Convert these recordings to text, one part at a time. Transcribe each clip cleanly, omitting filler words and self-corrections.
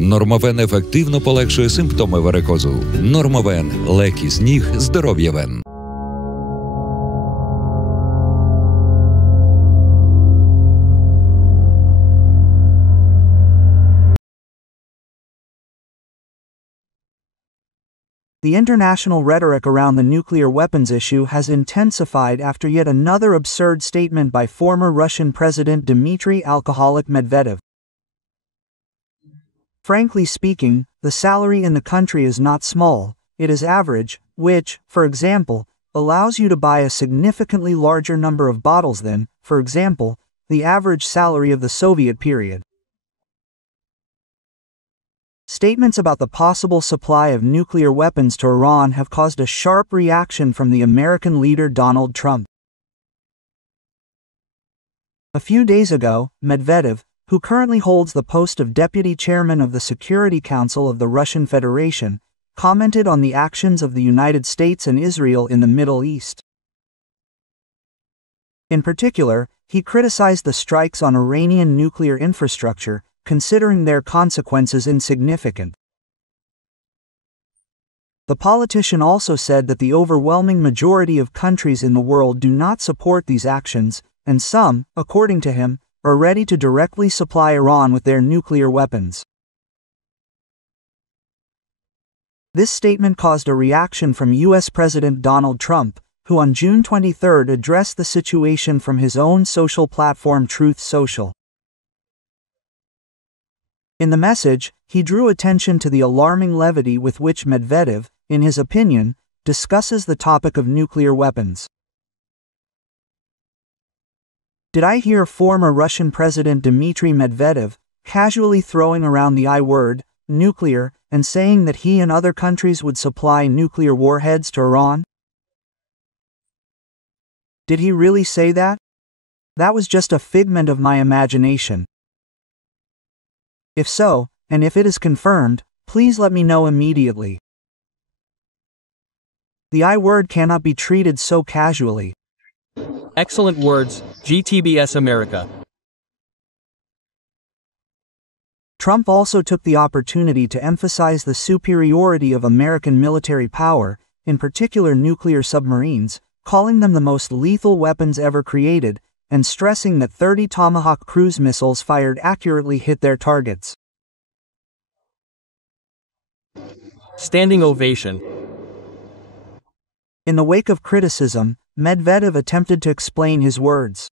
Нормовен ефективно полегшує симптоми варикозу. Нормовен – легкість ніг, здоров'я вен. The international rhetoric around the nuclear weapons issue has intensified after yet another absurd statement by former Russian President Dmitry "Alcoholic" Medvedev. Frankly speaking, the salary in the country is not small, it is average, which, for example, allows you to buy a significantly larger number of bottles than, for example, the average salary of the Soviet period. Statements about the possible supply of nuclear weapons to Iran have caused a sharp reaction from the American leader Donald Trump. A few days ago, Medvedev, who currently holds the post of deputy chairman of the Security Council of the Russian Federation, commented on the actions of the United States and Israel in the Middle East. In particular, he criticized the strikes on Iranian nuclear infrastructure, considering their consequences insignificant. The politician also said that the overwhelming majority of countries in the world do not support these actions, and some, according to him, are ready to directly supply Iran with their nuclear weapons. This statement caused a reaction from U.S. President Donald Trump, who on June 23 addressed the situation from his own social platform Truth Social. In the message, he drew attention to the alarming levity with which Medvedev, in his opinion, discusses the topic of nuclear weapons. Did I hear former Russian President Dmitry Medvedev casually throwing around the I word, nuclear, and saying that he and other countries would supply nuclear warheads to Iran? Did he really say that? That was just a figment of my imagination. If so, and if it is confirmed, please let me know immediately. The I word cannot be treated so casually. Excellent words, GTBS America. Trump also took the opportunity to emphasize the superiority of American military power, in particular nuclear submarines, calling them the most lethal weapons ever created, and stressing that 30 Tomahawk cruise missiles fired accurately hit their targets. Standing ovation. In the wake of criticism, Medvedev attempted to explain his words.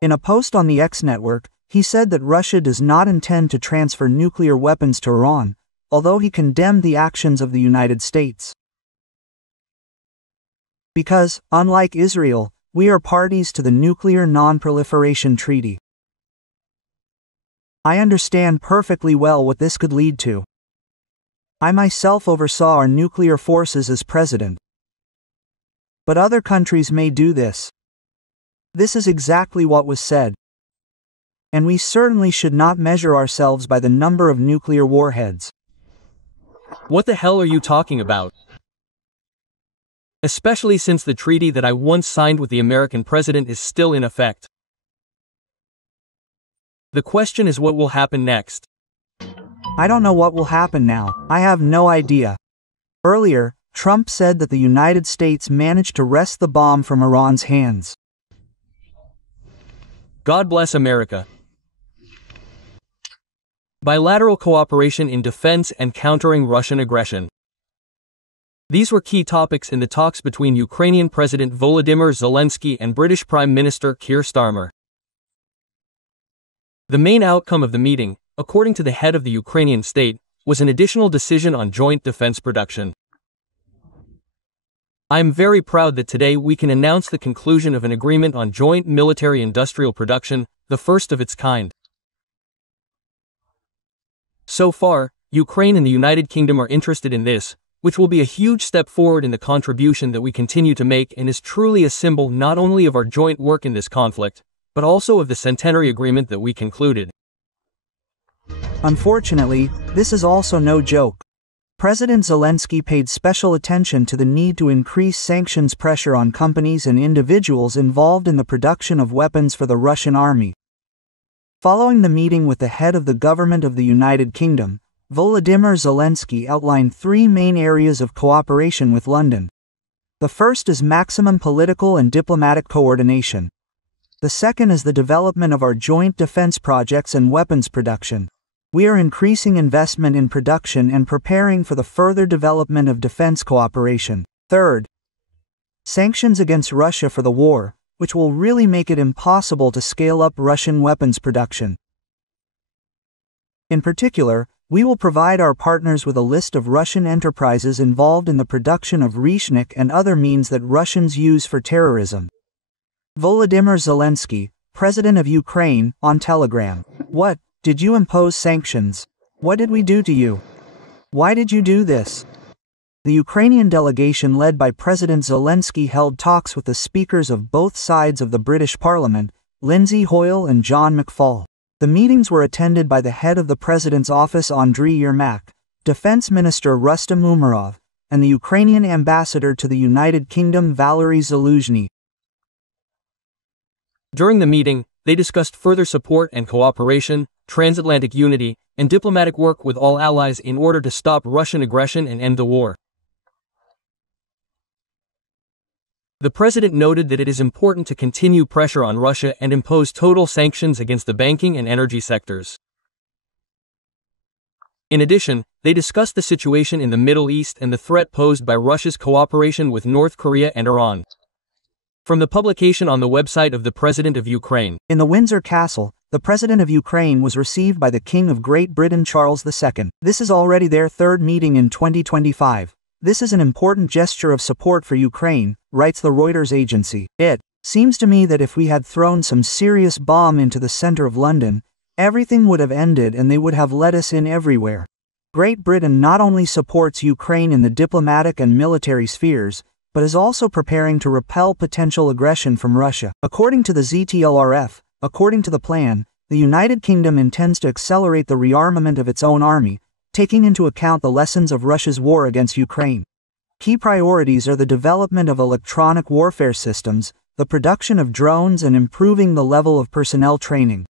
In a post on the X network, he said that Russia does not intend to transfer nuclear weapons to Iran, although he condemned the actions of the United States. Because, unlike Israel, we are parties to the Nuclear Non-Proliferation Treaty. I understand perfectly well what this could lead to. I myself oversaw our nuclear forces as president. But other countries may do this. This is exactly what was said. And we certainly should not measure ourselves by the number of nuclear warheads. What the hell are you talking about? Especially since the treaty that I once signed with the American president is still in effect. The question is what will happen next. I don't know what will happen now. I have no idea. Earlier, Trump said that the United States managed to wrest the bomb from Iran's hands. God bless America. Bilateral cooperation in defense and countering Russian aggression. These were key topics in the talks between Ukrainian President Volodymyr Zelensky and British Prime Minister Keir Starmer. The main outcome of the meeting, according to the head of the Ukrainian state, was an additional decision on joint defense production. I am very proud that today we can announce the conclusion of an agreement on joint military-industrial production, the first of its kind. So far, Ukraine and the United Kingdom are interested in this, which will be a huge step forward in the contribution that we continue to make and is truly a symbol not only of our joint work in this conflict, but also of the centenary agreement that we concluded. Unfortunately, this is also no joke. President Zelensky paid special attention to the need to increase sanctions pressure on companies and individuals involved in the production of weapons for the Russian army. Following the meeting with the head of the government of the United Kingdom, Volodymyr Zelensky outlined three main areas of cooperation with London. The first is maximum political and diplomatic coordination. The second is the development of our joint defense projects and weapons production. We are increasing investment in production and preparing for the further development of defense cooperation. Third, sanctions against Russia for the war, which will really make it impossible to scale up Russian weapons production. In particular, we will provide our partners with a list of Russian enterprises involved in the production of Rishnik and other means that Russians use for terrorism. Volodymyr Zelensky, President of Ukraine, on Telegram. What? Did you impose sanctions? What did we do to you? Why did you do this? The Ukrainian delegation led by President Zelensky held talks with the speakers of both sides of the British Parliament, Lindsay Hoyle and John McFall. The meetings were attended by the head of the President's office Andriy Yermak, Defense Minister Rustem Umerov, and the Ukrainian ambassador to the United Kingdom Valery Zaluzhny. During the meeting, they discussed further support and cooperation, transatlantic unity, and diplomatic work with all allies in order to stop Russian aggression and end the war. The president noted that it is important to continue pressure on Russia and impose total sanctions against the banking and energy sectors. In addition, they discussed the situation in the Middle East and the threat posed by Russia's cooperation with North Korea and Iran. From the publication on the website of the President of Ukraine. In the Windsor Castle, the President of Ukraine was received by the King of Great Britain Charles II. This is already their third meeting in 2025. This is an important gesture of support for Ukraine, writes the Reuters agency. It seems to me that if we had thrown some serious bomb into the center of London, everything would have ended and they would have let us in everywhere. Great Britain not only supports Ukraine in the diplomatic and military spheres, but is also preparing to repel potential aggression from Russia. According to the ZTLRF, according to the plan, the United Kingdom intends to accelerate the rearmament of its own army, taking into account the lessons of Russia's war against Ukraine. Key priorities are the development of electronic warfare systems, the production of drones, and improving the level of personnel training.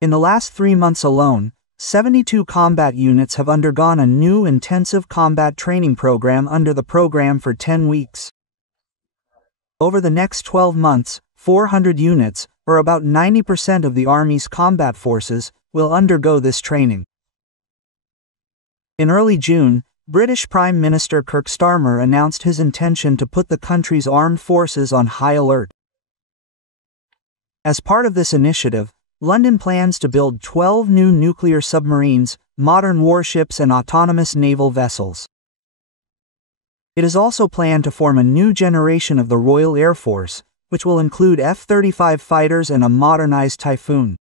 In the last 3 months alone, 72 combat units have undergone a new intensive combat training program under the program for 10 weeks. Over the next 12 months, 400 units, or about 90% of the Army's combat forces, will undergo this training. In early June, British Prime Minister Keir Starmer announced his intention to put the country's armed forces on high alert. As part of this initiative, London plans to build 12 new nuclear submarines, modern warships, and autonomous naval vessels. It is also planned to form a new generation of the Royal Air Force, which will include F-35 fighters and a modernized Typhoon.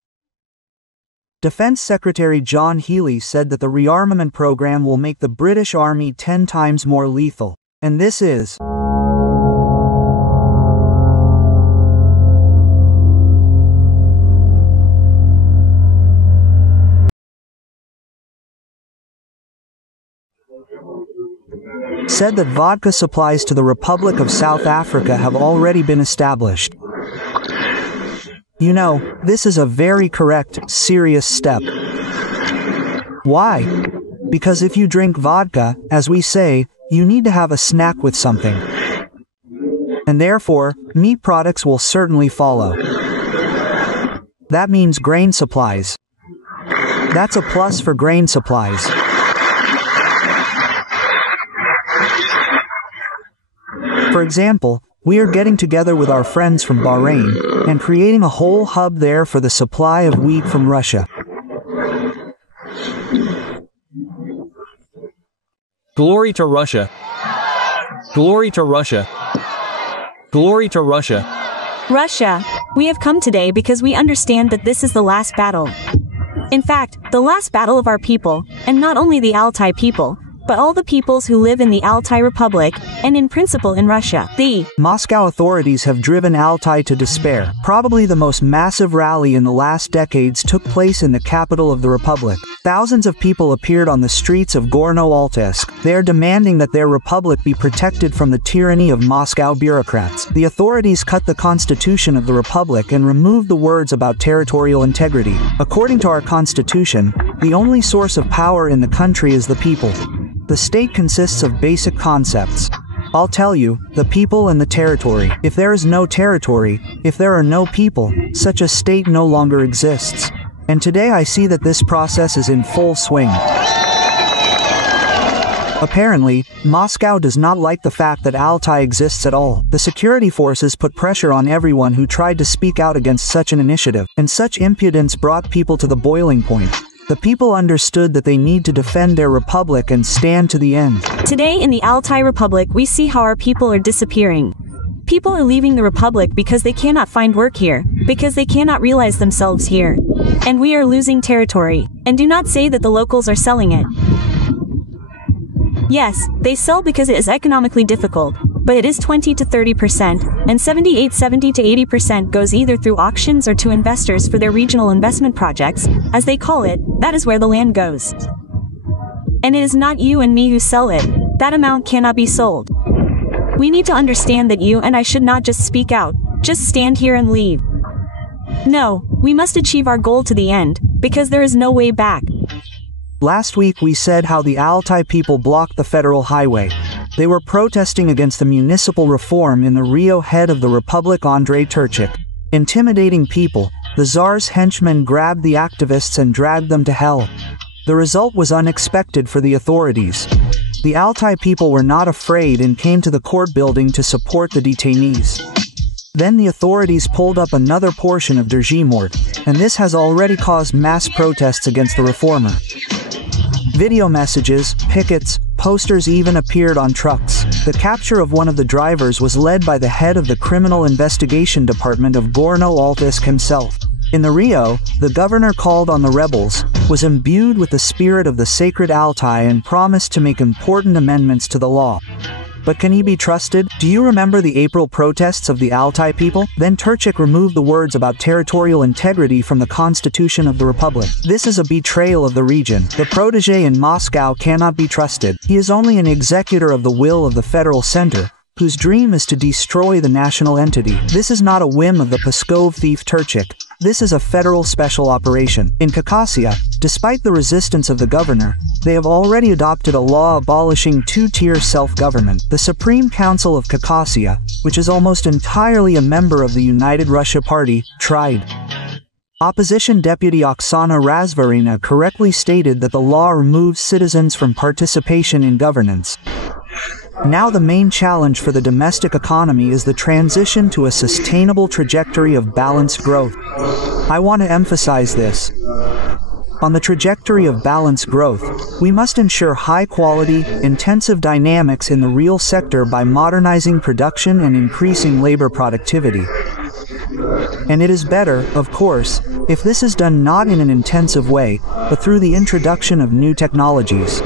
Defense Secretary John Healey said that the rearmament program will make the British Army 10 times more lethal. And this is said that vodka supplies to the Republic of South Africa have already been established. You know, this is a very correct, serious step. Why? Because if you drink vodka, as we say, you need to have a snack with something. And therefore, meat products will certainly follow. That means grain supplies. That's a plus for grain supplies. For example, we are getting together with our friends from Bahrain and creating a whole hub there for the supply of wheat from Russia. Glory to Russia. Glory to Russia. Glory to Russia. Russia, we have come today because we understand that this is the last battle. In fact, the last battle of our people, and not only the Altai people, but all the peoples who live in the Altai Republic, and in principle in Russia. The Moscow authorities have driven Altai to despair. Probably the most massive rally in the last decades took place in the capital of the republic. Thousands of people appeared on the streets of Gorno-Altaysk. They are demanding that their republic be protected from the tyranny of Moscow bureaucrats. The authorities cut the constitution of the republic and removed the words about territorial integrity. According to our constitution, the only source of power in the country is the people. The state consists of basic concepts. I'll tell you, the people and the territory. If there is no territory, if there are no people, such a state no longer exists. And today I see that this process is in full swing. Apparently, Moscow does not like the fact that Altai exists at all. The security forces put pressure on everyone who tried to speak out against such an initiative, and such impudence brought people to the boiling point. The people understood that they need to defend their republic and stand to the end. Today in the Altai Republic we see how our people are disappearing. People are leaving the republic because they cannot find work here, because they cannot realize themselves here. And we are losing territory. And do not say that the locals are selling it. Yes, they sell because it is economically difficult, but it is 20 to 30%, and 70 to 80% goes either through auctions or to investors for their regional investment projects, as they call it. That is where the land goes. And it is not you and me who sell it. That amount cannot be sold. We need to understand that you and I should not just speak out, just stand here and leave. No, we must achieve our goal to the end, because there is no way back. Last week we said how the Altai people blocked the federal highway. They were protesting against the municipal reform in the Rio head of the Republic Andrei Turchik. Intimidating people, the Tsar's henchmen grabbed the activists and dragged them to hell. The result was unexpected for the authorities. The Altai people were not afraid and came to the court building to support the detainees. Then the authorities pulled up another portion of Derzhimort, and this has already caused mass protests against the reformer. Video messages, pickets, posters even appeared on trucks. The capture of one of the drivers was led by the head of the Criminal Investigation Department of Gorno-Altaysk himself. In the Rio, the governor called on the rebels, was imbued with the spirit of the sacred Altai and promised to make important amendments to the law. But can he be trusted? Do you remember the April protests of the Altai people? Then Turchik removed the words about territorial integrity from the constitution of the republic. This is a betrayal of the region. The protege in Moscow cannot be trusted. He is only an executor of the will of the federal center, whose dream is to destroy the national entity. This is not a whim of the Pskov thief Turchik. This is a federal special operation. In Caucasia, despite the resistance of the governor, they have already adopted a law abolishing two-tier self-government. The Supreme Council of Caucasia, which is almost entirely a member of the United Russia Party, tried. Opposition Deputy Oksana Razvarina correctly stated that the law removes citizens from participation in governance. Now the main challenge for the domestic economy is the transition to a sustainable trajectory of balanced growth. I want to emphasize this. On the trajectory of balanced growth, we must ensure high-quality, intensive dynamics in the real sector by modernizing production and increasing labor productivity. And it is better, of course, if this is done not in an intensive way, but through the introduction of new technologies.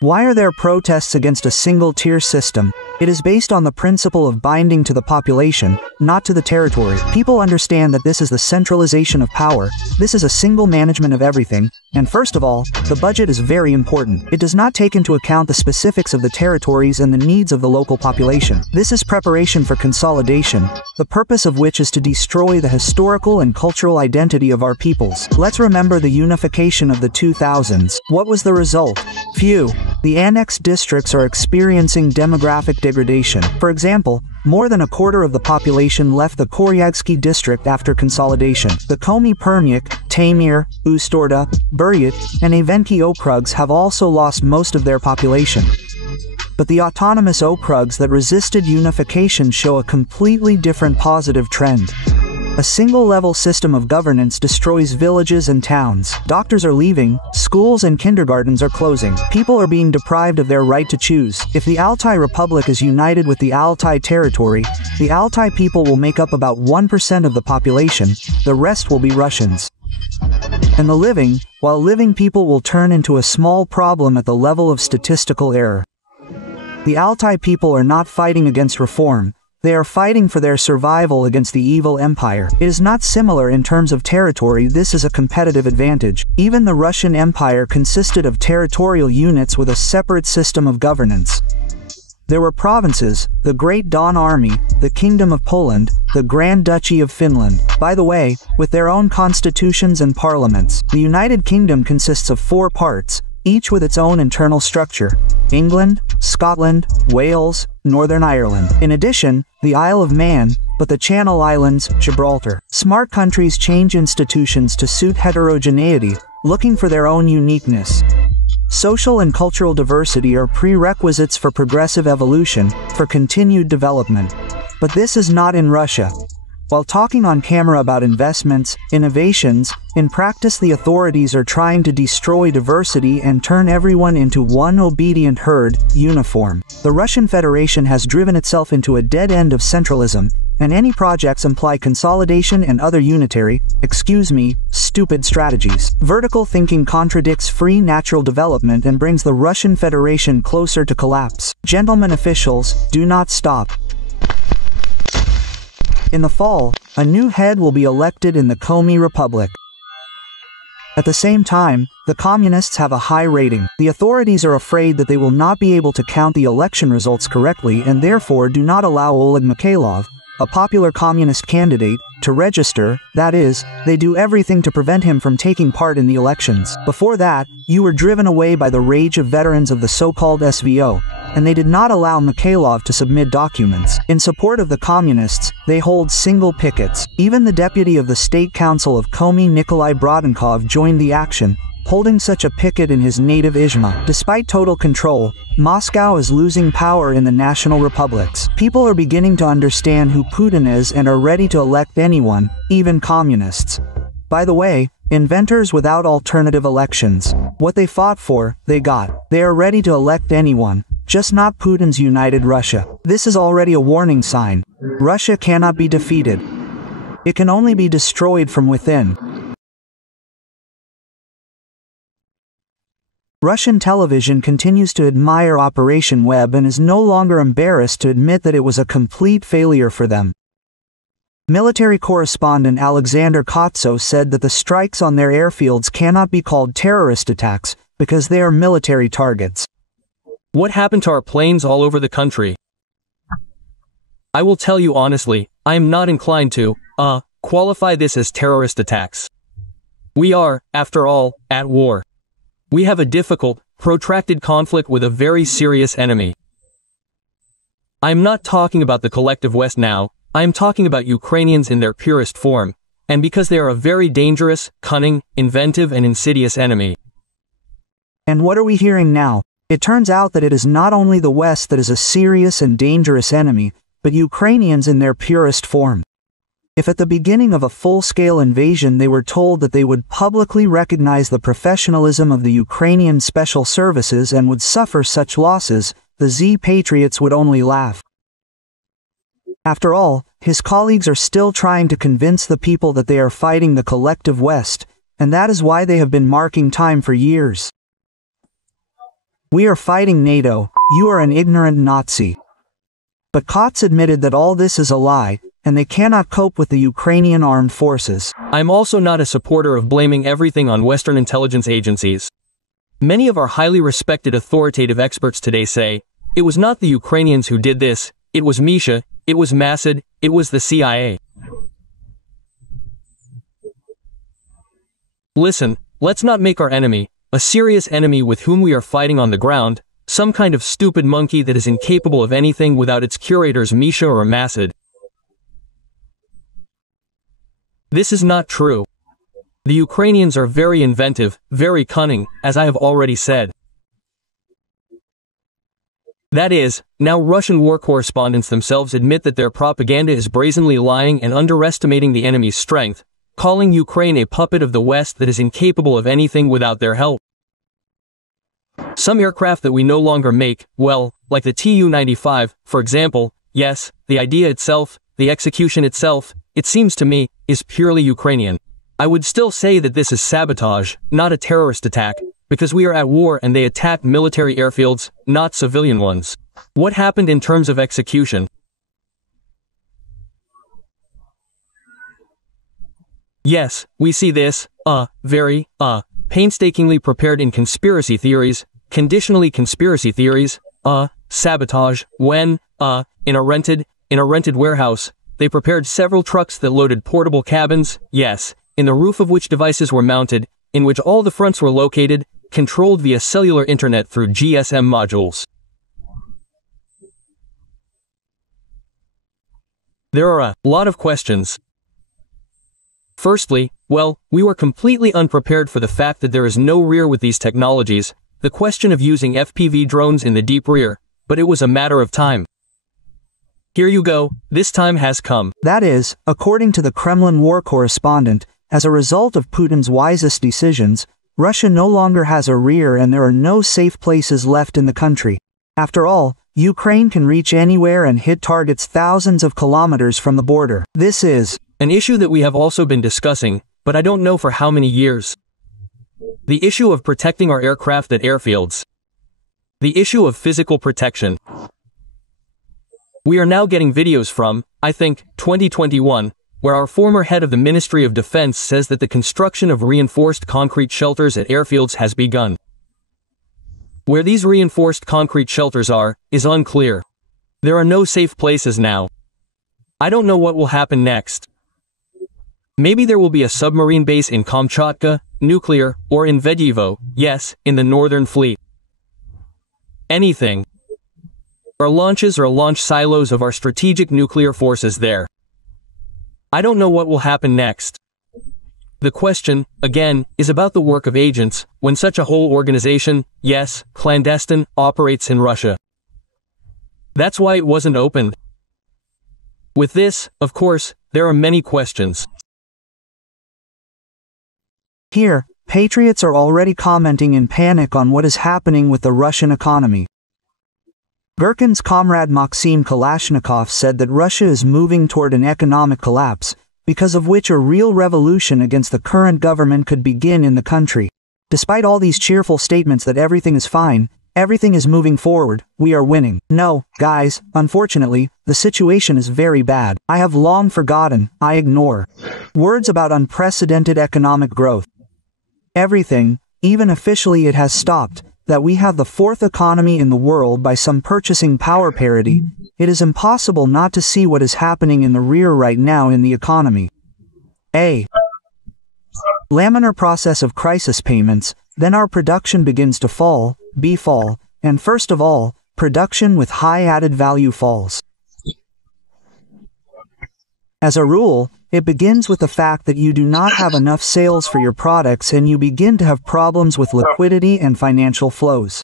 Why are there protests against a single-tier system? It is based on the principle of binding to the population, not to the territory. People understand that this is the centralization of power, this is a single management of everything, and first of all, the budget is very important. It does not take into account the specifics of the territories and the needs of the local population. This is preparation for consolidation, the purpose of which is to destroy the historical and cultural identity of our peoples. Let's remember the unification of the 2000s. What was the result? Phew. The annexed districts are experiencing demographic degradation. For example, more than a quarter of the population left the Koryagsky district after consolidation. The Komi Permyk, Taymyr, Ustorda, Buryat, and Evenki okrugs have also lost most of their population. But the autonomous okrugs that resisted unification show a completely different positive trend. A single-level system of governance destroys villages and towns. Doctors are leaving, schools and kindergartens are closing. People are being deprived of their right to choose. If the Altai Republic is united with the Altai territory, the Altai people will make up about 1% of the population, the rest will be Russians. And the living, while living people will turn into a small problem at the level of statistical error. The Altai people are not fighting against reform, they are fighting for their survival against the evil empire. It is not similar in terms of territory, this is a competitive advantage. Even the Russian Empire consisted of territorial units with a separate system of governance. There were provinces, the Great Dawn Army, the Kingdom of Poland, the Grand Duchy of Finland, by the way, with their own constitutions and parliaments. The United Kingdom consists of 4 parts, each with its own internal structure: England, Scotland, Wales, Northern Ireland. In addition, the Isle of Man, but the Channel Islands, Gibraltar. Smart countries change institutions to suit heterogeneity, looking for their own uniqueness. Social and cultural diversity are prerequisites for progressive evolution, for continued development. But this is not in Russia. While talking on camera about investments, innovations, in practice the authorities are trying to destroy diversity and turn everyone into one obedient herd, uniform. The Russian Federation has driven itself into a dead end of centralism, and any projects imply consolidation and other unitary, stupid strategies. Vertical thinking contradicts free natural development and brings the Russian Federation closer to collapse. Gentlemen officials, do not stop. In the fall, a new head will be elected in the Komi Republic. At the same time, the communists have a high rating. The authorities are afraid that they will not be able to count the election results correctly and therefore do not allow Oleg Mikhailov, a popular communist candidate, to register, that is, they do everything to prevent him from taking part in the elections. Before that, you were driven away by the rage of veterans of the so-called SVO, and they did not allow Mikhailov to submit documents. In support of the communists, they hold single pickets. Even the deputy of the State Council of Komi, Nikolai Brodenkov, joined the action, holding such a picket in his native Izhma. Despite total control, Moscow is losing power in the national republics. People are beginning to understand who Putin is and are ready to elect anyone, even communists. By the way, inventors without alternative elections. What they fought for, they got. They are ready to elect anyone, just not Putin's united Russia. This is already a warning sign. Russia cannot be defeated. It can only be destroyed from within. Russian television continues to admire Operation Web and is no longer embarrassed to admit that it was a complete failure for them. Military correspondent Alexander Kotso said that the strikes on their airfields cannot be called terrorist attacks, because they are military targets. What happened to our planes all over the country? I will tell you honestly, I am not inclined to, qualify this as terrorist attacks. We are, after all, at war. We have a difficult, protracted conflict with a very serious enemy. I am not talking about the collective West now, I am talking about Ukrainians in their purest form, and because they are a very dangerous, cunning, inventive and insidious enemy. And what are we hearing now? It turns out that it is not only the West that is a serious and dangerous enemy, but Ukrainians in their purest form. If at the beginning of a full-scale invasion they were told that they would publicly recognize the professionalism of the Ukrainian special services and would suffer such losses, the Z-patriots would only laugh. After all, his colleagues are still trying to convince the people that they are fighting the collective West, and that is why they have been marking time for years. We are fighting NATO, you are an ignorant Nazi. But Kotz admitted that all this is a lie, and they cannot cope with the Ukrainian armed forces. I'm also not a supporter of blaming everything on Western intelligence agencies. Many of our highly respected authoritative experts today say, it was not the Ukrainians who did this, it was Misha, it was Masad, it was the CIA. Listen, let's not make our enemy, a serious enemy with whom we are fighting on the ground, some kind of stupid monkey that is incapable of anything without its curators Misha or Masad. This is not true. The Ukrainians are very inventive, very cunning, as I have already said. That is, now Russian war correspondents themselves admit that their propaganda is brazenly lying and underestimating the enemy's strength, calling Ukraine a puppet of the West that is incapable of anything without their help. Some aircraft that we no longer make, well, like the Tu-95, for example, yes, the idea itself, the execution itself, it seems to me, is purely Ukrainian. I would still say that this is sabotage, not a terrorist attack, because we are at war and they attacked military airfields, not civilian ones. What happened in terms of execution? Yes, we see this, very, painstakingly prepared in conspiracy theories, conditionally conspiracy theories, sabotage, when, in a rented warehouse, they prepared several trucks that loaded portable cabins, yes, in the roof of which devices were mounted, in which all the fronts were located, controlled via cellular internet through GSM modules. There are a lot of questions. Firstly, well, we were completely unprepared for the fact that there is no rear with these technologies, the question of using FPV drones in the deep rear, but it was a matter of time. Here you go, this time has come. That is, according to the Kremlin war correspondent, as a result of Putin's wisest decisions, Russia no longer has a rear and there are no safe places left in the country. After all, Ukraine can reach anywhere and hit targets thousands of kilometers from the border. This is an issue that we have also been discussing, but I don't know for how many years. The issue of protecting our aircraft at airfields. The issue of physical protection. We are now getting videos from, I think, 2021, where our former head of the Ministry of Defense says that the construction of reinforced concrete shelters at airfields has begun. Where these reinforced concrete shelters are, is unclear. There are no safe places now. I don't know what will happen next. Maybe there will be a submarine base in Kamchatka, nuclear, or in Vedevo, yes, in the Northern Fleet. Anything. Our launches or launch silos of our strategic nuclear forces there. I don't know what will happen next. The question, again, is about the work of agents, when such a whole organization, yes, clandestine, operates in Russia. That's why it wasn't opened. With this, of course, there are many questions. Here, patriots are already commenting in panic on what is happening with the Russian economy. Gherkin's comrade Maxim Kalashnikov said that Russia is moving toward an economic collapse, because of which a real revolution against the current government could begin in the country. Despite all these cheerful statements that everything is fine, everything is moving forward, we are winning. No, guys, unfortunately, the situation is very bad. I have long forgotten, I ignore words about unprecedented economic growth. Everything, even officially it has stopped, that we have the fourth economy in the world by some purchasing power parity. It is impossible not to see what is happening in the rear right now in the economy. A laminar process of crisis payments, then our production begins to fall, B fall, and first of all, production with high added value falls. As a rule, it begins with the fact that you do not have enough sales for your products and you begin to have problems with liquidity and financial flows.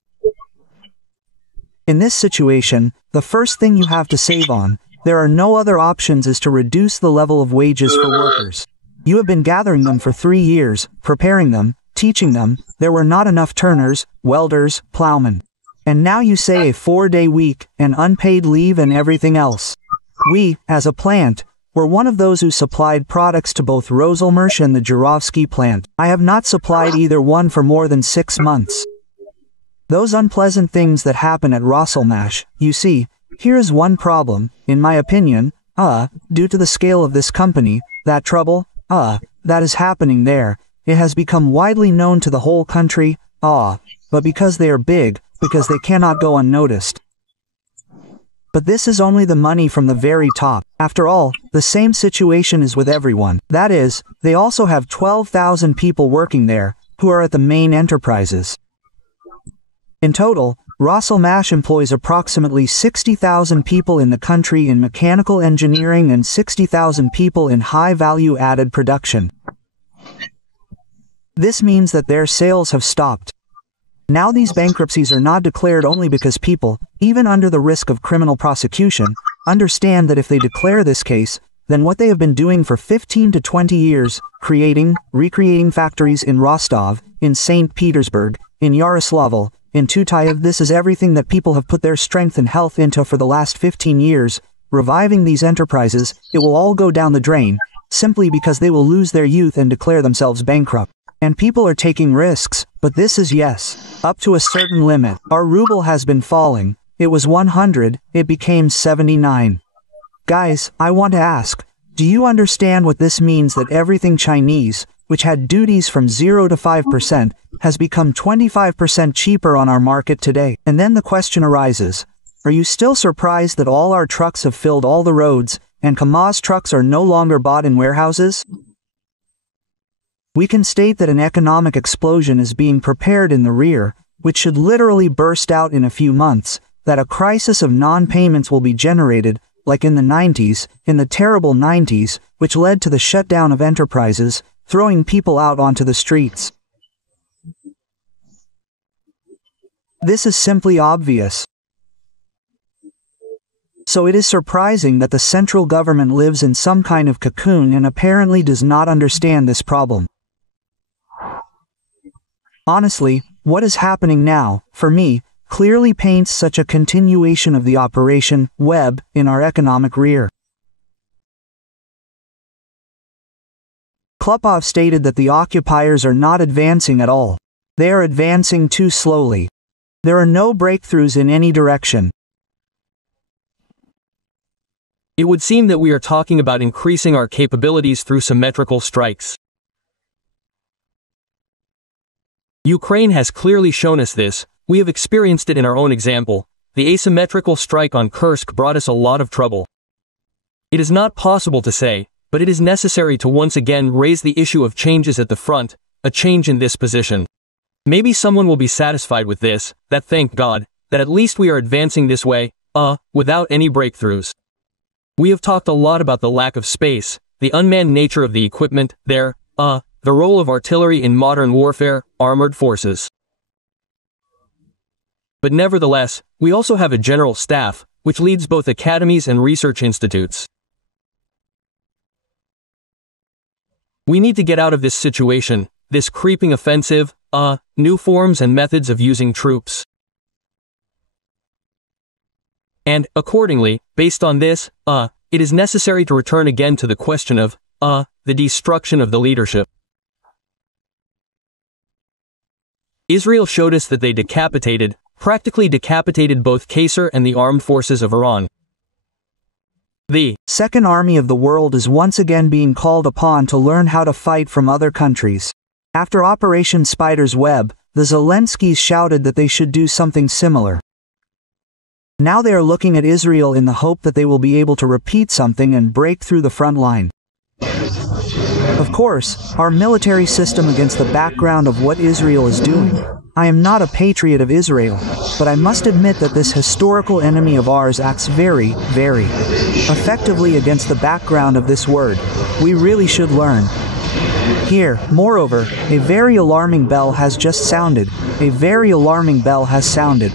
In this situation, the first thing you have to save on, there are no other options, is to reduce the level of wages for workers. You have been gathering them for 3 years, preparing them, teaching them, there were not enough turners, welders, plowmen. And now you say a 4-day week, and unpaid leave and everything else. We, as a plant, were one of those who supplied products to both Roselmarsh and the Jurovsky plant. I have not supplied either one for more than 6 months. Those unpleasant things that happen at Roselmarsh, you see, here is one problem, in my opinion, due to the scale of this company, that trouble, that is happening there, it has become widely known to the whole country, but because they are big, because they cannot go unnoticed. But this is only the money from the very top. After all, the same situation is with everyone. That is, they also have 12,000 people working there, who are at the main enterprises. In total, Roselmarsh employs approximately 60,000 people in the country in mechanical engineering and 60,000 people in high-value added production. This means that their sales have stopped. Now these bankruptcies are not declared only because people, even under the risk of criminal prosecution, understand that if they declare this case, then what they have been doing for 15 to 20 years, recreating factories in Rostov, in St. Petersburg, in Yaroslavl, in Tutayev, this is everything that people have put their strength and health into for the last 15 years, reviving these enterprises, it will all go down the drain, simply because they will lose their youth and declare themselves bankrupt. And people are taking risks, but this is yes, up to a certain limit. Our ruble has been falling. It was 100, it became 79. Guys, I want to ask, do you understand what this means that everything Chinese, which had duties from 0 to 5%, has become 25% cheaper on our market today? And then the question arises, are you still surprised that all our trucks have filled all the roads, and Kamaz trucks are no longer bought in warehouses? We can state that an economic explosion is being prepared in the rear, which should literally burst out in a few months, that a crisis of non-payments will be generated, like in the 90s, in the terrible 90s, which led to the shutdown of enterprises, throwing people out onto the streets. This is simply obvious. So it is surprising that the central government lives in some kind of cocoon and apparently does not understand this problem. Honestly, what is happening now, for me, clearly paints such a continuation of the Operation Web in our economic rear. Klupov stated that the occupiers are not advancing at all. They are advancing too slowly. There are no breakthroughs in any direction. It would seem that we are talking about increasing our capabilities through symmetrical strikes. Ukraine has clearly shown us this. We have experienced it in our own example. The asymmetrical strike on Kursk brought us a lot of trouble. It is not possible to say, but it is necessary to once again raise the issue of changes at the front, a change in this position. Maybe someone will be satisfied with this, that thank God, that at least we are advancing this way, without any breakthroughs. We have talked a lot about the lack of space, the unmanned nature of the equipment, the role of artillery in modern warfare, armored forces. But nevertheless, we also have a general staff, which leads both academies and research institutes. We need to get out of this situation, this creeping offensive, new forms and methods of using troops. And, accordingly, based on this, it is necessary to return again to the question of, the destruction of the leadership. Israel showed us that they practically decapitated both Qasr and the armed forces of Iran. The Second Army of the world is once again being called upon to learn how to fight from other countries. After Operation Spider's Web, the Zelenskys shouted that they should do something similar. Now they are looking at Israel in the hope that they will be able to repeat something and break through the front line. Of course, our military system against the background of what Israel is doing. I am not a patriot of Israel, but I must admit that this historical enemy of ours acts very, very effectively against the background of this word. We really should learn. Here, moreover, a very alarming bell has just sounded. A very alarming bell has sounded.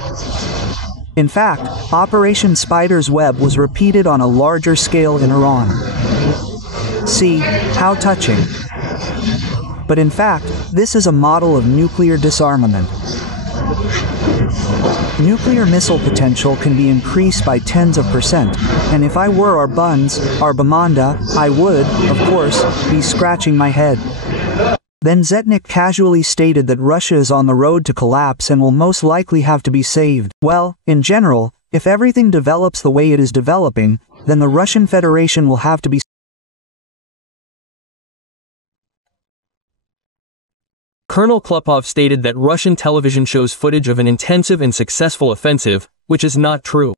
In fact, Operation Spider's Web was repeated on a larger scale in Iran. See, how touching. But in fact, this is a model of nuclear disarmament. Nuclear missile potential can be increased by tens of %, and if I were our Bamanda, I would, of course, be scratching my head. Then Zetnik casually stated that Russia is on the road to collapse and will most likely have to be saved. Well, in general, if everything develops the way it is developing, then the Russian Federation will have to be. Colonel Klupov stated that Russian television shows footage of an intensive and successful offensive, which is not true.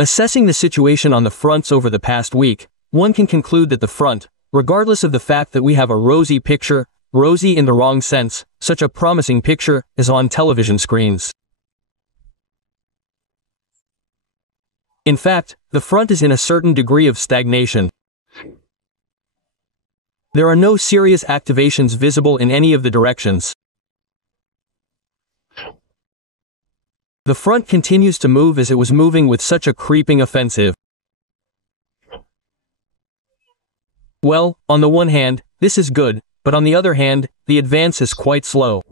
Assessing the situation on the fronts over the past week, one can conclude that the front, regardless of the fact that we have a rosy picture, rosy in the wrong sense, such a promising picture, is on television screens. In fact, the front is in a certain degree of stagnation. There are no serious activations visible in any of the directions. The front continues to move as it was moving with such a creeping offensive. Well, on the one hand, this is good, but on the other hand, the advance is quite slow.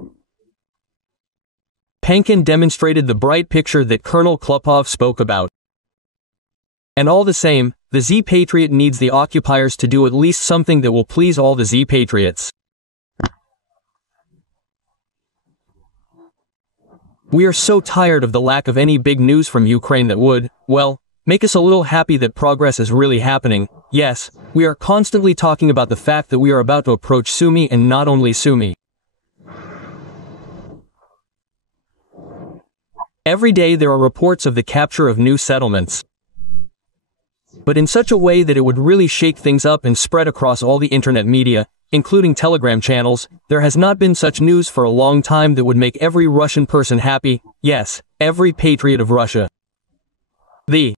Pankin demonstrated the bright picture that Colonel Klupov spoke about. And all the same, the Z Patriot needs the occupiers to do at least something that will please all the Z Patriots. We are so tired of the lack of any big news from Ukraine that would, well, make us a little happy that progress is really happening. Yes, we are constantly talking about the fact that we are about to approach Sumy, and not only Sumy. Every day there are reports of the capture of new settlements, but in such a way that it would really shake things up and spread across all the internet media, including Telegram channels. There has not been such news for a long time that would make every Russian person happy, yes, every patriot of Russia. The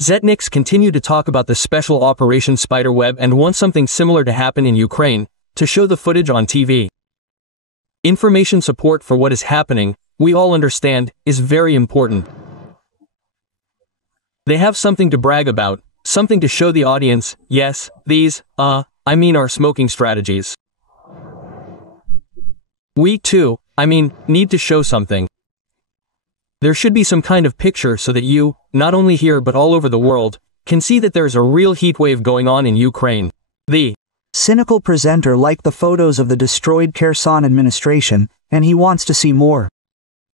Zetniks continue to talk about the special Operation Spiderweb and want something similar to happen in Ukraine, to show the footage on TV. Information support for what is happening, we all understand, is very important. They have something to brag about, something to show the audience. Yes, these, are smoking strategies. We too, need to show something. There should be some kind of picture so that you, not only here but all over the world, can see that there's a real heat wave going on in Ukraine. The cynical presenter liked the photos of the destroyed Kherson administration, and he wants to see more.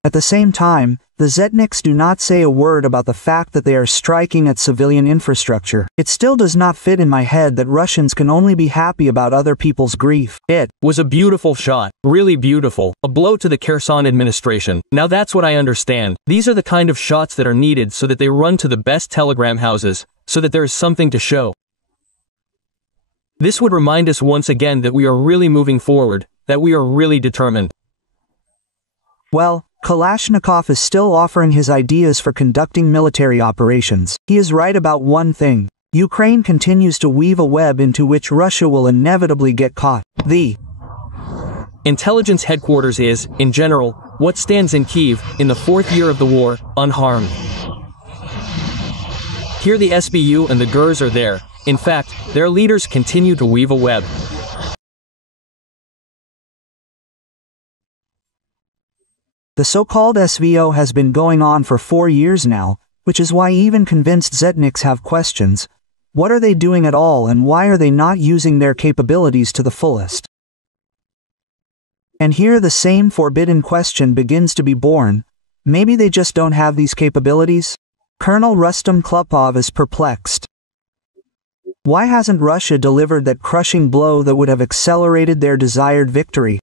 At the same time, the Zetniks do not say a word about the fact that they are striking at civilian infrastructure. It still does not fit in my head that Russians can only be happy about other people's grief. It was a beautiful shot, really beautiful, a blow to the Kherson administration. Now that's what I understand. These are the kind of shots that are needed so that they run to the best telegram houses, so that there is something to show. This would remind us once again that we are really moving forward, that we are really determined. Well, Kalashnikov is still offering his ideas for conducting military operations. He is right about one thing. Ukraine continues to weave a web into which Russia will inevitably get caught. The intelligence headquarters is, in general, what stands in Kyiv, in the 4th year of the war, unharmed. Here the SBU and the GERs are there. In fact, their leaders continue to weave a web. The so-called SVO has been going on for 4 years now, which is why even convinced Zetniks have questions. What are they doing at all, and why are they not using their capabilities to the fullest? And here the same forbidden question begins to be born. Maybe they just don't have these capabilities? Colonel Rustam Klupov is perplexed. Why hasn't Russia delivered that crushing blow that would have accelerated their desired victory?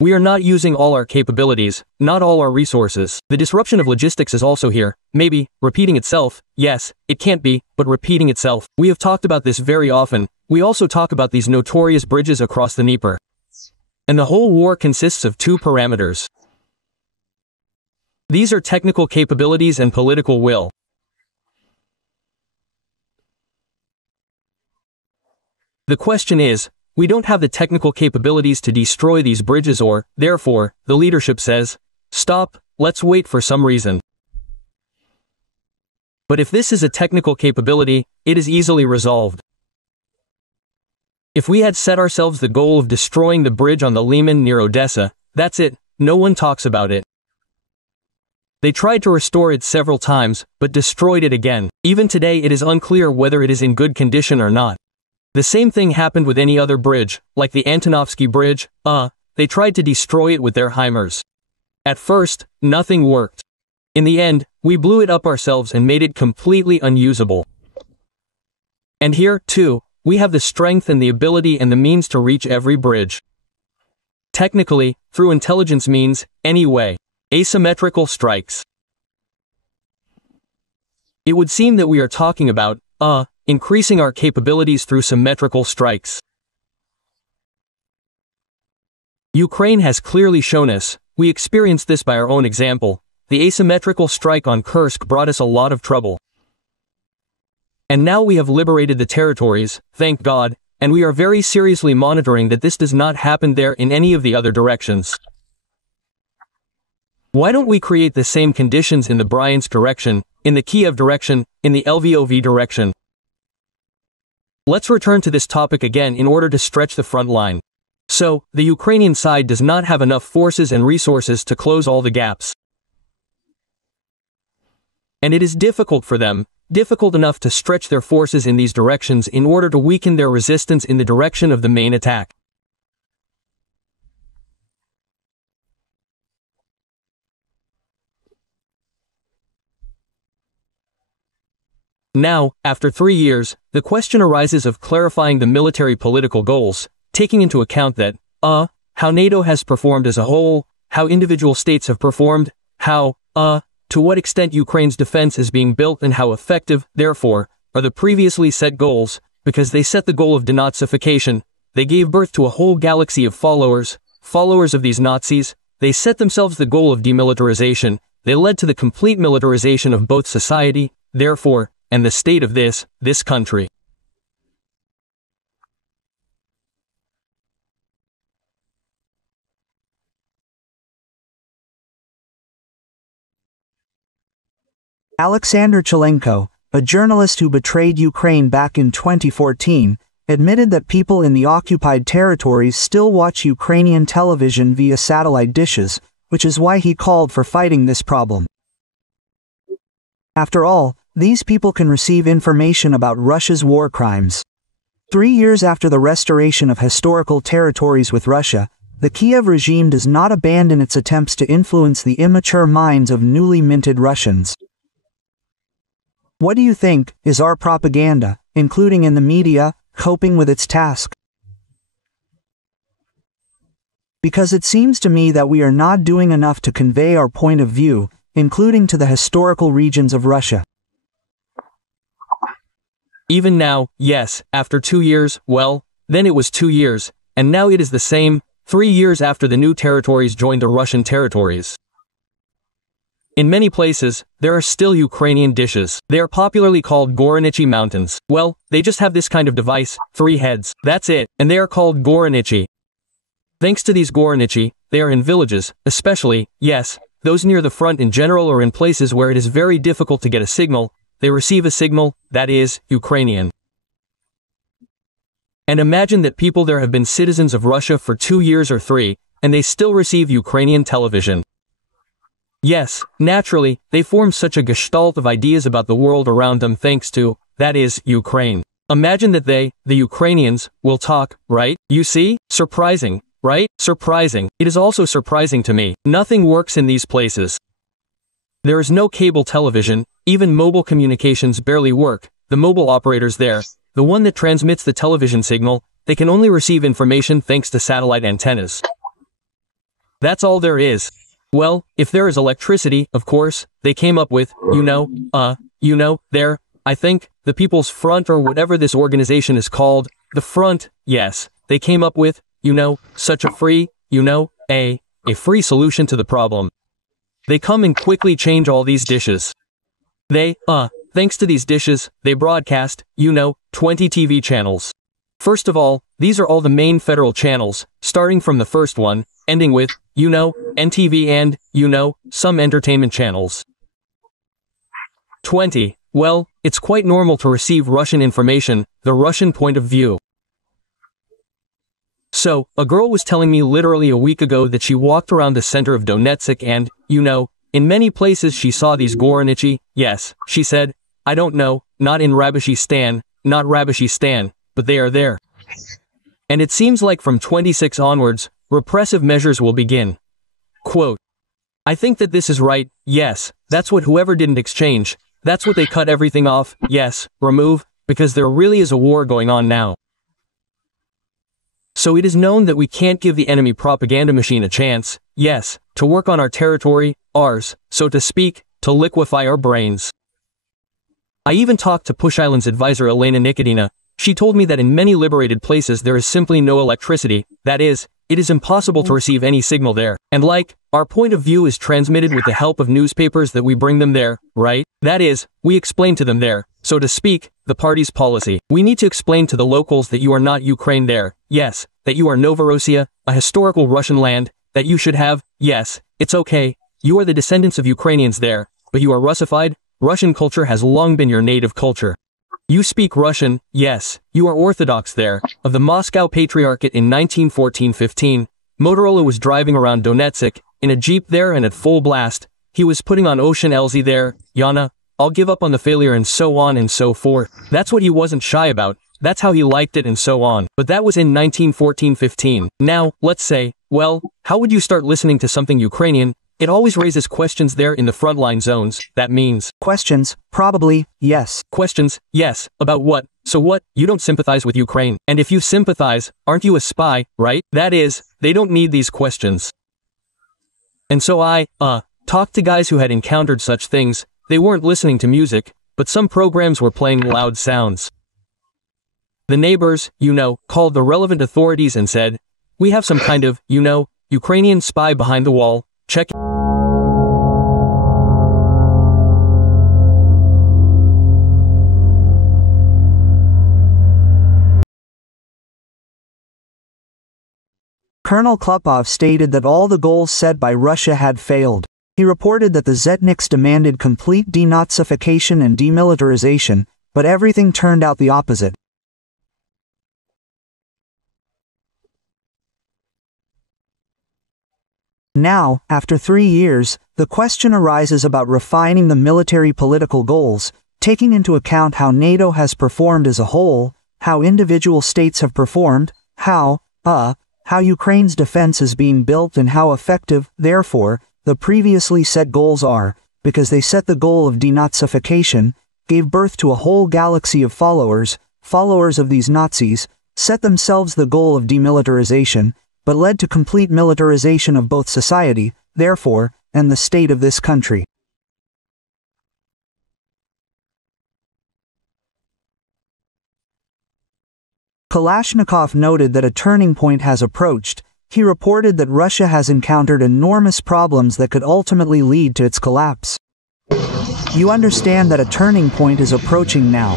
We are not using all our capabilities, not all our resources. The disruption of logistics is also here, maybe, repeating itself. Yes, it can't be, but repeating itself. We have talked about this very often. We also talk about these notorious bridges across the Dnieper. And the whole war consists of 2 parameters. These are technical capabilities and political will. The question is, we don't have the technical capabilities to destroy these bridges, or, therefore, the leadership says, stop, let's wait for some reason. But if this is a technical capability, it is easily resolved. If we had set ourselves the goal of destroying the bridge on the Liman near Odessa, that's it, no one talks about it. They tried to restore it several times, but destroyed it again. Even today it is unclear whether it is in good condition or not. The same thing happened with any other bridge, like the Antonovsky Bridge. They tried to destroy it with their HIMARS. At first, nothing worked. In the end, we blew it up ourselves and made it completely unusable. And here, too, we have the strength and the ability and the means to reach every bridge. Technically, through intelligence means, anyway. Asymmetrical strikes. It would seem that we are talking about, increasing our capabilities through symmetrical strikes. Ukraine has clearly shown us, we experienced this by our own example, the asymmetrical strike on Kursk brought us a lot of trouble. And now we have liberated the territories, thank God, and we are very seriously monitoring that this does not happen there in any of the other directions. Why don't we create the same conditions in the Bryansk direction, in the Kiev direction, in the Lvov direction? Let's return to this topic again in order to stretch the front line. So, the Ukrainian side does not have enough forces and resources to close all the gaps. And it is difficult for them, difficult enough to stretch their forces in these directions in order to weaken their resistance in the direction of the main attack. Now, after 3 years, the question arises of clarifying the military-political goals, taking into account that, how NATO has performed as a whole, how individual states have performed, how, to what extent Ukraine's defense is being built and how effective, therefore, are the previously set goals, because they set the goal of denazification, they gave birth to a whole galaxy of followers of these Nazis, they set themselves the goal of demilitarization, they led to the complete militarization of both society, therefore, and the state of this country. Alexander Chalenko, a journalist who betrayed Ukraine back in 2014, admitted that people in the occupied territories still watch Ukrainian television via satellite dishes, which is why he called for fighting this problem. After all, these people can receive information about Russia's war crimes. 3 years after the restoration of historical territories with Russia, the Kiev regime does not abandon its attempts to influence the immature minds of newly minted Russians. What do you think, is our propaganda, including in the media, coping with its task? Because it seems to me that we are not doing enough to convey our point of view, including to the historical regions of Russia. Even now, yes, after 2 years, well, then it was 2 years, and now it is the same, 3 years after the new territories joined the Russian territories. In many places, there are still Ukrainian dishes. They are popularly called Goronichi mountains. Well, they just have this kind of device, 3 heads, that's it, and they are called Goronichi. Thanks to these Goronichi, they are in villages, especially, yes, those near the front in general or in places where it is very difficult to get a signal, they receive a signal, that is, Ukrainian. And imagine that people there have been citizens of Russia for 2 years or 3, and they still receive Ukrainian television. Yes, naturally, they form such a gestalt of ideas about the world around them thanks to, that is, Ukraine. Imagine that they, the Ukrainians, will talk, right? You see? Surprising, right? Surprising. It is also surprising to me. Nothing works in these places. There is no cable television, even mobile communications barely work. The mobile operators there, the one that transmits the television signal, they can only receive information thanks to satellite antennas. That's all there is. Well, if there is electricity, of course, they came up with, there, I think, the People's Front or whatever this organization is called, the Front, yes, they came up with, such a free, a free solution to the problem. They come and quickly change all these dishes. They, thanks to these dishes, they broadcast, 20 TV channels. First of all, these are all the main federal channels, starting from the first one, ending with, NTV and, some entertainment channels. 20. Well, it's quite normal to receive Russian information, the Russian point of view. So, a girl was telling me literally a week ago that she walked around the center of Donetsk and, in many places she saw these Goronichi, yes, she said, I don't know, not in Rabishistan, not Rabishistan, but they are there. And it seems like from 26 onwards, repressive measures will begin. Quote, I think that this is right, yes, that's what whoever didn't exchange, that's what they cut everything off, yes, remove, because there really is a war going on now. So it is known that we can't give the enemy propaganda machine a chance, yes, to work on our territory, ours, so to speak, to liquefy our brains. I even talked to Push Island's advisor Elena Nikodina. She told me that in many liberated places there is simply no electricity, that is, it is impossible to receive any signal there. And our point of view is transmitted with the help of newspapers that we bring them there, right? That is, we explain to them there, so to speak, the party's policy. We need to explain to the locals that you are not Ukraine there, yes, that you are Novorossiya, a historical Russian land, that you should have, yes, it's okay, you are the descendants of Ukrainians there, but you are Russified, Russian culture has long been your native culture. You speak Russian, yes, you are Orthodox there, of the Moscow Patriarchate in 1914-15, Motorola was driving around Donetsk, in a jeep there and at full blast, he was putting on Ocean Elzy there, Yana, I'll give up on the failure and so on and so forth. That's what he wasn't shy about. That's how he liked it and so on. But that was in 1914-15. Now, let's say, well, how would you start listening to something Ukrainian? It always raises questions there in the frontline zones. That means Questions, probably, yes. questions, yes, about what? So what? You don't sympathize with Ukraine. And if you sympathize, aren't you a spy, right? That is, they don't need these questions. And so I talked to guys who had encountered such things. They weren't listening to music, but some programs were playing loud sounds. The neighbors, called the relevant authorities and said, we have some kind of, Ukrainian spy behind the wall. Check. Colonel Klupov stated that all the goals set by Russia had failed. He reported that the Zetniks demanded complete denazification and demilitarization, but everything turned out the opposite. Now, after 3 years, the question arises about refining the military political goals, taking into account how NATO has performed as a whole, how individual states have performed, how Ukraine's defense is being built and how effective, therefore, the previously set goals are, because they set the goal of denazification, gave birth to a whole galaxy of followers of these Nazis, set themselves the goal of demilitarization, but led to complete militarization of both society, therefore, and the state of this country. Kalashnikov noted that a turning point has approached. He reported that Russia has encountered enormous problems that could ultimately lead to its collapse. You understand that a turning point is approaching now.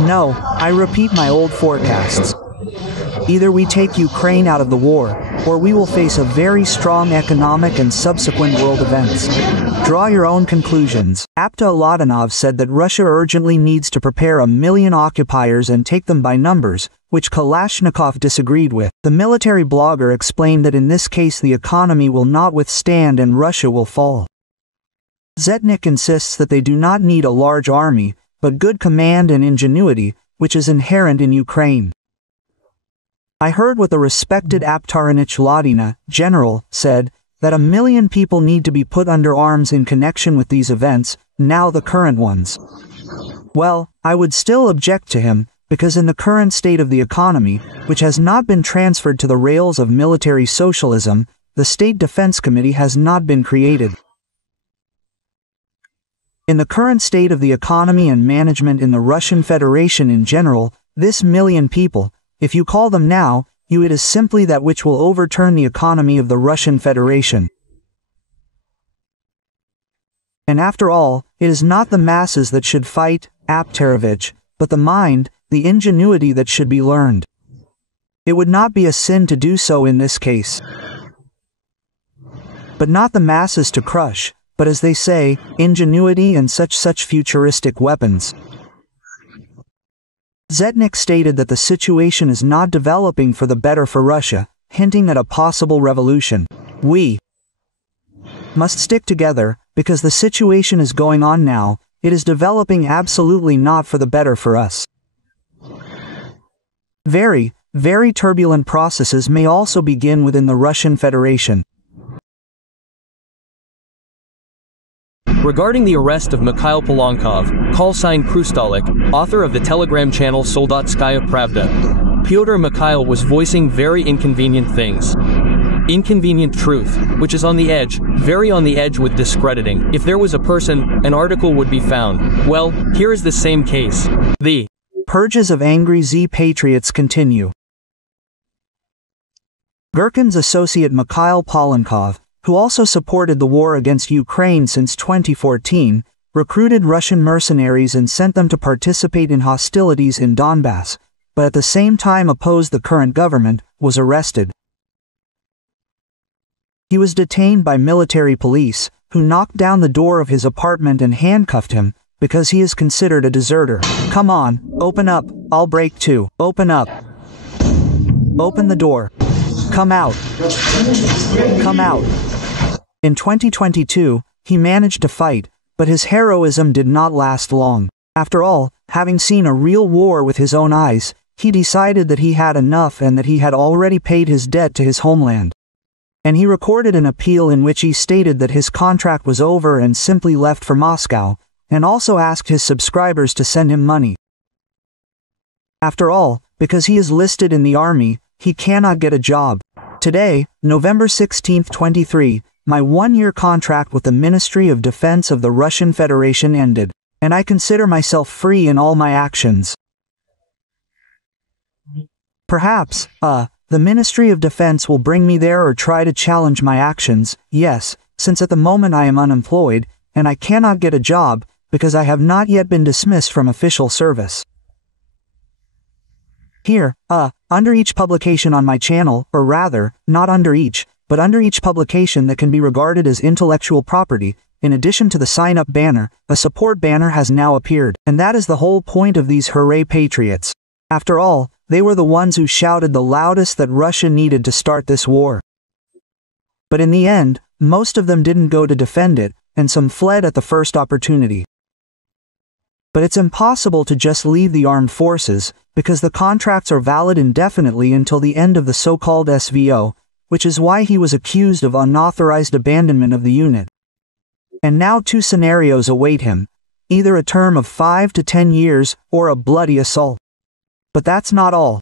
No, I repeat my old forecasts. Either we take Ukraine out of the war, or we will face a very strong economic and subsequent world events. Draw your own conclusions. Apta Aladanov said that Russia urgently needs to prepare 1 million occupiers and take them by numbers, which Kalashnikov disagreed with. The military blogger explained that in this case the economy will not withstand and Russia will fall. Zetnik insists that they do not need a large army, but good command and ingenuity, which is inherent in Ukraine. I heard what the respected Aptaranich Ladina, general, said, that 1 million people need to be put under arms in connection with these events, now the current ones. Well, I would still object to him, because in the current state of the economy, which has not been transferred to the rails of military socialism, the State Defense Committee has not been created. In the current state of the economy and management in the Russian Federation in general, this 1 million people, if you call them now, it is simply that which will overturn the economy of the Russian Federation. And after all, it is not the masses that should fight, Aptarovich, but the mind, the ingenuity that should be learned. It would not be a sin to do so in this case. But not the masses to crush, but as they say, ingenuity and such futuristic weapons. Zetnik stated that the situation is not developing for the better for Russia, hinting at a possible revolution. We must stick together, because the situation is going on now, it is developing absolutely not for the better for us. Very, very turbulent processes may also begin within the Russian Federation. Regarding the arrest of Mikhail Polankov, call sign Krustalik, author of the Telegram channel Soldatskaya Pravda, Pyotr Mikhail was voicing very inconvenient things. Inconvenient truth, which is on the edge, very on the edge with discrediting. If there was a person, an article would be found. Well, here is the same case. The purges of angry Z-patriots continue. Gherkin's associate Mikhail Polankov, who also supported the war against Ukraine since 2014, recruited Russian mercenaries and sent them to participate in hostilities in Donbass, but at the same time opposed the current government, was arrested. He was detained by military police, who knocked down the door of his apartment and handcuffed him, because he is considered a deserter. Come on, open up, I'll break too. Open up. Open the door. Come out. Come out. In 2022, he managed to fight, But his heroism did not last long. After all, having seen a real war with his own eyes, he decided that he had enough and that he had already paid his debt to his homeland. And he recorded an appeal in which he stated that his contract was over and simply left for Moscow, and also asked his subscribers to send him money. After all, because he is listed in the army, he cannot get a job. Today, November 16, 23, my one-year contract with the Ministry of Defense of the Russian Federation ended, and I consider myself free in all my actions. Perhaps, the Ministry of Defense will bring me there or try to challenge my actions, yes, since at the moment I am unemployed, and I cannot get a job, because I have not yet been dismissed from official service. Here, under each publication on my channel, or rather, not under each, but under each publication that can be regarded as intellectual property, in addition to the sign-up banner, a support banner has now appeared, and that is the whole point of these hooray patriots. After all, they were the ones who shouted the loudest that Russia needed to start this war. But in the end, most of them didn't go to defend it, and some fled at the first opportunity. But it's impossible to just leave the armed forces, because the contracts are valid indefinitely until the end of the so-called SVO, which is why he was accused of unauthorized abandonment of the unit. And now two scenarios await him, either a term of 5 to 10 years, or a bloody assault. But that's not all.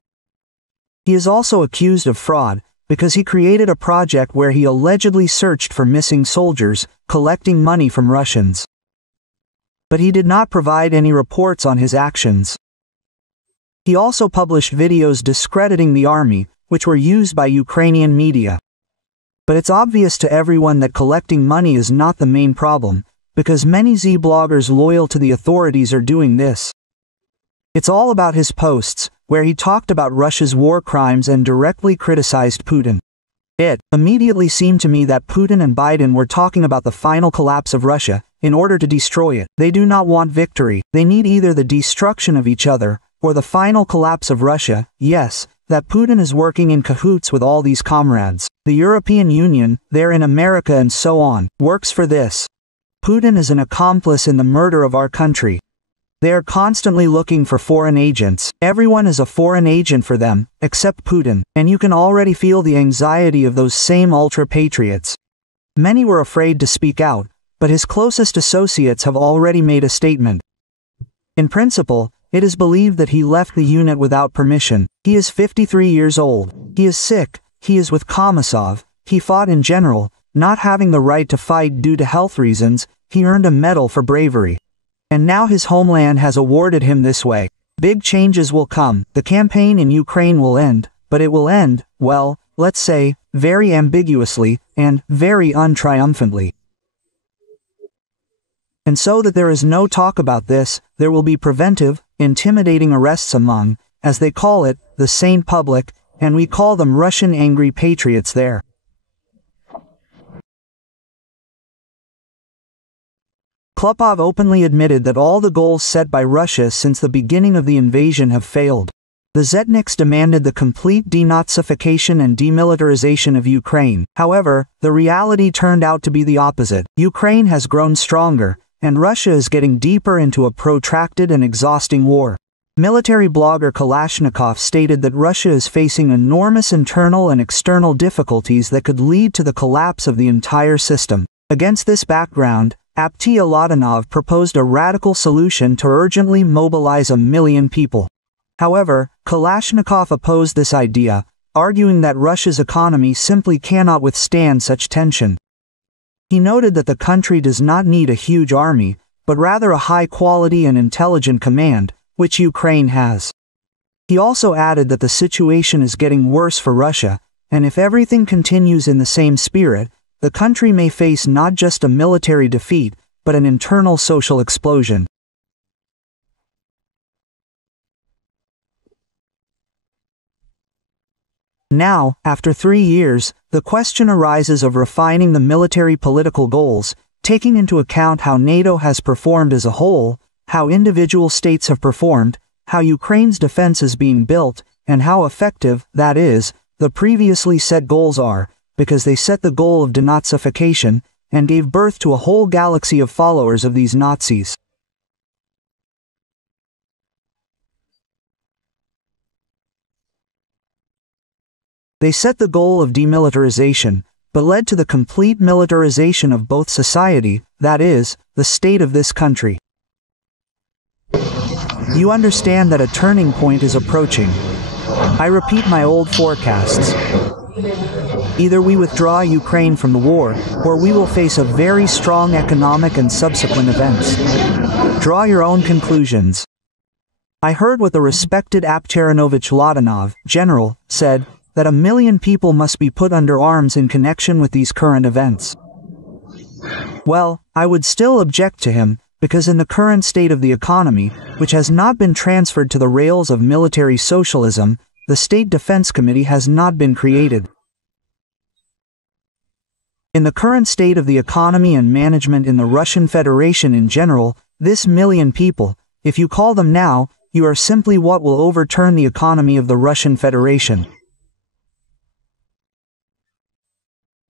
He is also accused of fraud, because he created a project where he allegedly searched for missing soldiers, collecting money from Russians. But he did not provide any reports on his actions. He also published videos discrediting the army, which were used by Ukrainian media. But it's obvious to everyone that collecting money is not the main problem, because many Z-bloggers loyal to the authorities are doing this. It's all about his posts, where he talked about Russia's war crimes and directly criticized Putin. It immediately seemed to me that Putin and Biden were talking about the final collapse of Russia, in order to destroy it. They do not want victory. They need either the destruction of each other, or the final collapse of Russia. Yes, that Putin is working in cahoots with all these comrades. The European Union, they're in America and so on, works for this. Putin is an accomplice in the murder of our country. They are constantly looking for foreign agents. Everyone is a foreign agent for them, except Putin, and you can already feel the anxiety of those same ultra-patriots. Many were afraid to speak out, but his closest associates have already made a statement. In principle, it is believed that he left the unit without permission. He is 53 years old. He is sick. He is with Komisov. He fought in general, not having the right to fight due to health reasons. He earned a medal for bravery. And now his homeland has awarded him this way. Big changes will come. The campaign in Ukraine will end, but it will end, well, let's say, very ambiguously, and very untriumphantly. And so that there is no talk about this, there will be preventive, intimidating arrests among, as they call it, the sane public, and we call them Russian angry patriots there. Klopov openly admitted that all the goals set by Russia since the beginning of the invasion have failed. The Zetniks demanded the complete denazification and demilitarization of Ukraine. However, the reality turned out to be the opposite. Ukraine has grown stronger, and Russia is getting deeper into a protracted and exhausting war. Military blogger Kalashnikov stated that Russia is facing enormous internal and external difficulties that could lead to the collapse of the entire system. Against this background, Apti Aladanov proposed a radical solution to urgently mobilize 1 million people. However, Kalashnikov opposed this idea, arguing that Russia's economy simply cannot withstand such tension. He noted that the country does not need a huge army, but rather a high-quality and intelligent command, which Ukraine has. He also added that the situation is getting worse for Russia, and if everything continues in the same spirit, the country may face not just a military defeat, but an internal social explosion. Now, after 3 years, the question arises of refining the military political goals, taking into account how NATO has performed as a whole, how individual states have performed, how Ukraine's defense is being built, and how effective, that is, the previously set goals are, because they set the goal of denazification, and gave birth to a whole galaxy of followers of these Nazis. They set the goal of demilitarization, but led to the complete militarization of both society, that is, the state of this country. You understand that a turning point is approaching. I repeat my old forecasts. Either we withdraw Ukraine from the war, or we will face a very strong economic and subsequent events. Draw your own conclusions. I heard what the respected Apteranovich Ladanov, general, said, that 1 million people must be put under arms in connection with these current events. Well, I would still object to him, because in the current state of the economy, which has not been transferred to the rails of military socialism, the State Defense Committee has not been created. In the current state of the economy and management in the Russian Federation in general, this 1 million people, if you call them now, you are simply what will overturn the economy of the Russian Federation.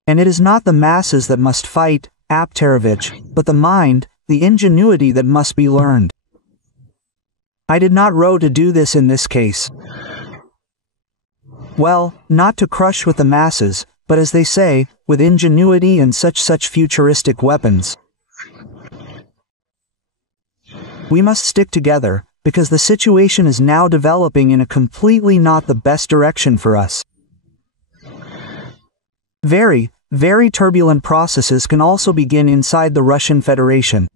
And it is not the masses that must fight, Apterovich, but the mind, the ingenuity that must be learned. I did not row to do this in this case. Well, not to crush with the masses, but as they say, with ingenuity and such futuristic weapons. We must stick together, because the situation is now developing in a completely not the best direction for us. Very, very turbulent processes can also begin inside the Russian Federation.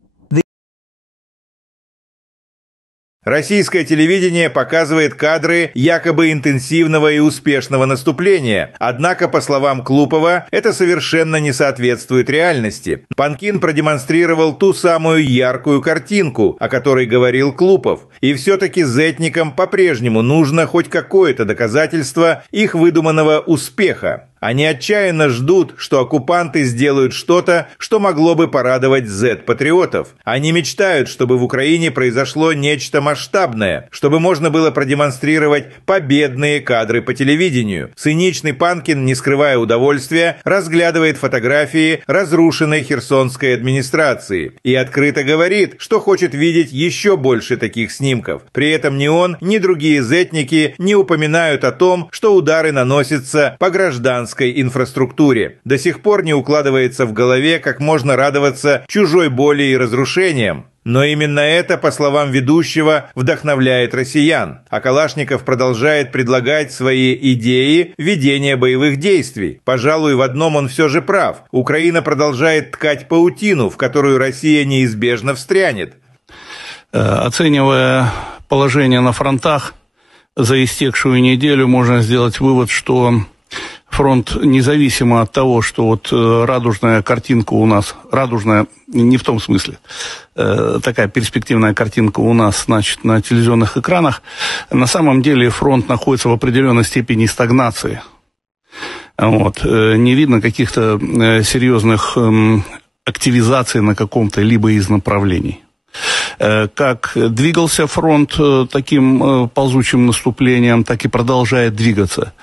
Российское телевидение показывает кадры якобы интенсивного и успешного наступления. Однако, по словам Клупова, это совершенно не соответствует реальности. Панкин продемонстрировал ту самую яркую картинку, о которой говорил Клупов. И все-таки зетникам по-прежнему нужно хоть какое-то доказательство их выдуманного успеха. Они отчаянно ждут, что оккупанты сделают что-то, что могло бы порадовать зет-патриотов. Они мечтают, чтобы в Украине произошло нечто масштабное, чтобы можно было продемонстрировать победные кадры по телевидению. Циничный Панкин, не скрывая удовольствия, разглядывает фотографии разрушенной херсонской администрации и открыто говорит, что хочет видеть еще больше таких снимков. При этом ни он, ни другие зетники не упоминают о том, что удары наносятся по гражданской инфраструктуре. До сих пор не укладывается в голове, как можно радоваться чужой боли и разрушениям. Но именно это, по словам ведущего, вдохновляет россиян. А Калашников продолжает предлагать свои идеи ведения боевых действий. Пожалуй, в одном он все же прав. Украина продолжает ткать паутину, в которую Россия неизбежно встрянет. Оценивая положение на фронтах за истекшую неделю, можно сделать вывод, что фронт, независимо от того, что вот радужная картинка у нас, радужная не в том смысле, такая перспективная картинка у нас, значит, на телевизионных экранах, на самом деле фронт находится в определенной степени стагнации. Вот. Не видно каких-то серьезных активизаций на каком-то либо из направлений. Как двигался фронт таким ползучим наступлением, так и продолжает двигаться.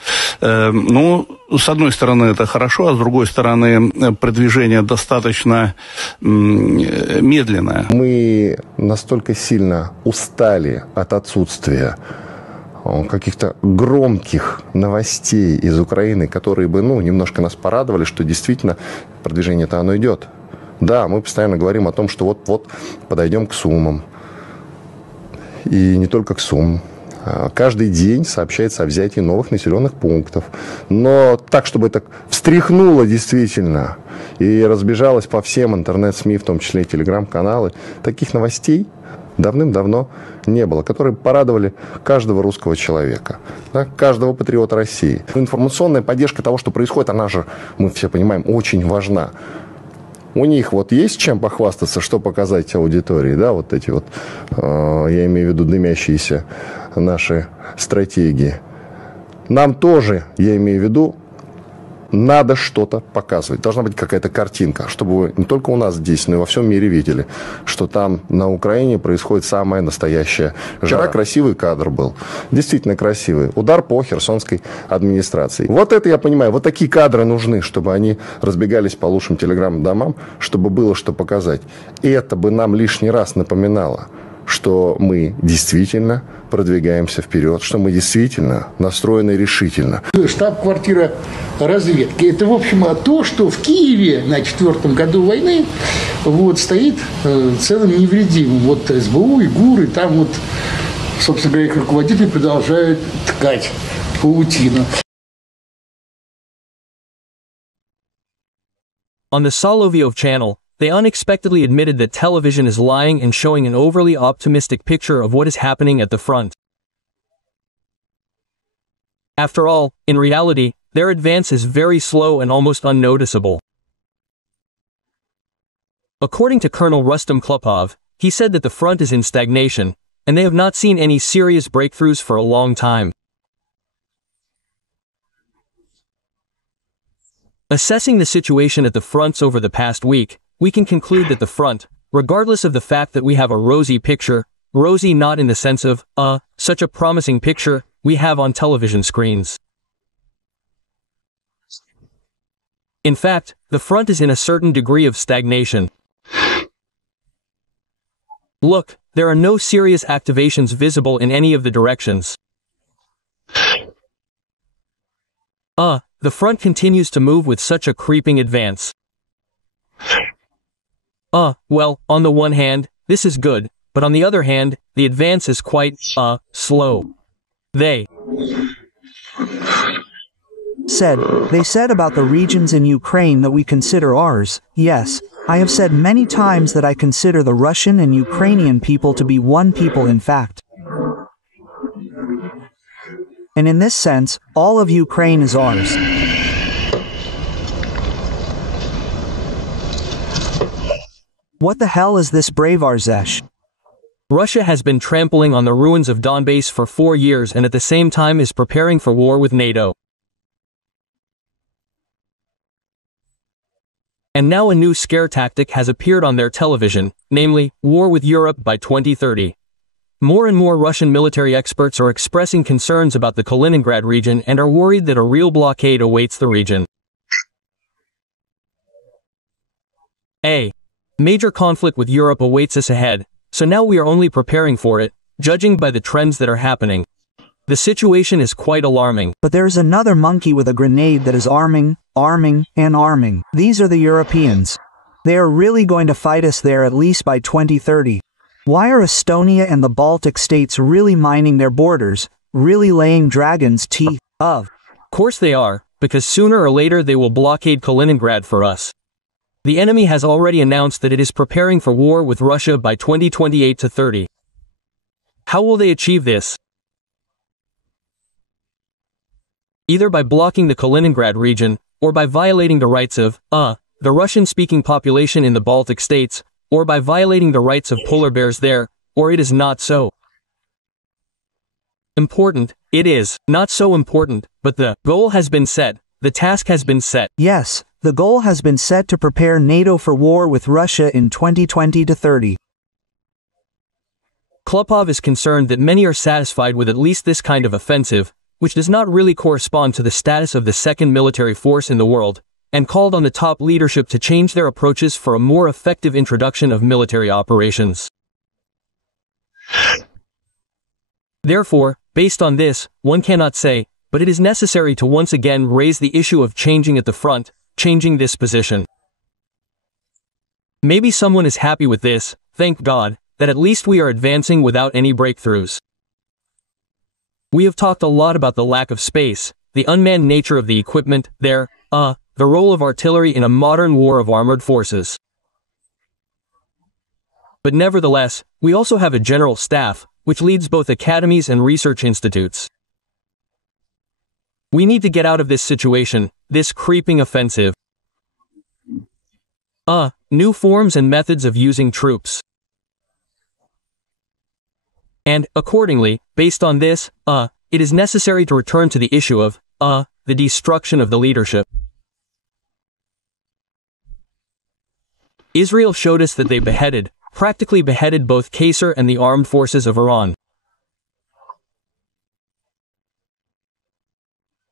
Ну, с одной стороны, это хорошо, а с другой стороны, продвижение достаточно медленное. Мы настолько сильно устали от отсутствия каких-то громких новостей из Украины, которые бы, немножко нас порадовали, что действительно продвижение-то оно идет. Да, мы постоянно говорим о том, что вот-вот подойдем к Сумам. И не только к Сумам. Каждый день сообщается о взятии новых населенных пунктов. Но так, чтобы это встряхнуло действительно и разбежалось по всем интернет-СМИ, в том числе и телеграм-каналы, таких новостей давным-давно не было, которые порадовали каждого русского человека, да, каждого патриота России. Информационная поддержка того, что происходит, она же, мы все понимаем, очень важна. У них вот есть чем похвастаться, что показать аудитории, да, вот эти вот, я имею в виду дымящиеся наши стратегии. Нам тоже, я имею в виду, надо что-то показывать. Должна быть какая-то картинка, чтобы вы не только у нас здесь, но и во всем мире видели, что там на Украине происходит самая настоящая жара. Вчера красивый кадр был. Действительно красивый. Удар по херсонской администрации. Вот это я понимаю. Вот такие кадры нужны, чтобы они разбегались по лучшим телеграм-домам, чтобы было что показать. И это бы нам лишний раз напоминало, что мы действительно продвигаемся вперед, что мы действительно настроены решительно. Штаб-квартира разведки. Это, в общем, то, что в Киеве на 4-м году войны вот, стоит целым невредимым. Вот СБУ и ГУР, и там вот, собственно говоря, их руководители продолжают ткать паутину. On the Soloviev channel, they unexpectedly admitted that television is lying and showing an overly optimistic picture of what is happening at the front. After all, in reality, their advance is very slow and almost unnoticeable. According to Colonel Rustam Klupov, he said that the front is in stagnation, and they have not seen any serious breakthroughs for a long time. Assessing the situation at the fronts over the past week, we can conclude that the front, regardless of the fact that we have a rosy picture, rosy not in the sense of, such a promising picture we have on television screens. In fact, the front is in a certain degree of stagnation. Look, there are no serious activations visible in any of the directions. The front continues to move with such a creeping advance. Well, on the one hand, this is good, but on the other hand, the advance is quite, slow. They said about the regions in Ukraine that we consider ours. Yes, I have said many times that I consider the Russian and Ukrainian people to be one people in fact. And in this sense, all of Ukraine is ours. What the hell is this brave Arzesh? Russia has been trampling on the ruins of Donbass for 4 years and at the same time is preparing for war with NATO. And now a new scare tactic has appeared on their television, namely, war with Europe by 2030. More and more Russian military experts are expressing concerns about the Kaliningrad region and are worried that a real blockade awaits the region. A major conflict with Europe awaits us ahead, so now we are only preparing for it, judging by the trends that are happening. The situation is quite alarming. But there's another monkey with a grenade that is arming, and arming. These are the Europeans. They are really going to fight us there at least by 2030. Why are Estonia and the Baltic states really mining their borders, really laying dragons' teeth of? Of course they are, because sooner or later they will blockade Kaliningrad for us. The enemy has already announced that it is preparing for war with Russia by 2028 to 30. How will they achieve this? Either by blocking the Kaliningrad region, or by violating the rights of, the Russian-speaking population in the Baltic states, or by violating the rights of polar bears there, or it is not so important. It is not so important, but the goal has been set, the task has been set. Yes, the goal has been set to prepare NATO for war with Russia in 2020 to 30. Klupov is concerned that many are satisfied with at least this kind of offensive, which does not really correspond to the status of the second military force in the world, and called on the top leadership to change their approaches for a more effective introduction of military operations. Therefore, based on this, one cannot say, but it is necessary to once again raise the issue of changing at the front, changing this position. Maybe someone is happy with this, thank God, that at least we are advancing without any breakthroughs. We have talked a lot about the lack of space, the unmanned nature of the equipment, the role of artillery in a modern war of armored forces. But nevertheless, we also have a general staff, which leads both academies and research institutes. We need to get out of this situation, this creeping offensive. New forms and methods of using troops. And, accordingly, based on this, it is necessary to return to the issue of, the destruction of the leadership. Israel showed us that they practically beheaded both Qasr and the armed forces of Iran.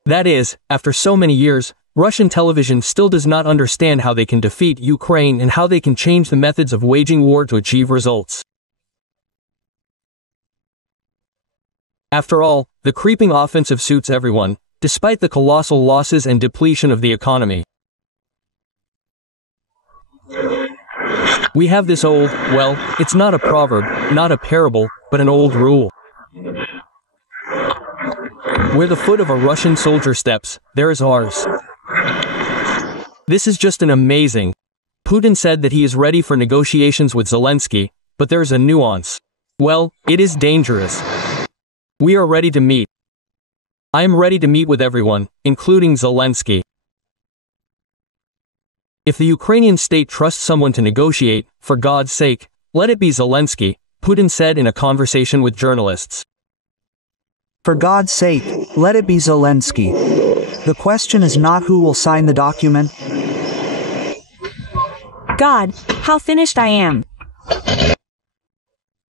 That is, after so many years, Russian television still does not understand how they can defeat Ukraine and how they can change the methods of waging war to achieve results. After all, the creeping offensive suits everyone, despite the colossal losses and depletion of the economy. We have this old, well, it's not a proverb, not a parable, but an old rule. Where the foot of a Russian soldier steps, there is ours. This is just an amazing. Putin said that he is ready for negotiations with Zelensky, but there's a nuance. Well, it is dangerous. We are ready to meet. I am ready to meet with everyone, including Zelensky. If the Ukrainian state trusts someone to negotiate, for God's sake, let it be Zelensky, Putin said in a conversation with journalists. For God's sake, let it be Zelensky. The question is not who will sign the document. God, how finished I am.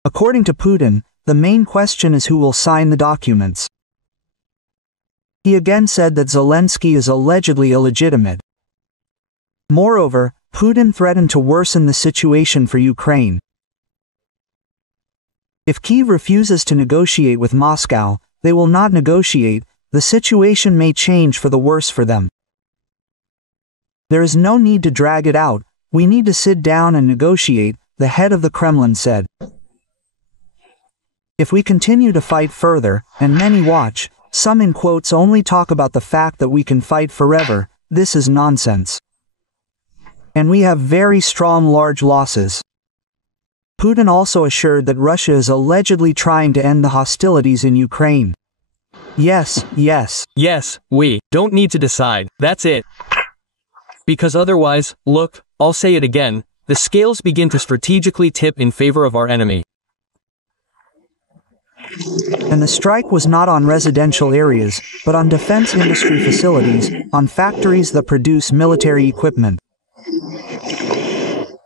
According to Putin, the main question is who will sign the documents. He again said that Zelensky is allegedly illegitimate. Moreover, Putin threatened to worsen the situation for Ukraine. If Kyiv refuses to negotiate with Moscow, they will not negotiate, the situation may change for the worse for them. There is no need to drag it out, we need to sit down and negotiate, the head of the Kremlin said. If we continue to fight further, and many watch, some in quotes only talk about the fact that we can fight forever, this is nonsense. And we have very strong large losses. Putin also assured that Russia is allegedly trying to end the hostilities in Ukraine. Yes, we don't need to decide, that's it. Because otherwise, look, I'll say it again, the scales begin to strategically tip in favor of our enemy. And the strike was not on residential areas, but on defense industry facilities, on factories that produce military equipment.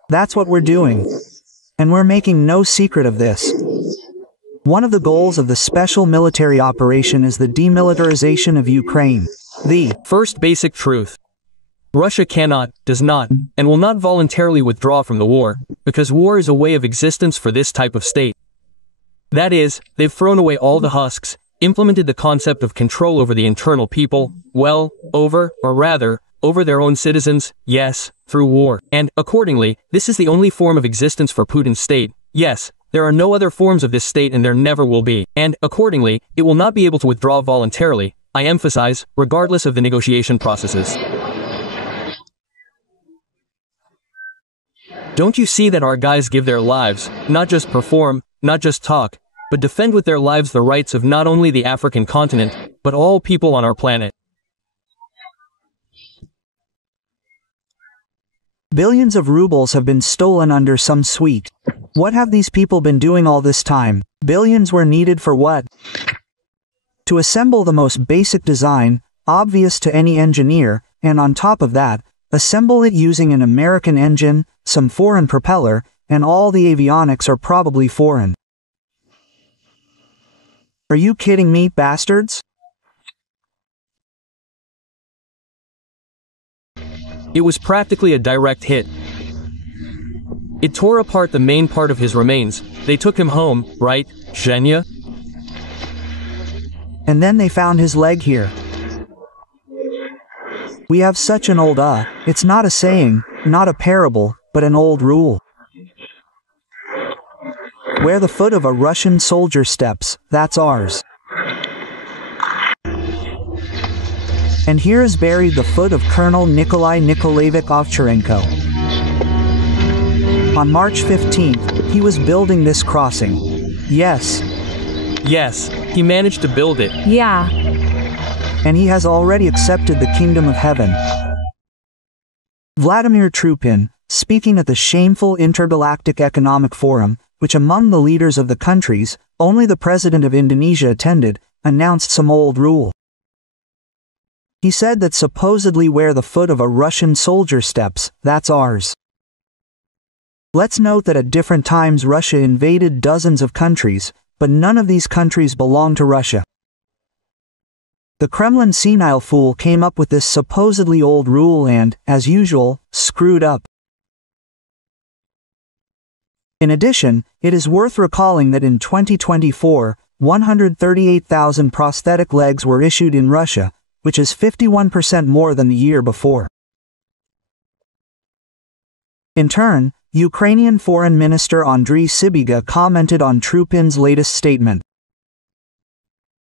That's what we're doing. And we're making no secret of this. One of the goals of the special military operation is the demilitarization of Ukraine. The first basic truth. Russia cannot, does not, and will not voluntarily withdraw from the war, because war is a way of existence for this type of state. That is, they've thrown away all the husks, implemented the concept of control over the internal people, over their own citizens, yes, through war. And, accordingly, this is the only form of existence for Putin's state. Yes, there are no other forms of this state and there never will be. And, accordingly, it will not be able to withdraw voluntarily, I emphasize, regardless of the negotiation processes. Don't you see that our guys give their lives, not just perform, not just talk, but defend with their lives the rights of not only the African continent, but all people on our planet? Billions of rubles have been stolen under some suite. What have these people been doing all this time? Billions were needed for what? To assemble the most basic design, obvious to any engineer, and on top of that, assemble it using an American engine, some foreign propeller, and all the avionics are probably foreign. Are you kidding me, bastards? It was practically a direct hit. It tore apart the main part of his remains. They took him home, right, Zhenya? And then they found his leg here. We have such an old it's not a saying, not a parable, but an old rule. Where the foot of a Russian soldier steps, that's ours. And here is buried the foot of Colonel Nikolai Nikolaevich Ovcharenko. On March 15th, he was building this crossing. Yes, he managed to build it. Yeah. And he has already accepted the kingdom of heaven. Vladimir Trupin, speaking at the shameful Intergalactic Economic Forum, which among the leaders of the countries, only the president of Indonesia attended, announced some old rule. He said that supposedly where the foot of a Russian soldier steps, that's ours. Let's note that at different times Russia invaded dozens of countries, but none of these countries belong to Russia. The Kremlin senile fool came up with this supposedly old rule and, as usual, screwed up. In addition, it is worth recalling that in 2024, 138,000 prosthetic legs were issued in Russia, which is 51% more than the year before. In turn, Ukrainian Foreign Minister Andriy Sybiga commented on Trupin's latest statement.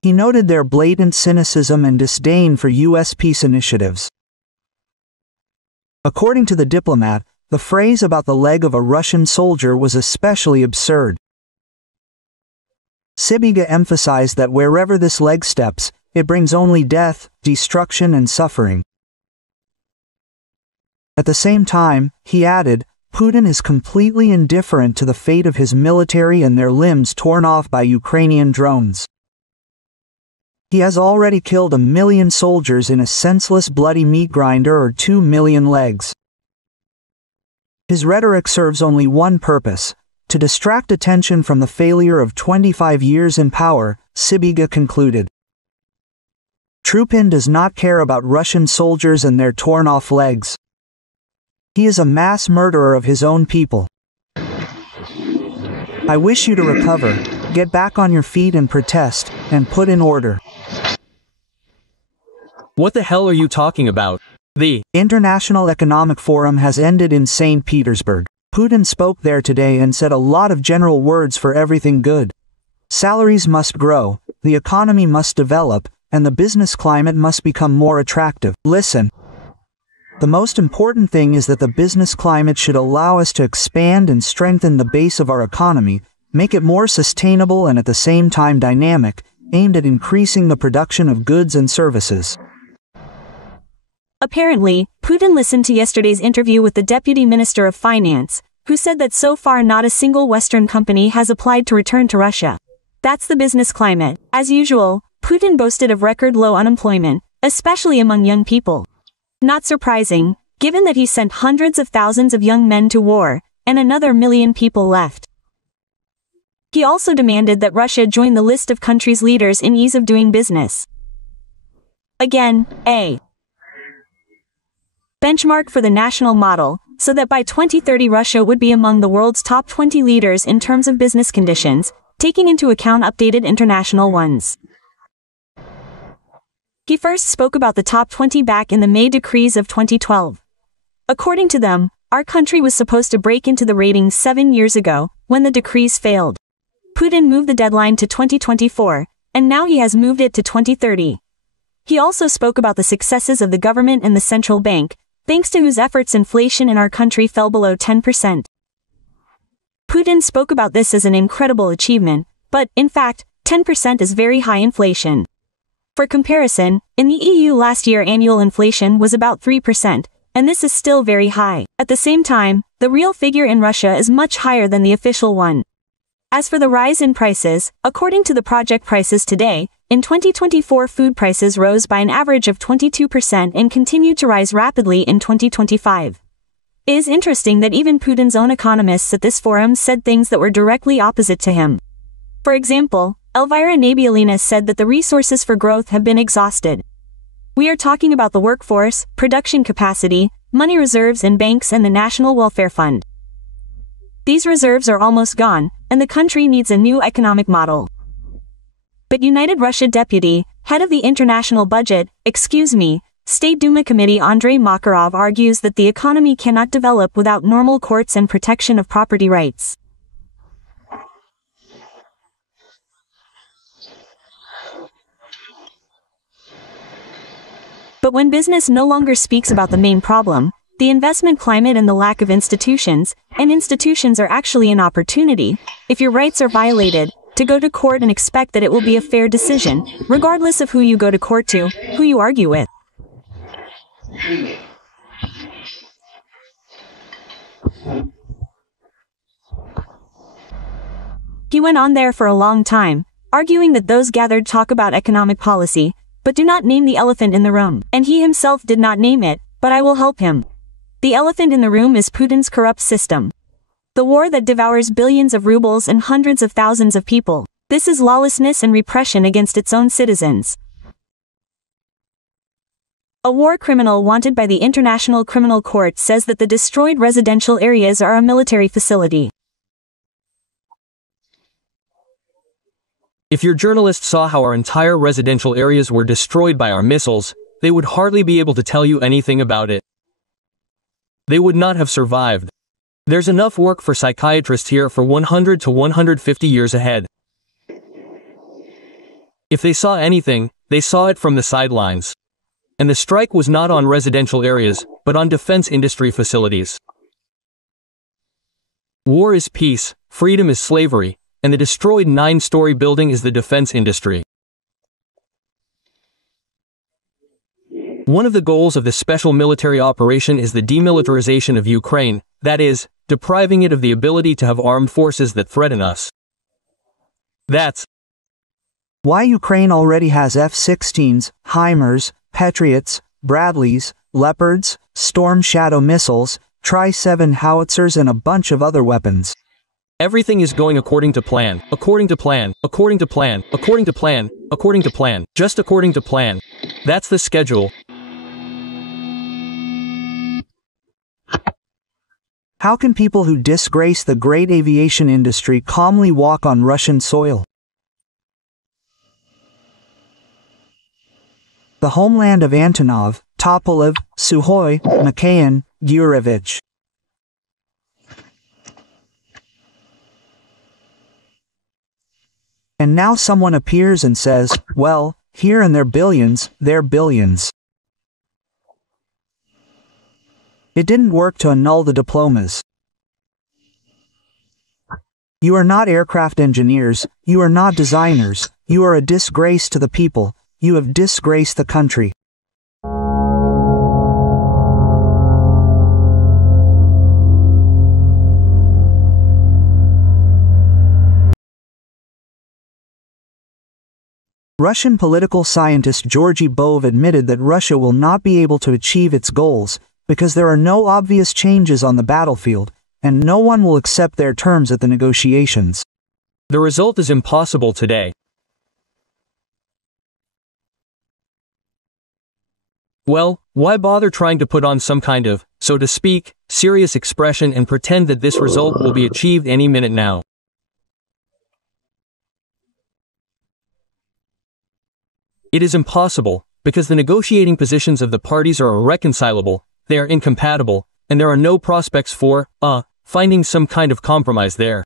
He noted their blatant cynicism and disdain for U.S. peace initiatives. According to the diplomat, the phrase about the leg of a Russian soldier was especially absurd. Sybiga emphasized that wherever this leg steps, it brings only death, destruction and suffering. At the same time, he added, Putin is completely indifferent to the fate of his military and their limbs torn off by Ukrainian drones. He has already killed 1 million soldiers in a senseless bloody meat grinder or 2 million legs. His rhetoric serves only one purpose, to distract attention from the failure of 25 years in power, Sybiga concluded. Trupin does not care about Russian soldiers and their torn-off legs. He is a mass murderer of his own people. I wish you to recover, get back on your feet and protest, and put in order. What the hell are you talking about? The International Economic Forum has ended in St. Petersburg. Putin spoke there today and said a lot of general words for everything good. Salaries must grow, the economy must develop, and the business climate must become more attractive. Listen. The most important thing is that the business climate should allow us to expand and strengthen the base of our economy, make it more sustainable and at the same time dynamic, aimed at increasing the production of goods and services. Apparently, Putin listened to yesterday's interview with the Deputy Minister of Finance, who said that so far not a single Western company has applied to return to Russia. That's the business climate. As usual, Putin boasted of record low unemployment, especially among young people. Not surprising, given that he sent hundreds of thousands of young men to war, and another 1 million people left. He also demanded that Russia join the list of countries' leaders in ease of doing business. Again, a benchmark for the national model, so that by 2030 Russia would be among the world's top 20 leaders in terms of business conditions, taking into account updated international ones. He first spoke about the top 20 back in the May decrees of 2012. According to them, our country was supposed to break into the ratings 7 years ago, when the decrees failed. Putin moved the deadline to 2024, and now he has moved it to 2030. He also spoke about the successes of the government and the central bank, thanks to whose efforts inflation in our country fell below 10%. Putin spoke about this as an incredible achievement, but, in fact, 10% is very high inflation. For comparison, in the EU last year annual inflation was about 3%, and this is still very high. At the same time, the real figure in Russia is much higher than the official one. As for the rise in prices, according to the project Prices Today, in 2024 food prices rose by an average of 22% and continued to rise rapidly in 2025. It is interesting that even Putin's own economists at this forum said things that were directly opposite to him. For example, Elvira Nabialina said that the resources for growth have been exhausted. We are talking about the workforce, production capacity, money reserves in banks and the National Welfare Fund. These reserves are almost gone, and the country needs a new economic model. But United Russia Deputy, head of the International Budget, State Duma Committee Andrei Makarov argues that the economy cannot develop without normal courts and protection of property rights. But when business no longer speaks about the main problem, the investment climate and the lack of institutions, and institutions are actually an opportunity, if your rights are violated, to go to court and expect that it will be a fair decision, regardless of who you go to court to, who you argue with. He went on there for a long time, arguing that those gathered talk about economic policy, but do not name the elephant in the room. And he himself did not name it, but I will help him. The elephant in the room is Putin's corrupt system. The war that devours billions of rubles and hundreds of thousands of people. This is lawlessness and repression against its own citizens. A war criminal wanted by the International Criminal Court says that the destroyed residential areas are a military facility. If your journalists saw how our entire residential areas were destroyed by our missiles, they would hardly be able to tell you anything about it. They would not have survived. There's enough work for psychiatrists here for 100 to 150 years ahead. If they saw anything, they saw it from the sidelines. And the strike was not on residential areas, but on defense industry facilities. War is peace, freedom is slavery, and the destroyed 9-story building is the defense industry. One of the goals of the special military operation is the demilitarization of Ukraine, that is, depriving it of the ability to have armed forces that threaten us. That's why Ukraine already has F-16s, HIMARS, Patriots, Bradleys, Leopards, Storm Shadow missiles, Tri-7 howitzers and a bunch of other weapons. Everything is going according to plan, according to plan, according to plan, according to plan, according to plan, just according to plan. That's the schedule. How can people who disgrace the great aviation industry calmly walk on Russian soil? The homeland of Antonov, Tupolev, Sukhoi, Mikhail, Gurevich. And now someone appears and says, well, here and their billions, their billions. It didn't work to annul the diplomas. You are not aircraft engineers, you are not designers, you are a disgrace to the people, you have disgraced the country. Russian political scientist Georgy Bove admitted that Russia will not be able to achieve its goals because there are no obvious changes on the battlefield, and no one will accept their terms at the negotiations. The result is impossible today. Well, why bother trying to put on some kind of, so to speak, serious expression and pretend that this result will be achieved any minute now? It is impossible, because the negotiating positions of the parties are irreconcilable, they are incompatible, and there are no prospects for, finding some kind of compromise there.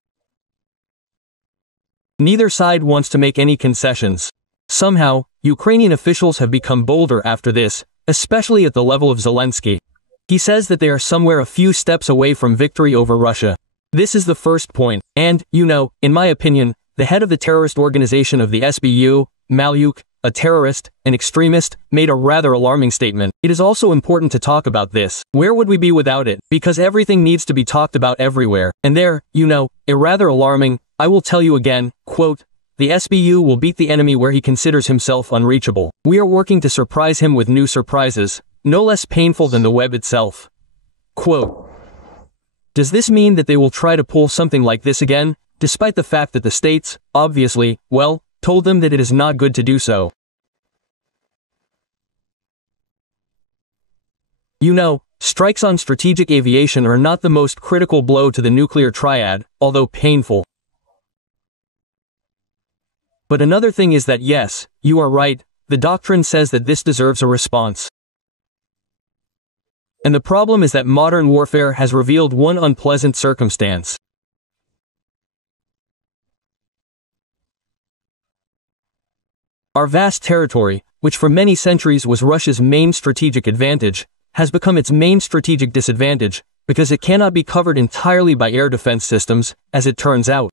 Neither side wants to make any concessions. Somehow, Ukrainian officials have become bolder after this, especially at the level of Zelensky. He says that they are somewhere a few steps away from victory over Russia. This is the first point, and, in my opinion, the head of the terrorist organization of the SBU, Malyuk, a terrorist, an extremist, made a rather alarming statement. It is also important to talk about this. Where would we be without it? Because everything needs to be talked about everywhere. And there, a rather alarming, I will tell you again, quote, the SBU will beat the enemy where he considers himself unreachable. We are working to surprise him with new surprises, no less painful than the web itself. Quote, does this mean that they will try to pull something like this again, despite the fact that the states, obviously, told them that it is not good to do so? Strikes on strategic aviation are not the most critical blow to the nuclear triad, although painful. But another thing is that yes, you are right, the doctrine says that this deserves a response. And the problem is that modern warfare has revealed one unpleasant circumstance. Our vast territory, which for many centuries was Russia's main strategic advantage, has become its main strategic disadvantage, because it cannot be covered entirely by air defense systems, as it turns out.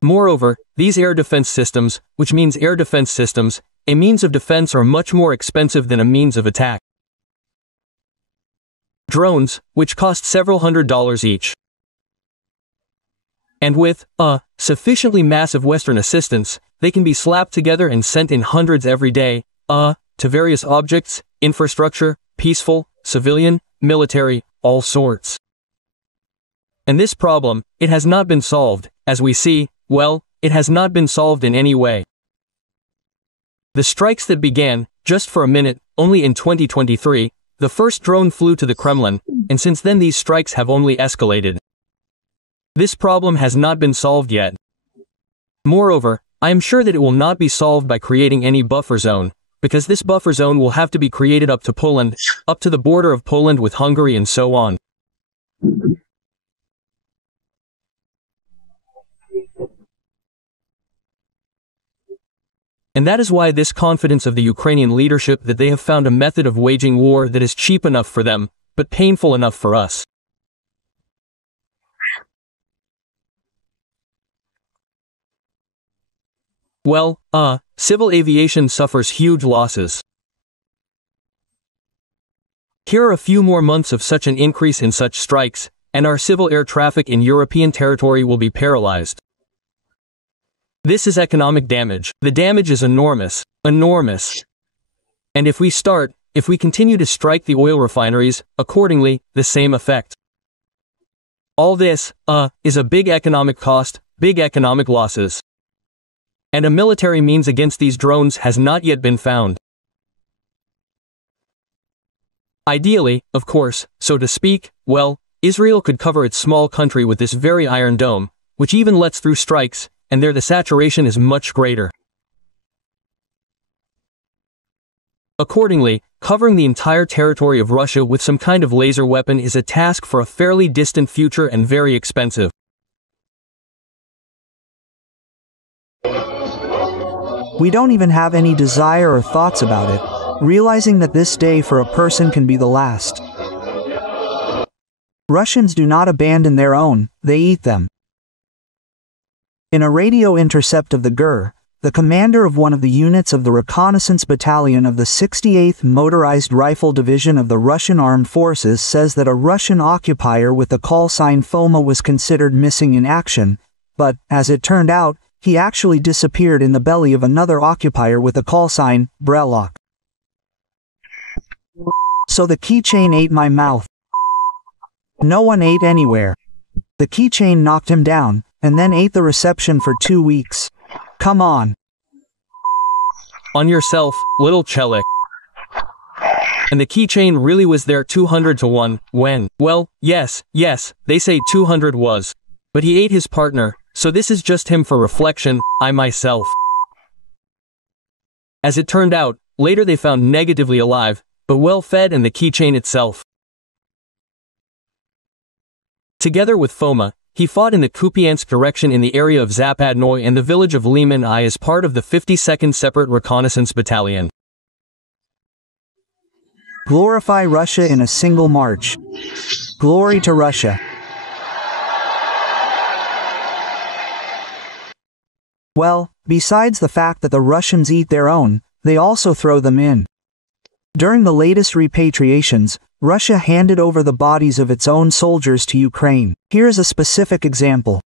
Moreover, these air defense systems, which means air defense systems, a means of defense, are much more expensive than a means of attack. Drones, which cost several $100s each. And with, sufficiently massive Western assistance, they can be slapped together and sent in hundreds every day, to various objects, infrastructure, peaceful, civilian, military, all sorts. And this problem, it has not been solved, as we see, well, it has not been solved in any way. The strikes that began, just for a minute, only in 2023, the first drone flew to the Kremlin, and since then these strikes have only escalated. This problem has not been solved yet. Moreover, I am sure that it will not be solved by creating any buffer zone, because this buffer zone will have to be created up to Poland, up to the border of Poland with Hungary and so on. And that is why this confidence of the Ukrainian leadership that they have found a method of waging war that is cheap enough for them, but painful enough for us. Well, civil aviation suffers huge losses. Here are a few more months of such an increase in such strikes, and our civil air traffic in European territory will be paralyzed. This is economic damage. The damage is enormous. Enormous. And if we continue to strike the oil refineries, accordingly, the same effect. All this, is a big economic cost, big economic losses. And a military means against these drones has not yet been found. Ideally, of course, so to speak, well, Israel could cover its small country with this very Iron Dome, which even lets through strikes, and there the saturation is much greater. Accordingly, covering the entire territory of Russia with some kind of laser weapon is a task for a fairly distant future and very expensive. We don't even have any desire or thoughts about it, realizing that this day for a person can be the last. Russians do not abandon their own, they eat them. In a radio intercept of the GUR, the commander of one of the units of the reconnaissance battalion of the 68th Motorized Rifle Division of the Russian Armed Forces says that a Russian occupier with the call sign FOMA was considered missing in action, but, as it turned out, he actually disappeared in the belly of another occupier with the call sign Brelok. So the keychain ate my mouth. No one ate anywhere. The keychain knocked him down, and then ate the reception for 2 weeks. Come on. On yourself, little Chelik. And the keychain really was there 200 to 1, when, well, yes, they say 200 was. But he ate his partner, so this is just him for reflection, I myself. As it turned out, later they found negatively alive, but well fed and the keychain itself. Together with FOMA, he fought in the Kupiansk direction in the area of Zapadnoy and the village of Liman I as part of the 52nd Separate Reconnaissance Battalion. Glorify Russia in a single march. Glory to Russia. Well, besides the fact that the Russians eat their own, they also throw them in. During the latest repatriations, Russia handed over the bodies of its own soldiers to Ukraine. Here's a specific example.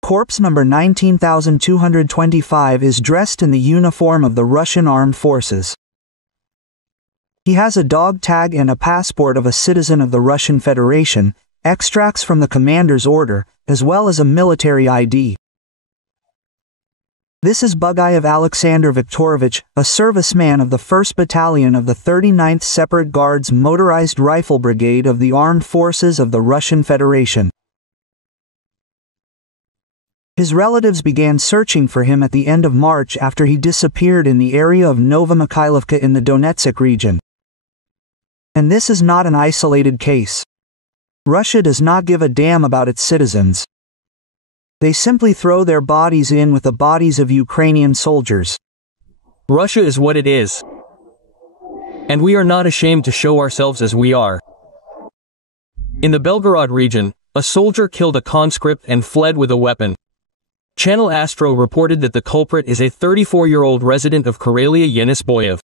Corpse number 19,225 is dressed in the uniform of the Russian Armed Forces. He has a dog tag and a passport of a citizen of the Russian Federation, extracts from the commander's order, as well as a military ID. This is Bugayev Alexander Viktorovich, a serviceman of the 1st Battalion of the 39th Separate Guards Motorized Rifle Brigade of the Armed Forces of the Russian Federation. His relatives began searching for him at the end of March after he disappeared in the area of Novomykhailovka in the Donetsk region. And this is not an isolated case. Russia does not give a damn about its citizens. They simply throw their bodies in with the bodies of Ukrainian soldiers. Russia is what it is. And we are not ashamed to show ourselves as we are. In the Belgorod region, a soldier killed a conscript and fled with a weapon. Channel Astro reported that the culprit is a 34-year-old resident of Karelia Yenis Boyev.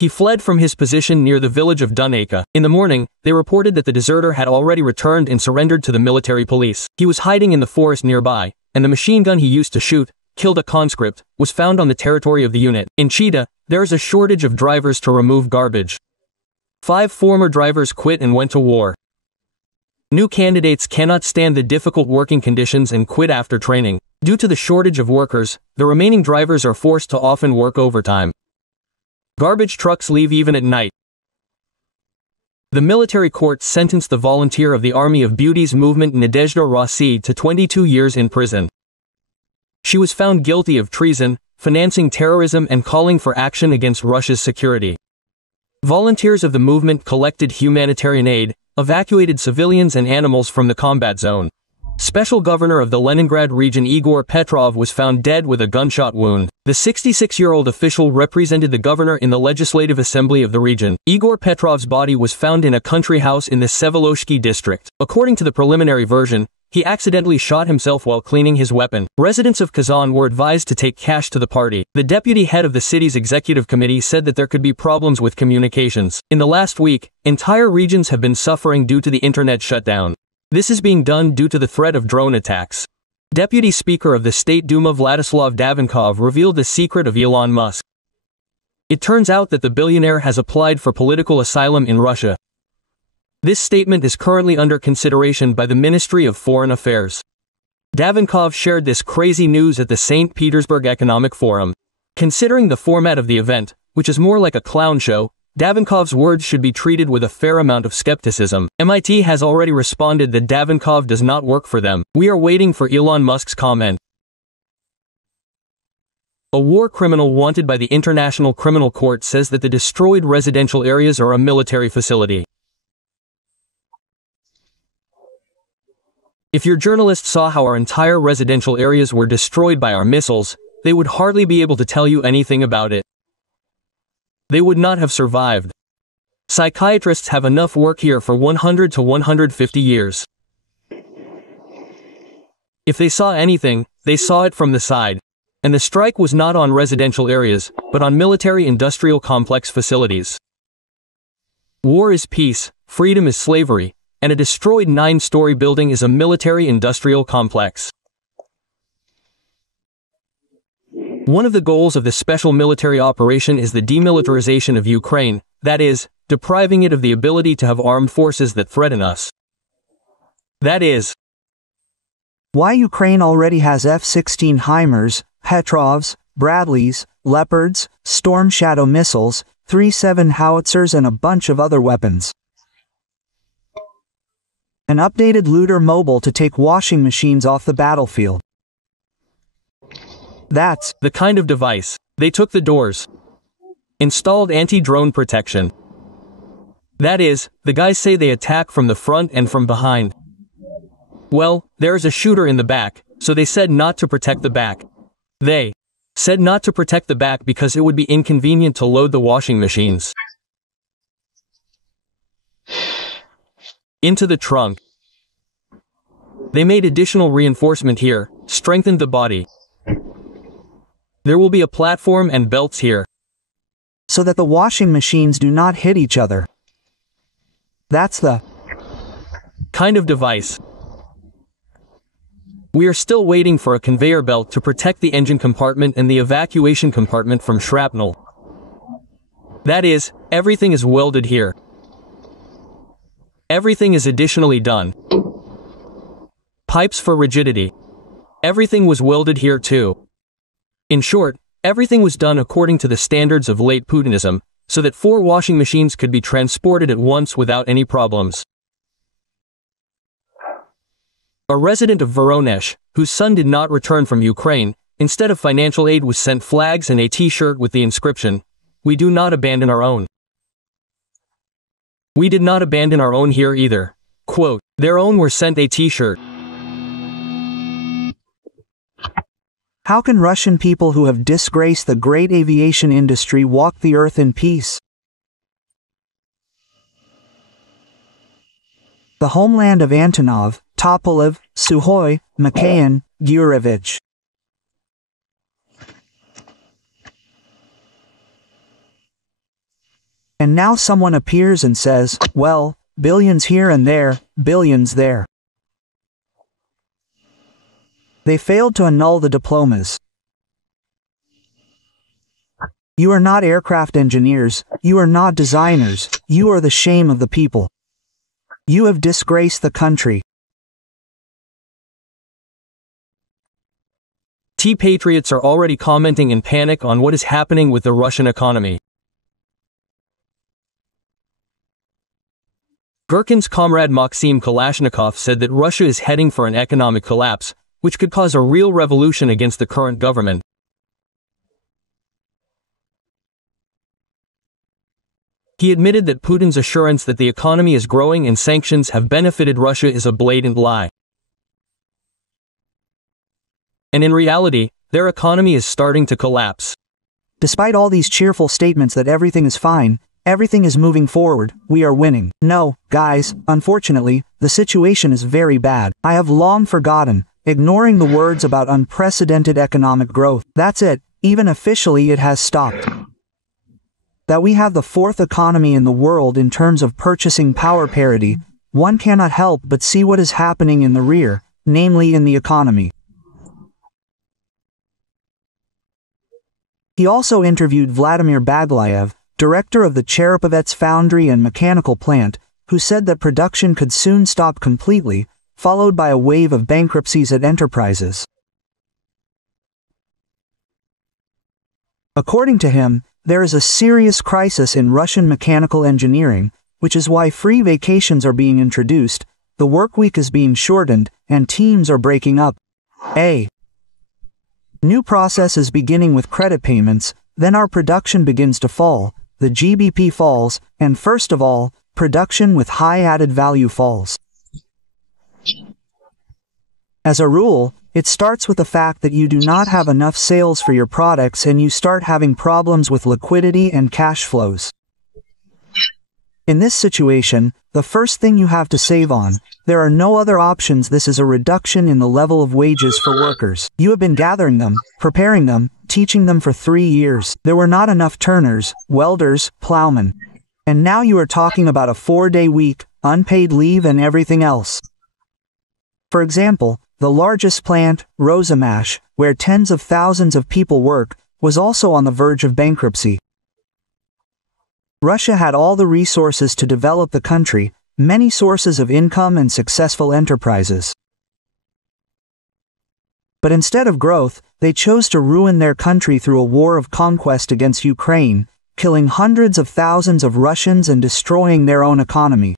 He fled from his position near the village of Dunayka. In the morning, they reported that the deserter had already returned and surrendered to the military police. He was hiding in the forest nearby, and the machine gun he used to shoot, killed a conscript, was found on the territory of the unit. In Chita, there is a shortage of drivers to remove garbage. 5 former drivers quit and went to war. New candidates cannot stand the difficult working conditions and quit after training. Due to the shortage of workers, the remaining drivers are forced to often work overtime. Garbage trucks leave even at night. The military court sentenced the volunteer of the Army of Beauty's movement Nadezhda Rossi to 22 years in prison. She was found guilty of treason, financing terrorism and calling for action against Russia's security. Volunteers of the movement collected humanitarian aid, evacuated civilians and animals from the combat zone. Special Governor of the Leningrad region Igor Petrov was found dead with a gunshot wound. The 66-year-old official represented the governor in the Legislative Assembly of the region. Igor Petrov's body was found in a country house in the Sevoloshki district. According to the preliminary version, he accidentally shot himself while cleaning his weapon. Residents of Kazan were advised to take cash to the party. The deputy head of the city's executive committee said that there could be problems with communications. In the last week, entire regions have been suffering due to the internet shutdown. This is being done due to the threat of drone attacks. Deputy Speaker of the State Duma Vladislav Davinkov revealed the secret of Elon Musk. It turns out that the billionaire has applied for political asylum in Russia. This statement is currently under consideration by the Ministry of Foreign Affairs. Davinkov shared this crazy news at the St. Petersburg Economic Forum. Considering the format of the event, which is more like a clown show, Davinkov's words should be treated with a fair amount of skepticism. MIT has already responded that Davinkov does not work for them. We are waiting for Elon Musk's comment. A war criminal wanted by the International Criminal Court says that the destroyed residential areas are a military facility. If your journalist saw how our entire residential areas were destroyed by our missiles, they would hardly be able to tell you anything about it. They would not have survived. Psychiatrists have enough work here for 100 to 150 years. If they saw anything, they saw it from the side. And the strike was not on residential areas, but on military-industrial complex facilities. War is peace, freedom is slavery, and a destroyed 9-story building is a military-industrial complex. One of the goals of the special military operation is the demilitarization of Ukraine, that is, depriving it of the ability to have armed forces that threaten us. That is why Ukraine already has F-16 HIMARS, Petrovs, Bradleys, Leopards, Storm Shadow missiles, 3-7 howitzers and a bunch of other weapons. An updated looter mobile to take washing machines off the battlefield. That's the kind of device. They took the doors. Installed anti-drone protection. That is, the guys say they attack from the front and from behind. Well, there is a shooter in the back, so they said not to protect the back. They said not to protect the back because it would be inconvenient to load the washing machines into the trunk. They made additional reinforcement here, strengthened the body. There will be a platform and belts here, so that the washing machines do not hit each other. That's the kind of device. We are still waiting for a conveyor belt to protect the engine compartment and the evacuation compartment from shrapnel. That is, everything is welded here. Everything is additionally done. Pipes for rigidity. Everything was welded here too. In short, everything was done according to the standards of late Putinism, so that 4 washing machines could be transported at once without any problems. A resident of Voronezh, whose son did not return from Ukraine, instead of financial aid was sent flags and a t-shirt with the inscription, "We do not abandon our own." We did not abandon our own here either. Quote, their own were sent a t-shirt. How can Russian people who have disgraced the great aviation industry walk the earth in peace? The homeland of Antonov, Tupolev, Sukhoi, Mikhail, Gurevich. And now someone appears and says, well, billions here and there, billions there. They failed to annul the diplomas. You are not aircraft engineers, you are not designers, you are the shame of the people. You have disgraced the country. Tea patriots are already commenting in panic on what is happening with the Russian economy. Gherkin's comrade Maxim Kalashnikov said that Russia is heading for an economic collapse, which could cause a real revolution against the current government. He admitted that Putin's assurance that the economy is growing and sanctions have benefited Russia is a blatant lie. And in reality, their economy is starting to collapse. Despite all these cheerful statements that everything is fine, everything is moving forward, we are winning. No, guys, unfortunately, the situation is very bad. I have long forgotten, ignoring the words about unprecedented economic growth. That's it, even officially it has stopped. That we have the fourth economy in the world in terms of purchasing power parity, one cannot help but see what is happening in the rear, namely in the economy. He also interviewed Vladimir Baglayev, director of the Cherepovets foundry and mechanical plant, who said that production could soon stop completely, followed by a wave of bankruptcies at enterprises. According to him, there is a serious crisis in Russian mechanical engineering, which is why free vacations are being introduced, the work week is being shortened, and teams are breaking up. A new process is beginning with credit payments, then our production begins to fall, the GBP falls, and first of all, production with high added value falls. As a rule, it starts with the fact that you do not have enough sales for your products and you start having problems with liquidity and cash flows. In this situation, the first thing you have to save on, there are no other options. This is a reduction in the level of wages for workers. You have been gathering them, preparing them, teaching them for 3 years. There were not enough turners, welders, plowmen. And now you are talking about a 4-day week, unpaid leave and everything else. For example, the largest plant, Rosamash, where tens of thousands of people work, was also on the verge of bankruptcy. Russia had all the resources to develop the country, many sources of income and successful enterprises. But instead of growth, they chose to ruin their country through a war of conquest against Ukraine, killing hundreds of thousands of Russians and destroying their own economy.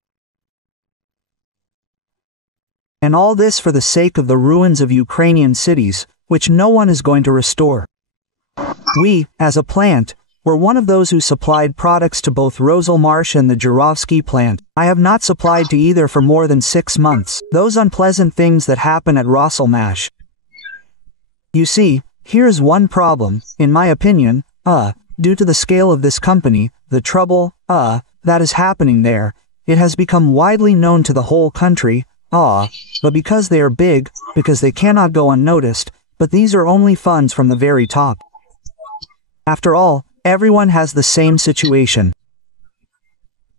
And all this for the sake of the ruins of Ukrainian cities, which no one is going to restore. We, as a plant, were one of those who supplied products to both Roselmarsh and the Jurovsky plant. I have not supplied to either for more than 6 months. Those unpleasant things that happen at Roselmash. You see, here's one problem, in my opinion, due to the scale of this company, the trouble, that is happening there, it has become widely known to the whole country, but because they are big, because they cannot go unnoticed, but these are only funds from the very top. After all, everyone has the same situation.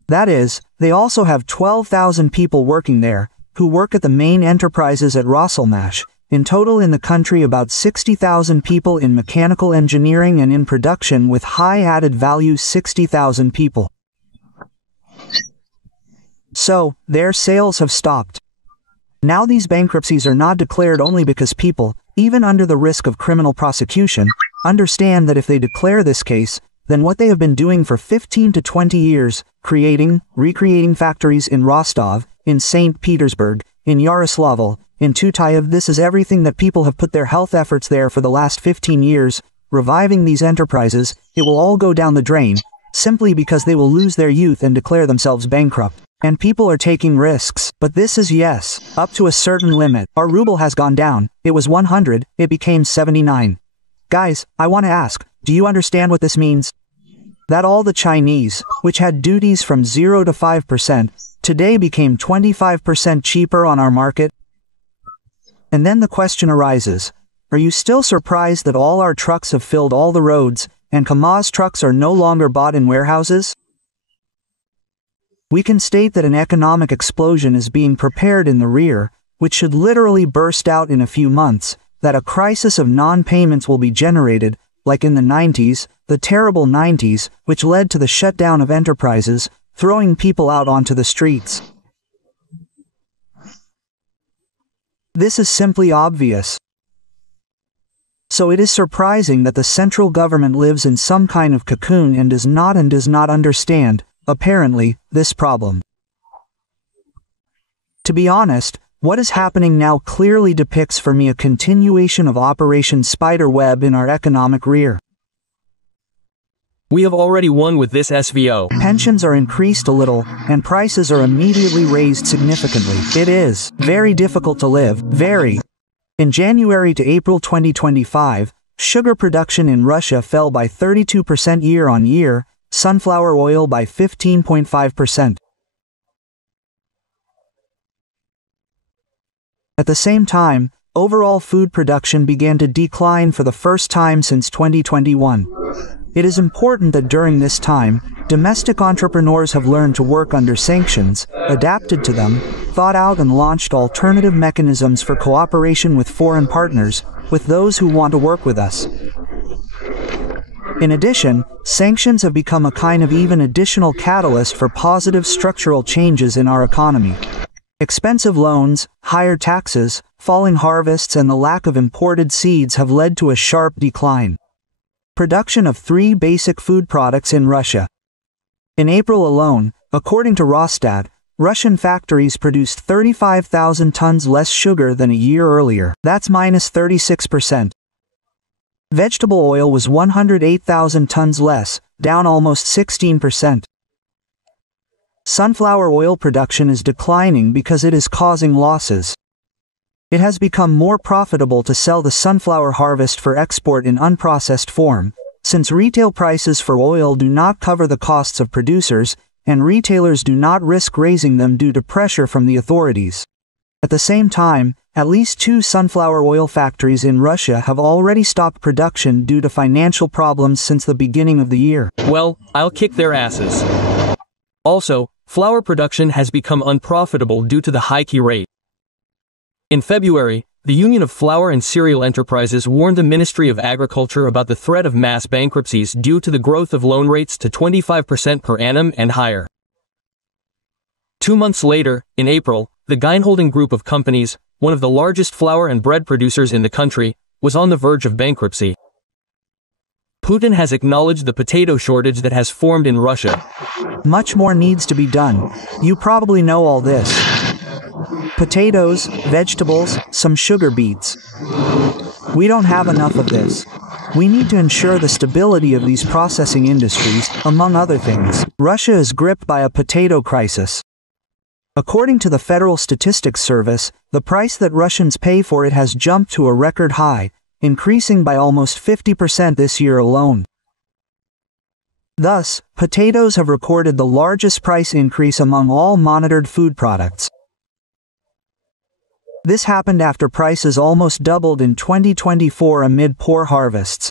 That is, they also have 12,000 people working there, who work at the main enterprises at Roselmash. In total in the country about 60,000 people in mechanical engineering and in production with high added value 60,000 people. So, their sales have stopped. Now these bankruptcies are not declared only because people, even under the risk of criminal prosecution, understand that if they declare this case, then what they have been doing for 15 to 20 years, recreating factories in Rostov, in St. Petersburg, in Yaroslavl, in Tutayev, this is everything that people have put their health efforts there for the last 15 years, reviving these enterprises, it will all go down the drain, simply because they will lose their youth and declare themselves bankrupt. And people are taking risks, but this is yes, up to a certain limit. Our ruble has gone down, it was 100, it became 79. Guys, I want to ask, do you understand what this means? That all the Chinese, which had duties from 0 to 5%, today became 25% cheaper on our market? And then the question arises, are you still surprised that all our trucks have filled all the roads, and Kamaz trucks are no longer bought in warehouses? We can state that an economic explosion is being prepared in the rear, which should literally burst out in a few months, that a crisis of non-payments will be generated, like in the 90s, the terrible 90s, which led to the shutdown of enterprises, throwing people out onto the streets. This is simply obvious. So it is surprising that the central government lives in some kind of cocoon and does not understand, apparently, this problem. To be honest, what is happening now clearly depicts for me a continuation of Operation Spiderweb in our economic rear. We have already won with this SVO. Pensions are increased a little, and prices are immediately raised significantly. It is very difficult to live, very. In January to April 2025, sugar production in Russia fell by 32% year-on-year, sunflower oil by 15.5%. At the same time, overall food production began to decline for the first time since 2021. It is important that during this time, domestic entrepreneurs have learned to work under sanctions, adapted to them, thought out and launched alternative mechanisms for cooperation with foreign partners, with those who want to work with us. In addition, sanctions have become a kind of even additional catalyst for positive structural changes in our economy. Expensive loans, higher taxes, falling harvests and the lack of imported seeds have led to a sharp decline. Production of 3 basic food products in Russia. In April alone, according to Rosstat, Russian factories produced 35,000 tons less sugar than a year earlier. That's minus 36%. Vegetable oil was 108,000 tons less, down almost 16%. Sunflower oil production is declining because it is causing losses. It has become more profitable to sell the sunflower harvest for export in unprocessed form, since retail prices for oil do not cover the costs of producers, and retailers do not risk raising them due to pressure from the authorities. At the same time, at least 2 sunflower oil factories in Russia have already stopped production due to financial problems since the beginning of the year. Well, I'll kick their asses. Also, flour production has become unprofitable due to the high key rate. In February, the Union of Flour and Cereal Enterprises warned the Ministry of Agriculture about the threat of mass bankruptcies due to the growth of loan rates to 25% per annum and higher. 2 months later, in April, the Geinholding Group of companies, one of the largest flour and bread producers in the country, was on the verge of bankruptcy. Putin has acknowledged the potato shortage that has formed in Russia. Much more needs to be done. You probably know all this. Potatoes, vegetables, some sugar beets. We don't have enough of this. We need to ensure the stability of these processing industries, among other things. Russia is gripped by a potato crisis. According to the Federal Statistics Service, the price that Russians pay for it has jumped to a record high, increasing by almost 50% this year alone. Thus, potatoes have recorded the largest price increase among all monitored food products. This happened after prices almost doubled in 2024 amid poor harvests.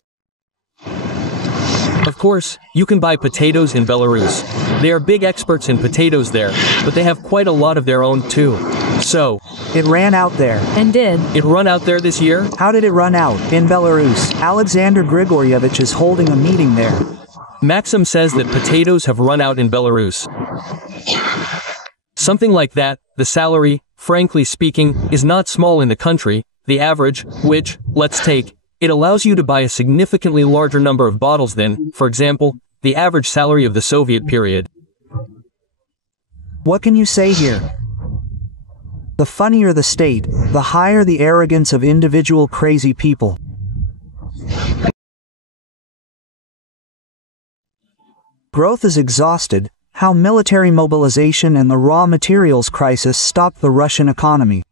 Of course, you can buy potatoes in Belarus. They are big experts in potatoes there, but they have quite a lot of their own too. So, it ran out there. And did it run out there this year? How did it run out? In Belarus, Alexander Grigorievich is holding a meeting there. Maxim says that potatoes have run out in Belarus. Something like that. The salary, frankly speaking, is not small in the country. The average, which, let's take, it allows you to buy a significantly larger number of bottles than, for example, the average salary of the Soviet period. What can you say here? The funnier the state, the higher the arrogance of individual crazy people. Growth is exhausted. How military mobilization and the raw materials crisis stopped the Russian economy.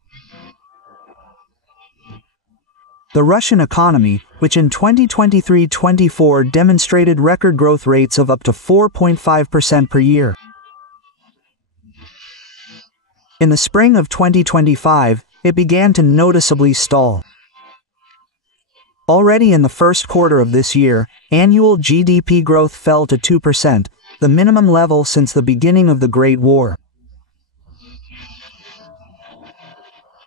The Russian economy, which in 2023-24 demonstrated record growth rates of up to 4.5% per year. In the spring of 2025, it began to noticeably stall. Already in the first quarter of this year, annual GDP growth fell to 2%, the minimum level since the beginning of the Great War.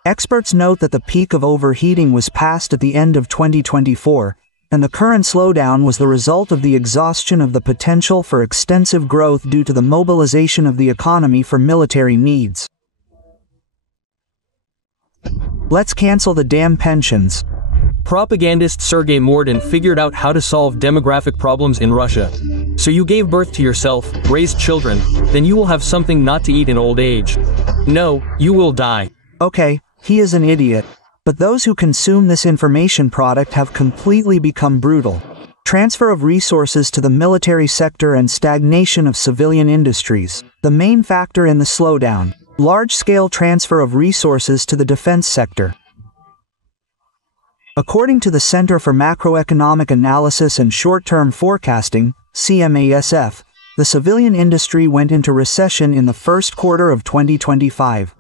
Experts note that the peak of overheating was passed at the end of 2024, and the current slowdown was the result of the exhaustion of the potential for extensive growth due to the mobilization of the economy for military needs. Let's cancel the damn pensions. Propagandist Sergei Mordin figured out how to solve demographic problems in Russia. So you gave birth to yourself, raised children, then you will have something not to eat in old age. No, you will die. Okay, he is an idiot. But those who consume this information product have completely become brutal. Transfer of resources to the military sector and stagnation of civilian industries. The main factor in the slowdown. Large-scale transfer of resources to the defense sector. According to the Center for Macroeconomic Analysis and Short-Term Forecasting, CMASF, the civilian industry went into recession in the first quarter of 2025.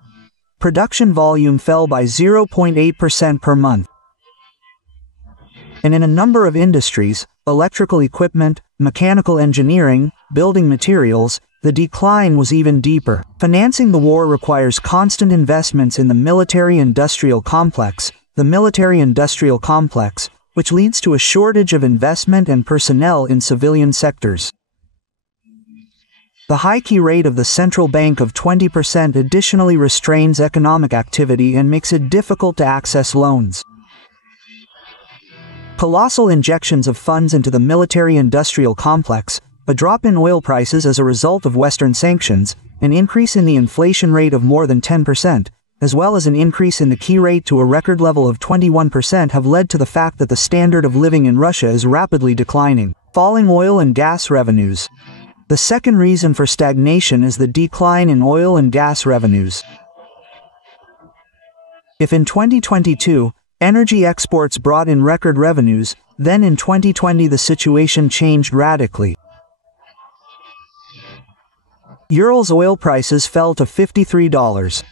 Production volume fell by 0.8% per month. And in a number of industries, electrical equipment, mechanical engineering, building materials, the decline was even deeper. Financing the war requires constant investments in the military-industrial complex, which leads to a shortage of investment and personnel in civilian sectors. The high key rate of the central bank of 20% additionally restrains economic activity and makes it difficult to access loans. Colossal injections of funds into the military-industrial complex, a drop in oil prices as a result of Western sanctions, an increase in the inflation rate of more than 10%, as well as an increase in the key rate to a record level of 21% have led to the fact that the standard of living in Russia is rapidly declining. Falling oil and gas revenues. The second reason for stagnation is the decline in oil and gas revenues. If in 2022, energy exports brought in record revenues, then in 2020 the situation changed radically. Ural's oil prices fell to $53.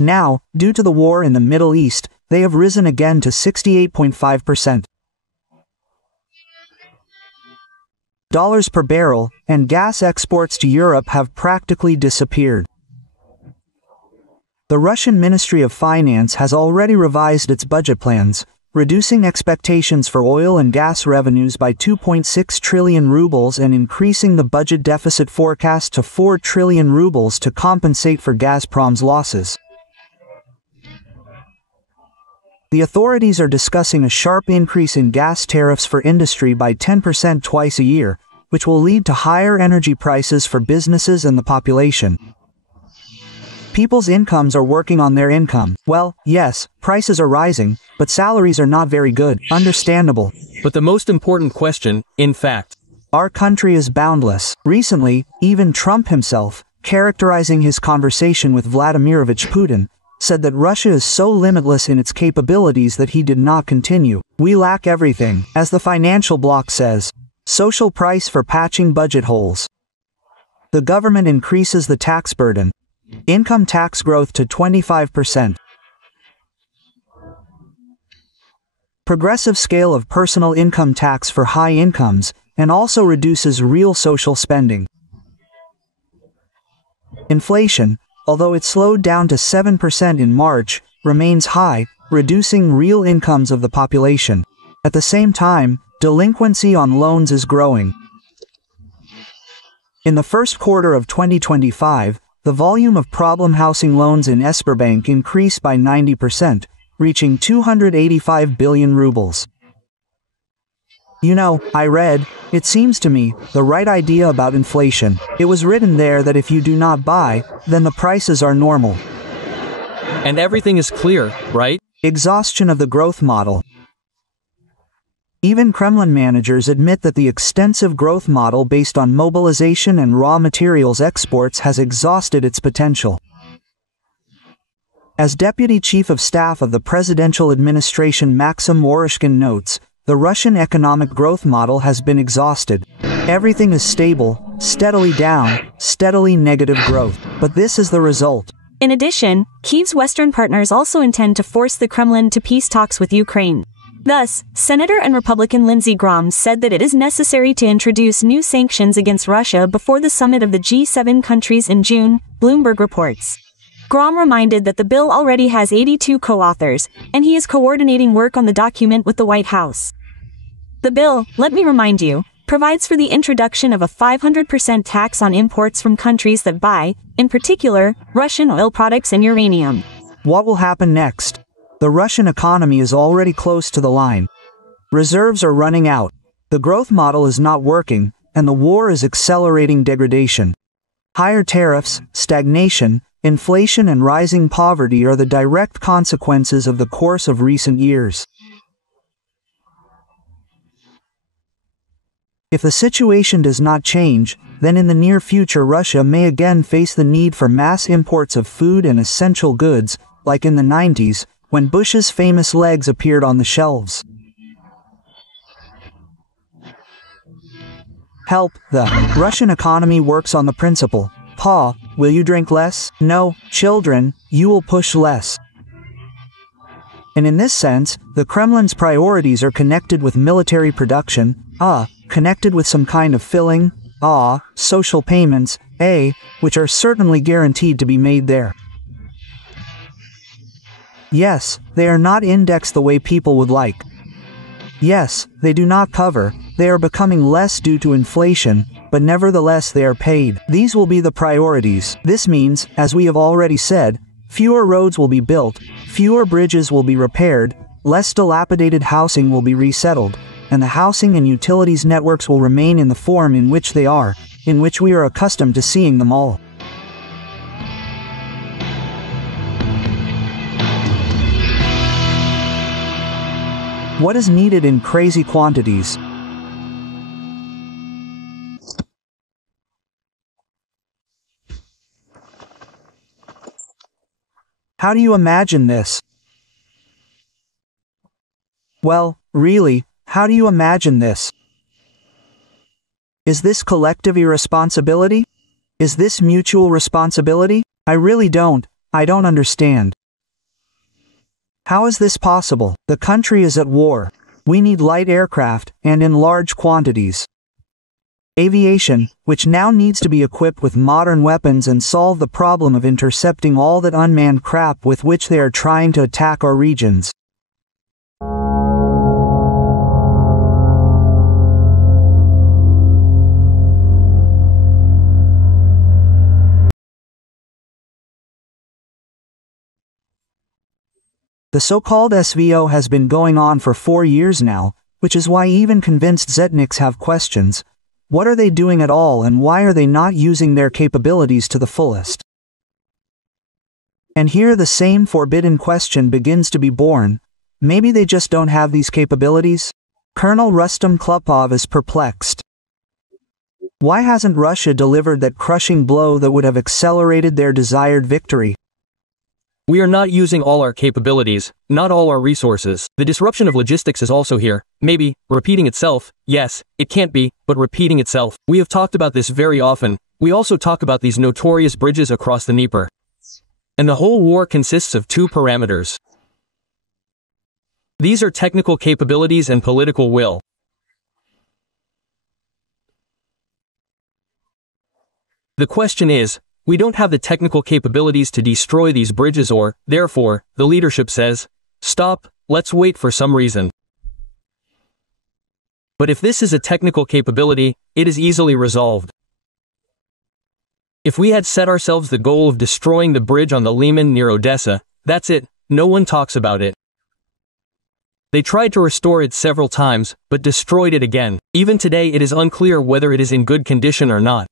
Now, due to the war in the Middle East, they have risen again to 68.5%. Dollars per barrel, and gas exports to Europe have practically disappeared. The Russian Ministry of Finance has already revised its budget plans, reducing expectations for oil and gas revenues by 2.6 trillion rubles and increasing the budget deficit forecast to 4 trillion rubles to compensate for Gazprom's losses. The authorities are discussing a sharp increase in gas tariffs for industry by 10% twice a year, which will lead to higher energy prices for businesses and the population. People's incomes are working on their income. Well, yes, prices are rising, but salaries are not very good. Understandable. But the most important question, in fact, our country is boundless. Recently, even Trump himself, characterizing his conversation with Vladimirovich Putin, said that Russia is so limitless in its capabilities that he did not continue. We lack everything, as the financial bloc says. Social price for patching budget holes. The government increases the tax burden. Income tax growth to 25%. Progressive scale of personal income tax for high incomes, and also reduces real social spending. Inflation, although it slowed down to 7% in March, remains high, reducing real incomes of the population. At the same time, delinquency on loans is growing. In the first quarter of 2025, the volume of problem housing loans in Sberbank increased by 90%, reaching 285 billion rubles. You know, I read, it seems to me, the right idea about inflation. It was written there that if you do not buy, then the prices are normal. And everything is clear, right? Exhaustion of the growth model. Even Kremlin managers admit that the extensive growth model based on mobilization and raw materials exports has exhausted its potential. As Deputy Chief of Staff of the Presidential Administration Maxim Worishkin notes, the Russian economic growth model has been exhausted. Everything is stable, steadily down, steadily negative growth. But this is the result. In addition, Kyiv's Western partners also intend to force the Kremlin to peace talks with Ukraine. Thus, Senator and Republican Lindsey Graham said that it is necessary to introduce new sanctions against Russia before the summit of the G7 countries in June, Bloomberg reports. Graham reminded that the bill already has 82 co-authors, and he is coordinating work on the document with the White House. The bill, let me remind you, provides for the introduction of a 500% tax on imports from countries that buy, in particular, Russian oil products and uranium. What will happen next? The Russian economy is already close to the line. Reserves are running out. The growth model is not working, and the war is accelerating degradation. Higher tariffs, stagnation, inflation and rising poverty are the direct consequences of the course of recent years. If the situation does not change, then in the near future Russia may again face the need for mass imports of food and essential goods, like in the 90s, when Bush's famous legs appeared on the shelves. Help. The Russian economy works on the principle, Pa, will you drink less? No, children, you will push less. And in this sense, the Kremlin's priorities are connected with military production, connected with some kind of filling, social payments, which are certainly guaranteed to be made there. Yes, they are not indexed the way people would like. Yes, they do not cover, they are becoming less due to inflation, but nevertheless they are paid. These will be the priorities. This means, as we have already said, fewer roads will be built, fewer bridges will be repaired, less dilapidated housing will be resettled, and the housing and utilities networks will remain in the form in which they are, in which we are accustomed to seeing them all. What is needed in crazy quantities? How do you imagine this? Well, really, how do you imagine this? Is this collective irresponsibility? Is this mutual responsibility? I really don't. I don't understand. How is this possible? The country is at war. We need light aircraft, and in large quantities. Aviation, which now needs to be equipped with modern weapons and solve the problem of intercepting all that unmanned crap with which they are trying to attack our regions. The so-called SVO has been going on for 4 years now, which is why even convinced Zetniks have questions. What are they doing at all, and why are they not using their capabilities to the fullest? And here the same forbidden question begins to be born. Maybe they just don't have these capabilities? Colonel Rustam Klupov is perplexed. Why hasn't Russia delivered that crushing blow that would have accelerated their desired victory? We are not using all our capabilities, not all our resources. The disruption of logistics is also here. Maybe, repeating itself. Yes, it can't be, but repeating itself. We have talked about this very often. We also talk about these notorious bridges across the Dnieper. And the whole war consists of 2 parameters. These are technical capabilities and political will. The question is, we don't have the technical capabilities to destroy these bridges or, therefore, the leadership says, stop, let's wait for some reason. But if this is a technical capability, it is easily resolved. If we had set ourselves the goal of destroying the bridge on the Liman near Odessa, that's it, no one talks about it. They tried to restore it several times, but destroyed it again. Even today it is unclear whether it is in good condition or not.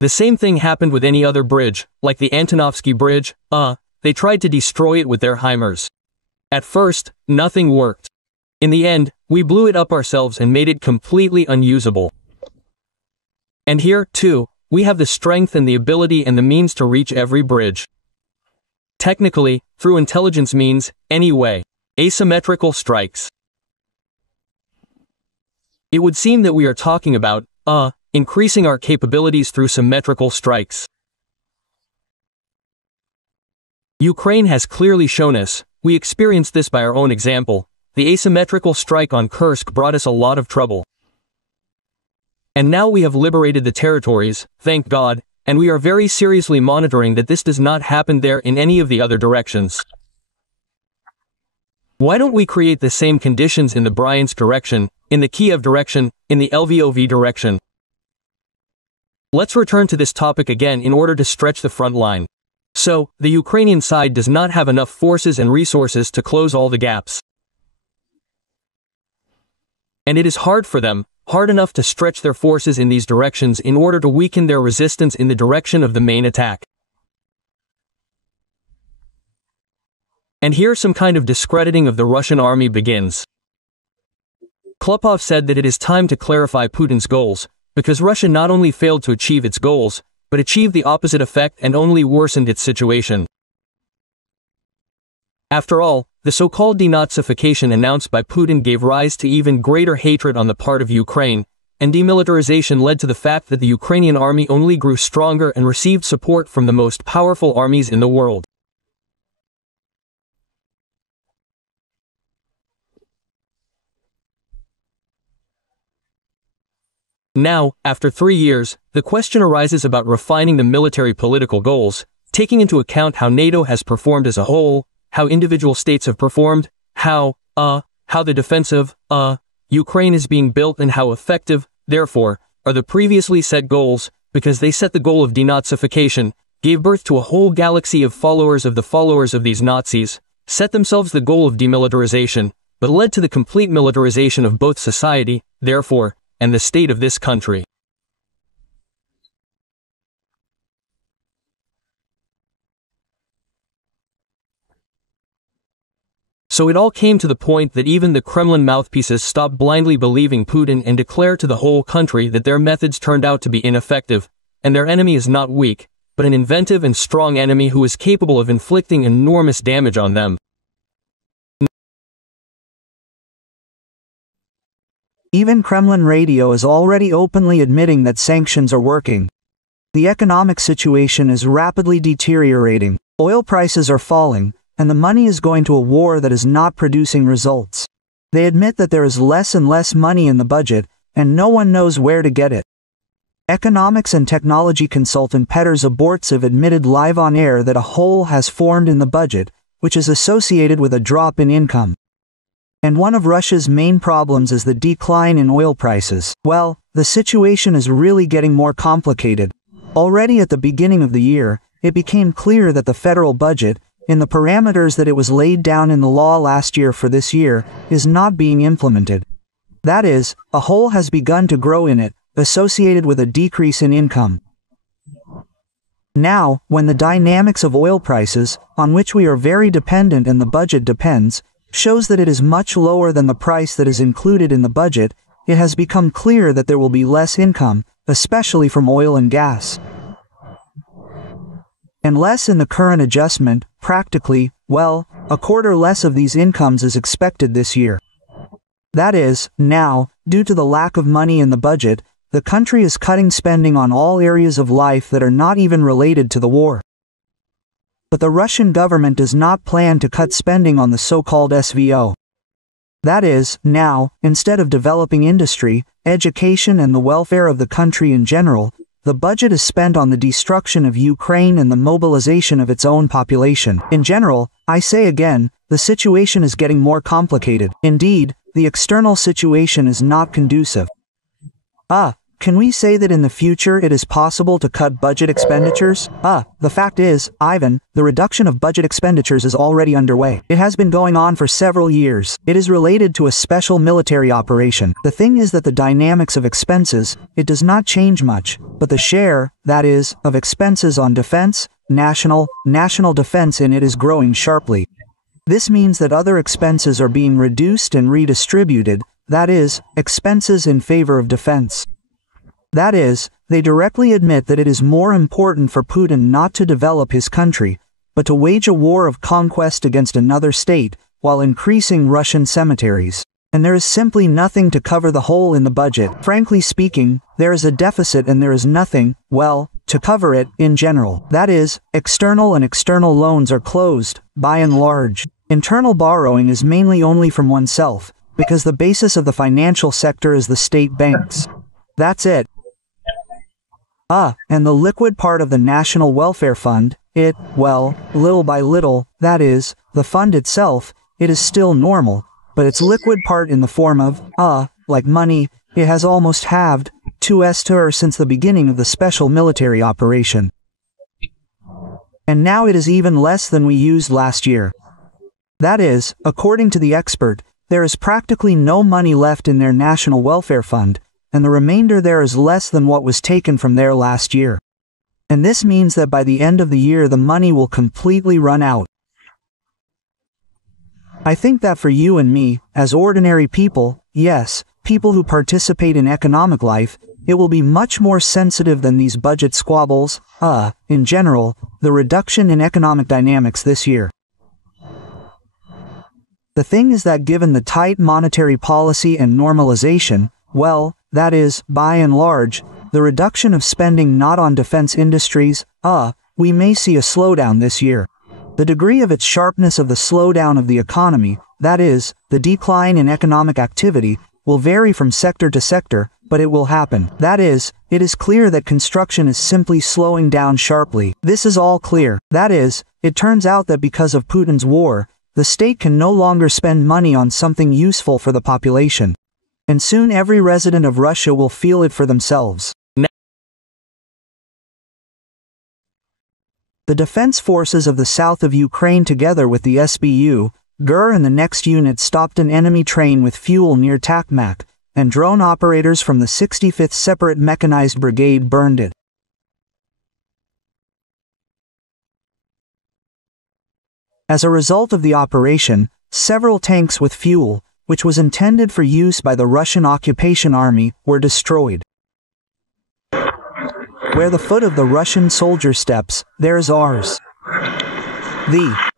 The same thing happened with any other bridge, like the Antonovsky Bridge, they tried to destroy it with their HIMARS. At first, nothing worked. In the end, we blew it up ourselves and made it completely unusable. And here, too, we have the strength and the ability and the means to reach every bridge. Technically, through intelligence means, anyway, asymmetrical strikes. It would seem that we are talking about, increasing our capabilities through symmetrical strikes. Ukraine has clearly shown us, we experienced this by our own example, the asymmetrical strike on Kursk brought us a lot of trouble. And now we have liberated the territories, thank God, and we are very seriously monitoring that this does not happen there in any of the other directions. Why don't we create the same conditions in the Bryansk direction, in the Kiev direction, in the Lvov direction. Let's return to this topic again in order to stretch the front line. So, the Ukrainian side does not have enough forces and resources to close all the gaps. And it is hard for them, hard enough to stretch their forces in these directions in order to weaken their resistance in the direction of the main attack. And here some kind of discrediting of the Russian army begins. Klopov said that it is time to clarify Putin's goals, because Russia not only failed to achieve its goals, but achieved the opposite effect and only worsened its situation. After all, the so-called denazification announced by Putin gave rise to even greater hatred on the part of Ukraine, and demilitarization led to the fact that the Ukrainian army only grew stronger and received support from the most powerful armies in the world. Now, after 3 years, the question arises about refining the military-political goals, taking into account how NATO has performed as a whole, how individual states have performed, how the defensive, Ukraine is being built and how effective, therefore, are the previously set goals, because they set the goal of denazification, gave birth to a whole galaxy of followers of these Nazis, set themselves the goal of demilitarization, but led to the complete militarization of both society, therefore, and the state of this country. So it all came to the point that even the Kremlin mouthpieces stopped blindly believing Putin and declared to the whole country that their methods turned out to be ineffective, and their enemy is not weak, but an inventive and strong enemy who is capable of inflicting enormous damage on them. Even Kremlin radio is already openly admitting that sanctions are working. The economic situation is rapidly deteriorating, oil prices are falling, and the money is going to a war that is not producing results. They admit that there is less and less money in the budget, and no one knows where to get it. Economics and technology consultant Petr Zabortsev admitted live on air that a hole has formed in the budget, which is associated with a drop in income. And one of Russia's main problems is the decline in oil prices. Well, the situation is really getting more complicated. Already at the beginning of the year, it became clear that the federal budget, in the parameters that it was laid down in the law last year for this year, is not being implemented. That is, a hole has begun to grow in it, associated with a decrease in income. Now, when the dynamics of oil prices, on which we are very dependent and the budget depends, shows that it is much lower than the price that is included in the budget, it has become clear that there will be less income, especially from oil and gas. And less in the current adjustment, practically, well, a quarter less of these incomes is expected this year. That is, now, due to the lack of money in the budget, the country is cutting spending on all areas of life that are not even related to the war. But the Russian government does not plan to cut spending on the so-called SVO. That is, now, instead of developing industry, education and the welfare of the country in general, the budget is spent on the destruction of Ukraine and the mobilization of its own population. In general, I say again, the situation is getting more complicated. Indeed, the external situation is not conducive. Can we say that in the future it is possible to cut budget expenditures? The fact is, Ivan, the reduction of budget expenditures is already underway. It has been going on for several years. It is related to a special military operation. The thing is that the dynamics of expenses, it does not change much, but the share, that is, of expenses on defense, national defense in it is growing sharply. This means that other expenses are being reduced and redistributed, that is, expenses in favor of defense. That is, they directly admit that it is more important for Putin not to develop his country, but to wage a war of conquest against another state, while increasing Russian cemeteries. And there is simply nothing to cover the hole in the budget. Frankly speaking, there is a deficit and there is nothing, well, to cover it, in general. That is, external and external loans are closed, by and large. Internal borrowing is mainly only from oneself, because the basis of the financial sector is the state banks. That's it. And the liquid part of the National Welfare Fund, it, well, little by little, that is, the fund itself, it is still normal, but its liquid part in the form of, like money, it has almost halved, 2 since the beginning of the special military operation. And now it is even less than we used last year. That is, according to the expert, there is practically no money left in their national welfare fund, and the remainder there is less than what was taken from there last year. And this means that by the end of the year the money will completely run out. I think that for you and me, as ordinary people, yes, people who participate in economic life, it will be much more sensitive than these budget squabbles, in general, the reduction in economic dynamics this year. The thing is that given the tight monetary policy and normalization, well, that is, by and large, the reduction of spending not on defense industries, we may see a slowdown this year. The degree of its sharpness of the slowdown of the economy, that is, the decline in economic activity, will vary from sector to sector, but it will happen. That is, it is clear that construction is simply slowing down sharply. This is all clear. That is, it turns out that because of Putin's war, the state can no longer spend money on something useful for the population. And soon every resident of Russia will feel it for themselves. The defense forces of the south of Ukraine together with the SBU, GUR and the next unit stopped an enemy train with fuel near Takmak, and drone operators from the 65th Separate Mechanized Brigade burned it. As a result of the operation, several tanks with fuel, which was intended for use by the Russian occupation army, were destroyed. Where the foot of the Russian soldier steps, there is ours. The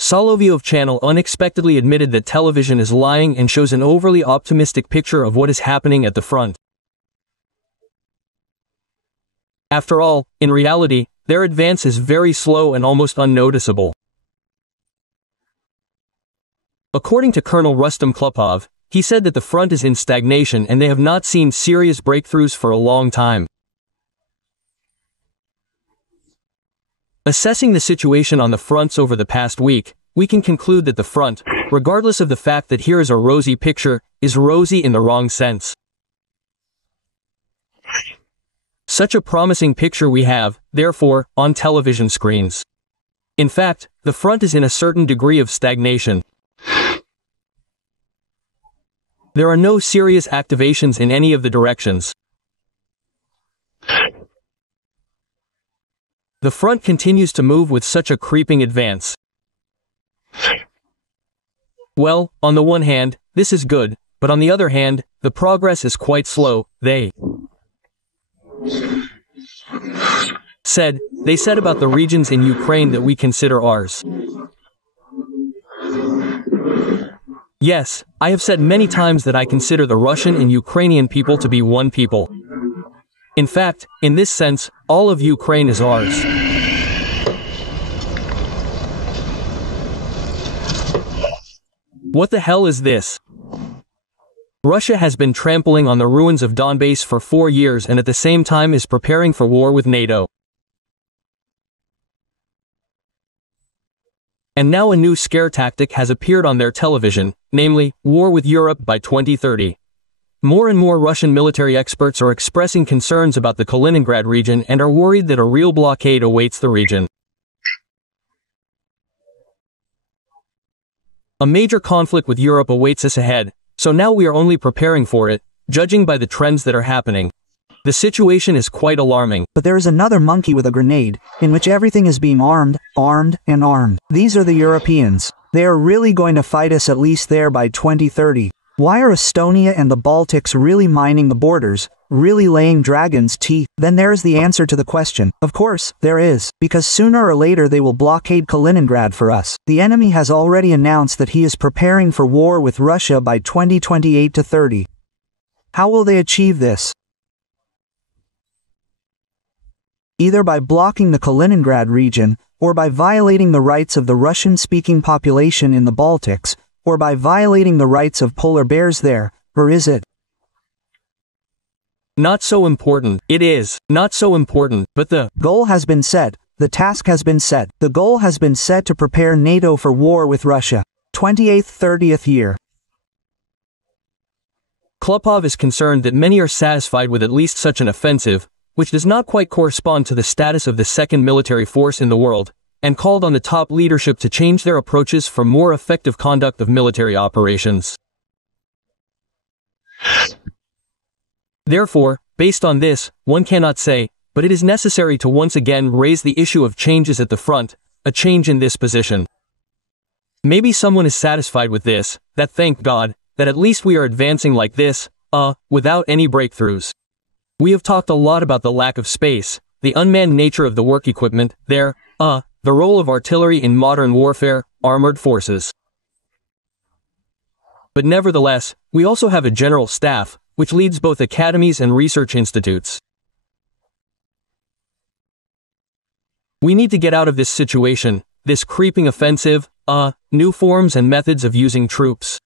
Solovyov channel unexpectedly admitted that television is lying and shows an overly optimistic picture of what is happening at the front. After all, in reality, their advance is very slow and almost unnoticeable. According to Colonel Rustam Klupov, he said that the front is in stagnation and they have not seen serious breakthroughs for a long time. Assessing the situation on the fronts over the past week, we can conclude that the front, regardless of the fact that here is a rosy picture, is rosy in the wrong sense. Such a promising picture we have, therefore, on television screens. In fact, the front is in a certain degree of stagnation. There are no serious activations in any of the directions. The front continues to move with such a creeping advance. Well, on the one hand, this is good, but on the other hand, the progress is quite slow. They said about the regions in Ukraine that we consider ours. Yes, I have said many times that I consider the Russian and Ukrainian people to be one people. In fact, in this sense, all of Ukraine is ours. What the hell is this? Russia has been trampling on the ruins of Donbass for 4 years and at the same time is preparing for war with NATO. And now a new scare tactic has appeared on their television, namely, war with Europe by 2030. More and more Russian military experts are expressing concerns about the Kaliningrad region and are worried that a real blockade awaits the region. A major conflict with Europe awaits us ahead, so now we are only preparing for it, judging by the trends that are happening. The situation is quite alarming. But there is another monkey with a grenade, in which everything is being armed, and armed. These are the Europeans. They are really going to fight us at least there by 2030. Why are Estonia and the Baltics really mining the borders, really laying dragon's teeth? Then there is the answer to the question. Of course, there is. Because sooner or later they will blockade Kaliningrad for us. The enemy has already announced that he is preparing for war with Russia by 2028 to 30. How will they achieve this? Either by blocking the Kaliningrad region, or by violating the rights of the Russian-speaking population in the Baltics, or by violating the rights of polar bears there, or is it? Not so important. It is. Not so important, but the goal has been set, the task has been set. The goal has been set to prepare NATO for war with Russia. 28th-30th year. Klupov is concerned that many are satisfied with at least such an offensive, which does not quite correspond to the status of the second military force in the world, and called on the top leadership to change their approaches for more effective conduct of military operations. Therefore, based on this, one cannot say, but it is necessary to once again raise the issue of changes at the front, a change in this position. Maybe someone is satisfied with this, that thank God, that at least we are advancing like this, without any breakthroughs. We have talked a lot about the lack of space, the unmanned nature of the work equipment, the role of artillery in modern warfare, armored forces. But nevertheless, we also have a general staff, which leads both academies and research institutes. We need to get out of this situation, this creeping offensive, new forms and methods of using troops.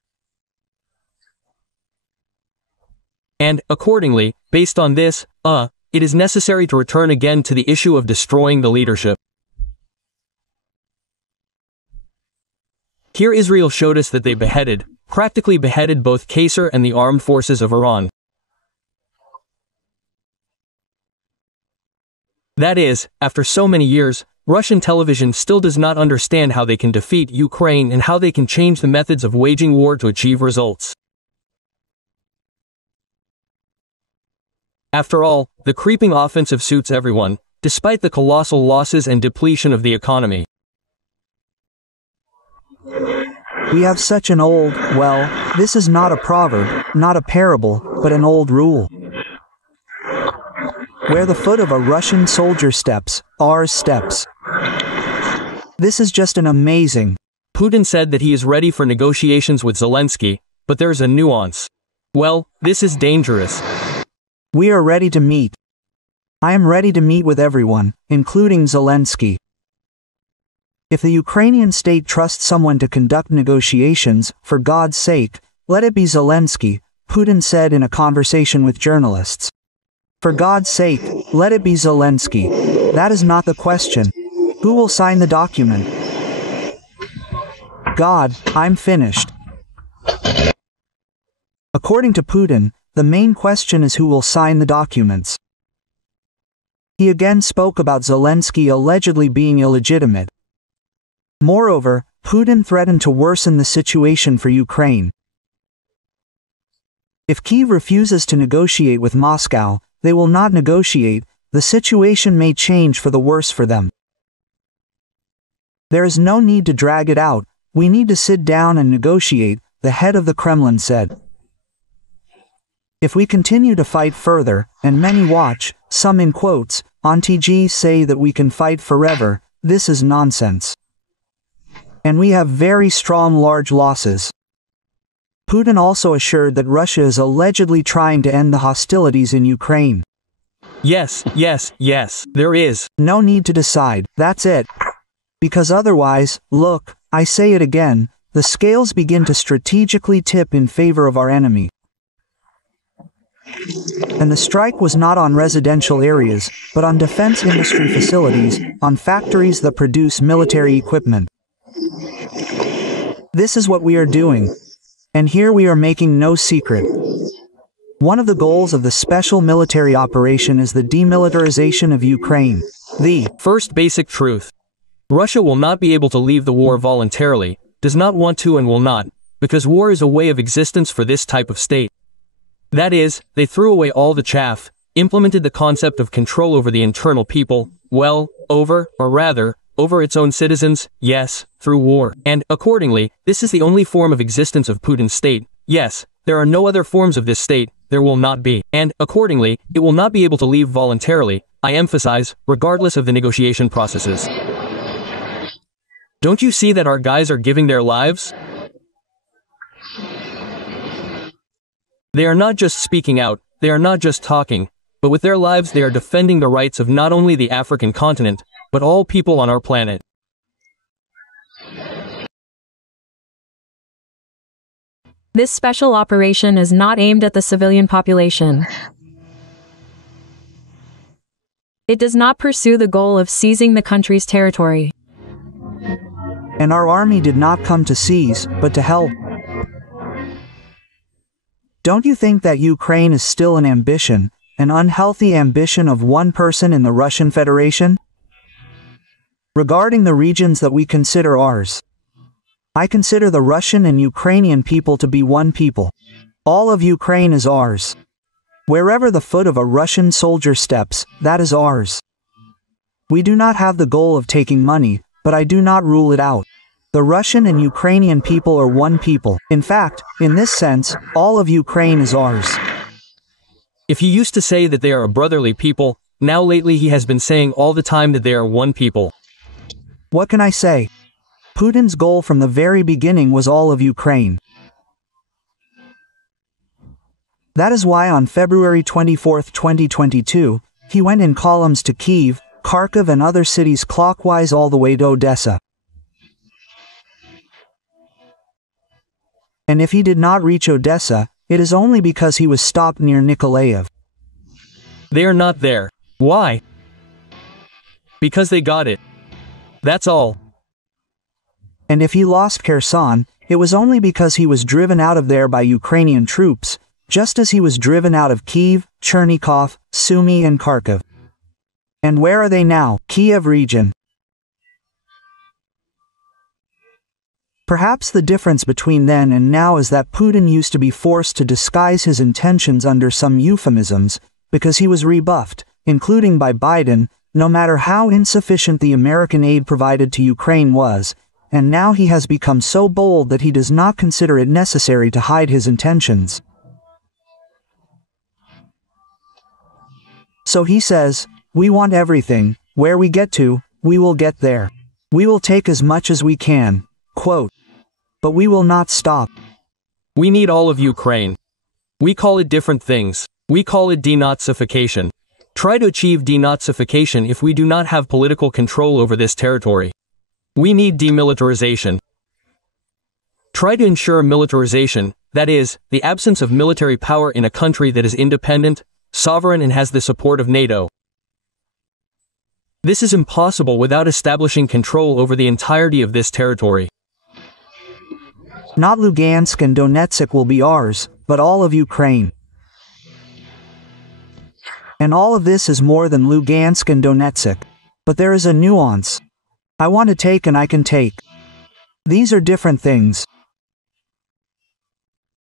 And, accordingly, based on this, it is necessary to return again to the issue of destroying the leadership. Here Israel showed us that they practically beheaded both Qasr and the armed forces of Iran. That is, after so many years, Russian television still does not understand how they can defeat Ukraine and how they can change the methods of waging war to achieve results. After all, the creeping offensive suits everyone, despite the colossal losses and depletion of the economy. We have such an old, well, this is not a proverb, not a parable, but an old rule. Where the foot of a Russian soldier steps, ours steps. This is just an amazing. Putin said that he is ready for negotiations with Zelensky, but there is a nuance. Well, this is dangerous. We are ready to meet. I am ready to meet with everyone, including Zelensky. If the Ukrainian state trusts someone to conduct negotiations, for God's sake, let it be Zelensky, Putin said in a conversation with journalists. For God's sake, let it be Zelensky. That is not the question. Who will sign the document? God, I'm finished. According to Putin, the main question is who will sign the documents. He again spoke about Zelensky allegedly being illegitimate. Moreover, Putin threatened to worsen the situation for Ukraine. If Kyiv refuses to negotiate with Moscow, they will not negotiate, the situation may change for the worse for them. There is no need to drag it out, we need to sit down and negotiate, the head of the Kremlin said. If we continue to fight further, and many watch, some in quotes, on TG say that we can fight forever, this is nonsense. And we have very strong large losses. Putin also assured that Russia is allegedly trying to end the hostilities in Ukraine. Yes, there is. No need to decide, that's it. Because otherwise, look, I say it again, the scales begin to strategically tip in favor of our enemy. And the strike was not on residential areas, but on defense industry facilities, on factories that produce military equipment. This is what we are doing. And here we are making no secret. One of the goals of the special military operation is the demilitarization of Ukraine. The first basic truth. Russia will not be able to leave the war voluntarily, does not want to and will not, because war is a way of existence for this type of state. That is, they threw away all the chaff, implemented the concept of control over the internal people, over its own citizens, yes, through war. And, accordingly, this is the only form of existence of Putin's state. Yes, there are no other forms of this state, there will not be. And, accordingly, it will not be able to leave voluntarily, I emphasize, regardless of the negotiation processes. Don't you see that our guys are giving their lives? They are not just speaking out, they are not just talking, but with their lives they are defending the rights of not only the African continent, but all people on our planet. This special operation is not aimed at the civilian population. It does not pursue the goal of seizing the country's territory. And our army did not come to seize, but to help. Don't you think that Ukraine is still an ambition, an unhealthy ambition of one person in the Russian Federation? Regarding the regions that we consider ours, I consider the Russian and Ukrainian people to be one people. All of Ukraine is ours. Wherever the foot of a Russian soldier steps, that is ours. We do not have the goal of taking money, but I do not rule it out. The Russian and Ukrainian people are one people. In fact, in this sense, all of Ukraine is ours. If he used to say that they are a brotherly people, now lately he has been saying all the time that they are one people. What can I say? Putin's goal from the very beginning was all of Ukraine. That is why on February 24, 2022, he went in columns to Kyiv, Kharkiv and other cities clockwise all the way to Odessa. And if he did not reach Odessa, it is only because he was stopped near Nikolaev. They are not there. Why? Because they got it. That's all. And if he lost Kherson, it was only because he was driven out of there by Ukrainian troops, just as he was driven out of Kyiv, Chernigov, Sumy and Kharkiv. And where are they now? Kiev region. Perhaps the difference between then and now is that Putin used to be forced to disguise his intentions under some euphemisms, because he was rebuffed, including by Biden, no matter how insufficient the American aid provided to Ukraine was, and now he has become so bold that he does not consider it necessary to hide his intentions. So he says, we want everything, where we get to, we will get there. We will take as much as we can, quote, but we will not stop. We need all of Ukraine. We call it different things. We call it denazification. Try to achieve denazification if we do not have political control over this territory. We need demilitarization. Try to ensure militarization, that is, the absence of military power in a country that is independent, sovereign and has the support of NATO. This is impossible without establishing control over the entirety of this territory. Not Lugansk and Donetsk will be ours, but all of Ukraine. And all of this is more than Lugansk and Donetsk. But there is a nuance. I want to take and I can take. These are different things.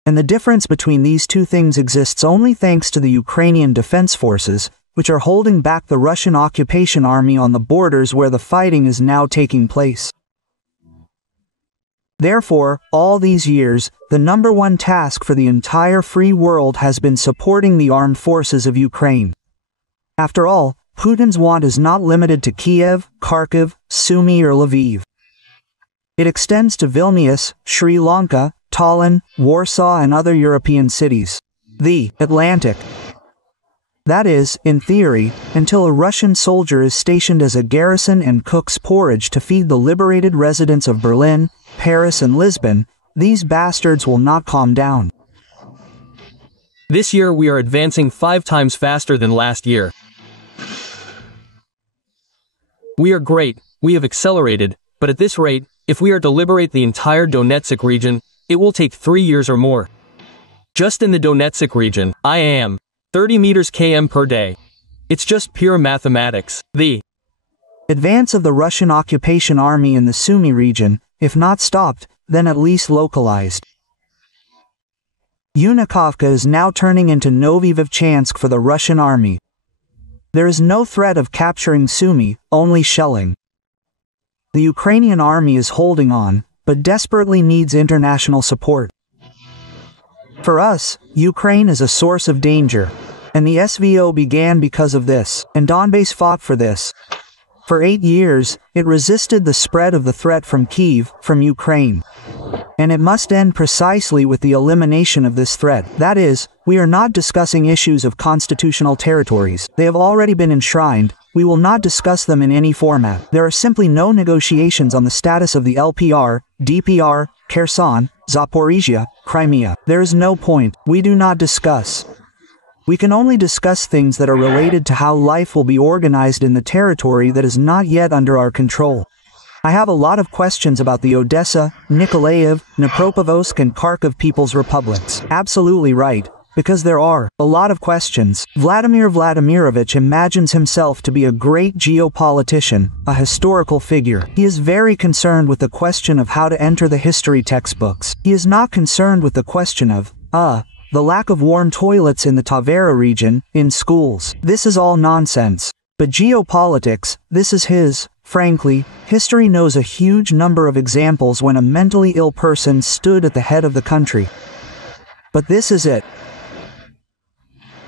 And the difference between these two things exists only thanks to the Ukrainian defense forces, which are holding back the Russian occupation army on the borders where the fighting is now taking place. Therefore, all these years, the number one task for the entire free world has been supporting the armed forces of Ukraine. After all, Putin's want is not limited to Kiev, Kharkiv, Sumy or Lviv. It extends to Vilnius, Sri Lanka, Tallinn, Warsaw and other European cities. The Atlantic. That is, in theory, until a Russian soldier is stationed as a garrison and cooks porridge to feed the liberated residents of Berlin, Paris and Lisbon, these bastards will not calm down. This year we are advancing 5 times faster than last year. We are great, we have accelerated, but at this rate, if we are to liberate the entire Donetsk region, it will take 3 years or more. Just in the Donetsk region, I am 30 meters km per day. It's just pure mathematics. The advance of the Russian occupation army in the Sumy region, if not stopped, then at least localized. Unikovka is now turning into Novy Vovchansk for the Russian army. There is no threat of capturing Sumy, only shelling. The Ukrainian army is holding on, but desperately needs international support. For us, Ukraine is a source of danger, and the SVO began because of this, and Donbass fought for this. For 8 years, it resisted the spread of the threat from Kyiv, from Ukraine. And it must end precisely with the elimination of this threat. That is, we are not discussing issues of constitutional territories. They have already been enshrined. We will not discuss them in any format. There are simply no negotiations on the status of the LPR, DPR, Kherson, Zaporizhia, Crimea. There is no point. We do not discuss. We can only discuss things that are related to how life will be organized in the territory that is not yet under our control. I have a lot of questions about the Odessa, Nikolaev, Dnipropetrovsk and Kharkiv People's Republics. Absolutely right. Because there are a lot of questions. Vladimir Vladimirovich imagines himself to be a great geopolitician, a historical figure. He is very concerned with the question of how to enter the history textbooks. He is not concerned with the question of, the lack of warm toilets in the Tavera region, in schools. This is all nonsense. But geopolitics, this is his. Frankly, history knows a huge number of examples when a mentally ill person stood at the head of the country. But this is it.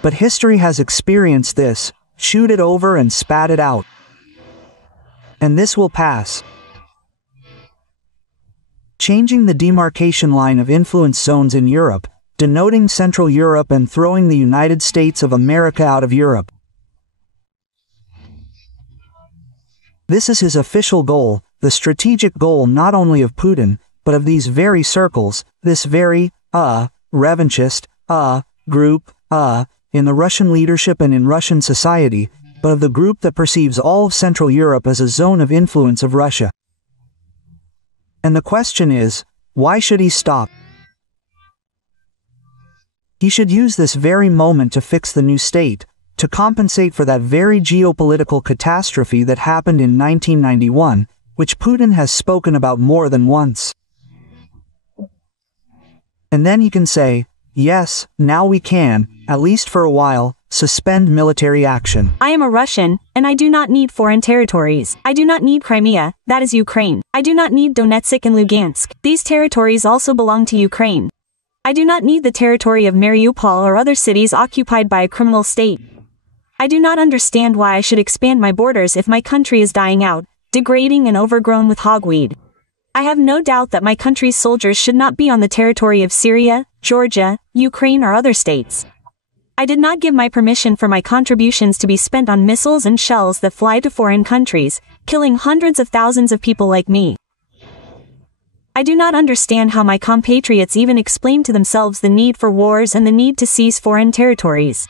But history has experienced this, chewed it over and spat it out. And this will pass. Changing the demarcation line of influence zones in Europe, denoting Central Europe and throwing the United States of America out of Europe. This is his official goal, the strategic goal not only of Putin, but of these very circles, this very, revanchist, group, in the Russian leadership and in Russian society, but of the group that perceives all of Central Europe as a zone of influence of Russia. And the question is, why should he stop? He should use this very moment to fix the new state, to compensate for that very geopolitical catastrophe that happened in 1991, which Putin has spoken about more than once. And then he can say, yes, now we can, at least for a while, suspend military action. I am a Russian, and I do not need foreign territories. I do not need Crimea, that is Ukraine. I do not need Donetsk and Lugansk. These territories also belong to Ukraine. I do not need the territory of Mariupol or other cities occupied by a criminal state. I do not understand why I should expand my borders if my country is dying out, degrading and overgrown with hogweed. I have no doubt that my country's soldiers should not be on the territory of Syria, Georgia, Ukraine or other states. I did not give my permission for my contributions to be spent on missiles and shells that fly to foreign countries, killing hundreds of thousands of people like me. I do not understand how my compatriots even explain to themselves the need for wars and the need to seize foreign territories.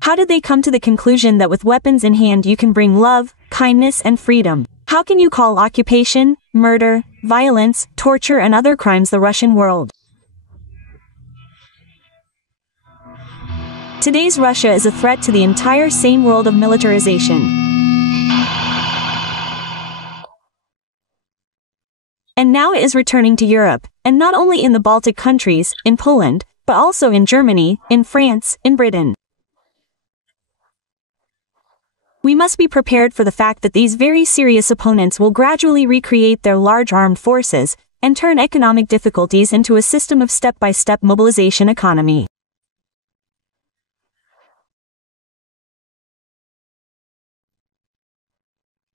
How did they come to the conclusion that with weapons in hand you can bring love, kindness and freedom? How can you call occupation, murder, violence, torture and other crimes the Russian world? Today's Russia is a threat to the entire sane world of militarization. And now it is returning to Europe, and not only in the Baltic countries, in Poland, but also in Germany, in France, in Britain. We must be prepared for the fact that these very serious opponents will gradually recreate their large armed forces, and turn economic difficulties into a system of step-by-step mobilization economy.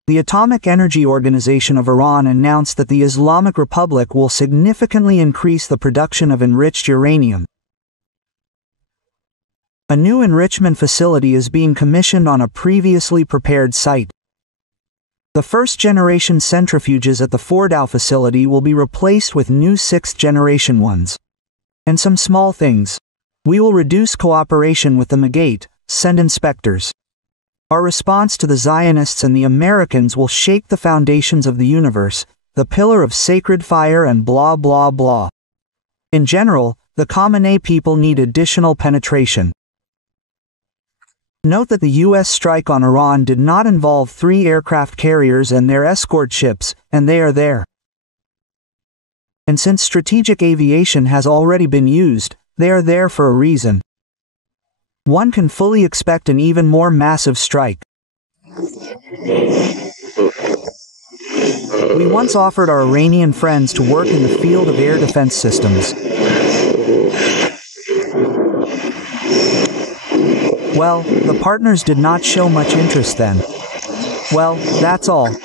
The Atomic Energy Organization of Iran announced that the Islamic Republic will significantly increase the production of enriched uranium. A new enrichment facility is being commissioned on a previously prepared site. The first-generation centrifuges at the Fordow facility will be replaced with new sixth-generation ones. And some small things. We will reduce cooperation with the Megate, send inspectors. Our response to the Zionists and the Americans will shake the foundations of the universe, the pillar of sacred fire and blah blah blah. In general, the Khamenei people need additional penetration. Note that the U.S. strike on Iran did not involve 3 aircraft carriers and their escort ships, and they are there. And since strategic aviation has already been used, they are there for a reason. One can fully expect an even more massive strike. We once offered our Iranian friends to work in the field of air defense systems. Well, the partners did not show much interest then. Well, that's all.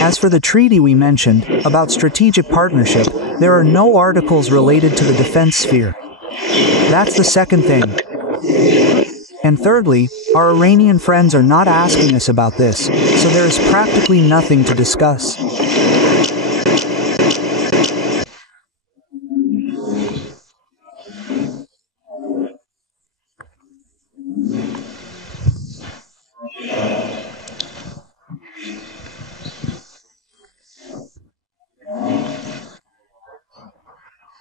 As for the treaty we mentioned, about strategic partnership, there are no articles related to the defense sphere. That's the second thing. And thirdly, our Iranian friends are not asking us about this, so there is practically nothing to discuss.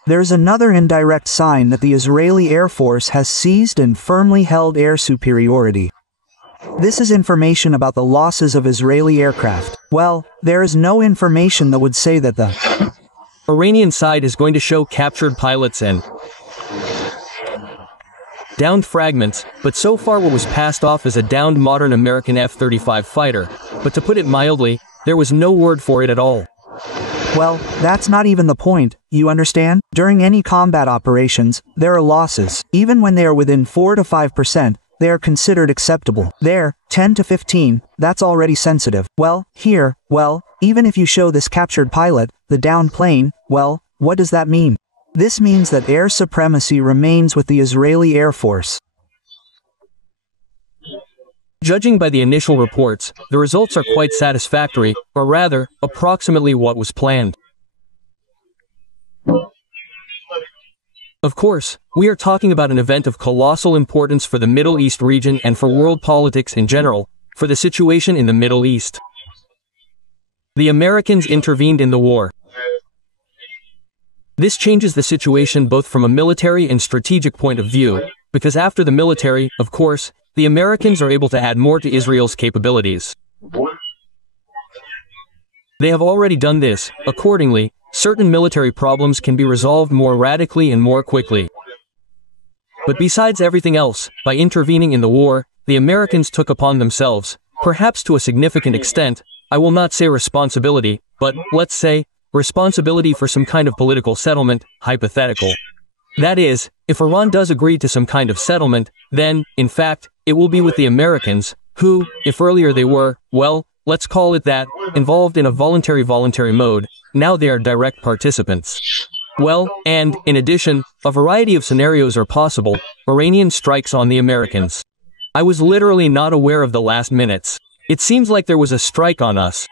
There's another indirect sign that the Israeli Air Force has seized and firmly held air superiority. This is information about the losses of Israeli aircraft. Well, there is no information that would say that the Iranian side is going to show captured pilots and downed fragments, but so far what was passed off as a downed modern American F-35 fighter, but to put it mildly, there was no word for it at all. Well, that's not even the point, you understand? During any combat operations, there are losses. Even when they are within 4 to 5%, they are considered acceptable. There, 10 to 15, that's already sensitive. Well, here, even if you show this captured pilot, the downed plane, well, what does that mean? This means that air supremacy remains with the Israeli Air Force. Judging by the initial reports, the results are quite satisfactory, or rather, approximately what was planned. Of course, we are talking about an event of colossal importance for the Middle East region and for world politics in general, for the situation in the Middle East. The Americans intervened in the war. This changes the situation both from a military and strategic point of view, because after the military, of course, the Americans are able to add more to Israel's capabilities. They have already done this. Accordingly, certain military problems can be resolved more radically and more quickly. But besides everything else, by intervening in the war, the Americans took upon themselves, perhaps to a significant extent, I will not say responsibility, but, let's say, responsibility for some kind of political settlement, hypothetical. That is, if Iran does agree to some kind of settlement, then, in fact, it will be with the Americans, who, if earlier they were, well, let's call it that, involved in a voluntary mode, now they are direct participants. Well, and, in addition, a variety of scenarios are possible. Iranian strikes on the Americans. I was literally not aware of the last minutes. It seems like there was a strike on us.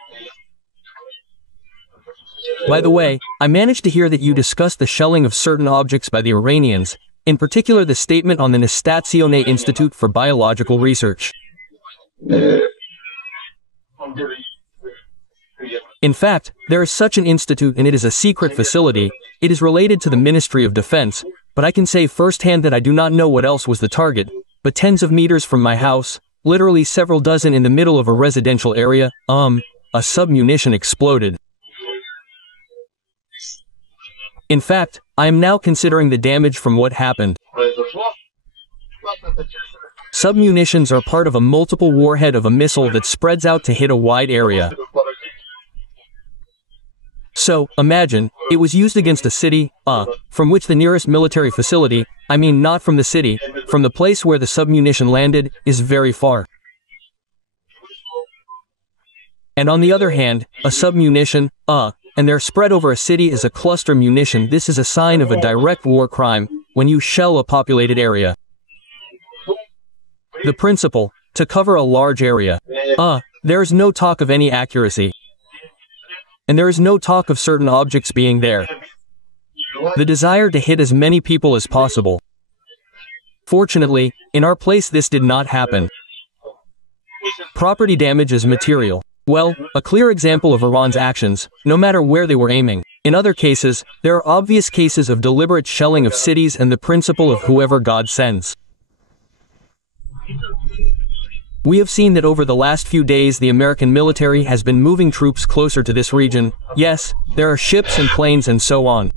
By the way, I managed to hear that you discussed the shelling of certain objects by the Iranians, in particular the statement on the Nastazione Institute for Biological Research. In fact, there is such an institute and it is a secret facility. It is related to the Ministry of Defense, but I can say firsthand that I do not know what else was the target, but tens of meters from my house, literally several dozen in the middle of a residential area, a submunition exploded. In fact, I am now considering the damage from what happened. Submunitions are part of a multiple warhead of a missile that spreads out to hit a wide area. So, imagine, it was used against a city, from which the nearest military facility, I mean not from the city, from the place where the submunition landed, is very far. And on the other hand, a submunition, and they're spread over a city as a cluster munition. This is a sign of a direct war crime, when you shell a populated area. The principle, to cover a large area. There is no talk of any accuracy. And there is no talk of certain objects being there. The desire to hit as many people as possible. Fortunately, in our place this did not happen. Property damage is material. Well, a clear example of Iran's actions, no matter where they were aiming. In other cases, there are obvious cases of deliberate shelling of cities and the principle of whoever God sends. We have seen that over the last few days the American military has been moving troops closer to this region. Yes, there are ships and planes and so on.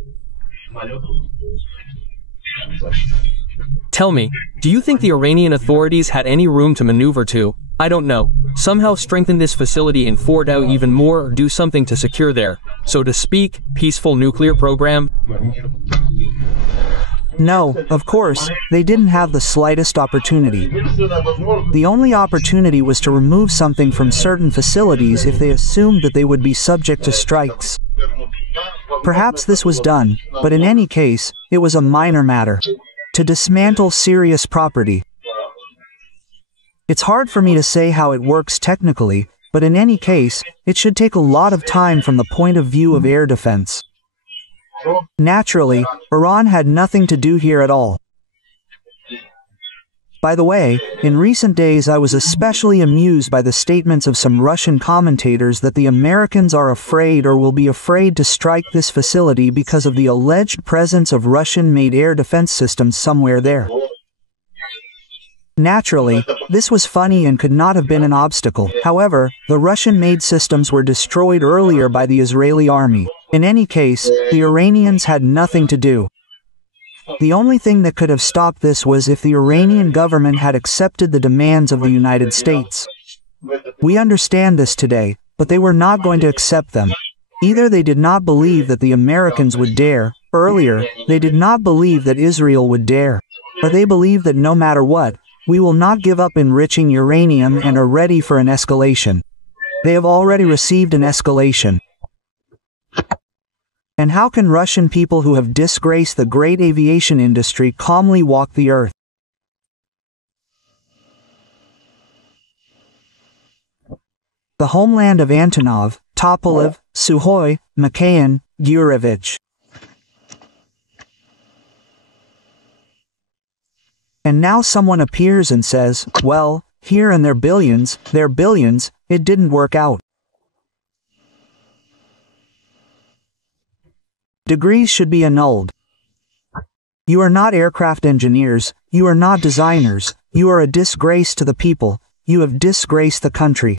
Tell me, do you think the Iranian authorities had any room to maneuver to, I don't know, somehow strengthen this facility in Fordow even more or do something to secure their, so to speak, peaceful nuclear program? No, of course, they didn't have the slightest opportunity. The only opportunity was to remove something from certain facilities if they assumed that they would be subject to strikes. Perhaps this was done, but in any case, it was a minor matter. To dismantle serious property. It's hard for me to say how it works technically, but in any case, it should take a lot of time from the point of view of air defense. Naturally, Iran had nothing to do here at all. By the way, in recent days I was especially amused by the statements of some Russian commentators that the Americans are afraid or will be afraid to strike this facility because of the alleged presence of Russian-made air defense systems somewhere there. Naturally, this was funny and could not have been an obstacle. However, the Russian-made systems were destroyed earlier by the Israeli army. In any case, the Iranians had nothing to do. The only thing that could have stopped this was if the Iranian government had accepted the demands of the United States. We understand this today, but they were not going to accept them. Either they did not believe that the Americans would dare, earlier, they did not believe that Israel would dare, or they believe that no matter what, we will not give up enriching uranium and are ready for an escalation. They have already received an escalation. And how can Russian people who have disgraced the great aviation industry calmly walk the earth? The homeland of Antonov, Tupolev, Sukhoi, Mikhail, Gurevich. And now someone appears and says, well, here and their billions, it didn't work out. Degrees should be annulled. You are not aircraft engineers, you are not designers, you are a disgrace to the people, you have disgraced the country.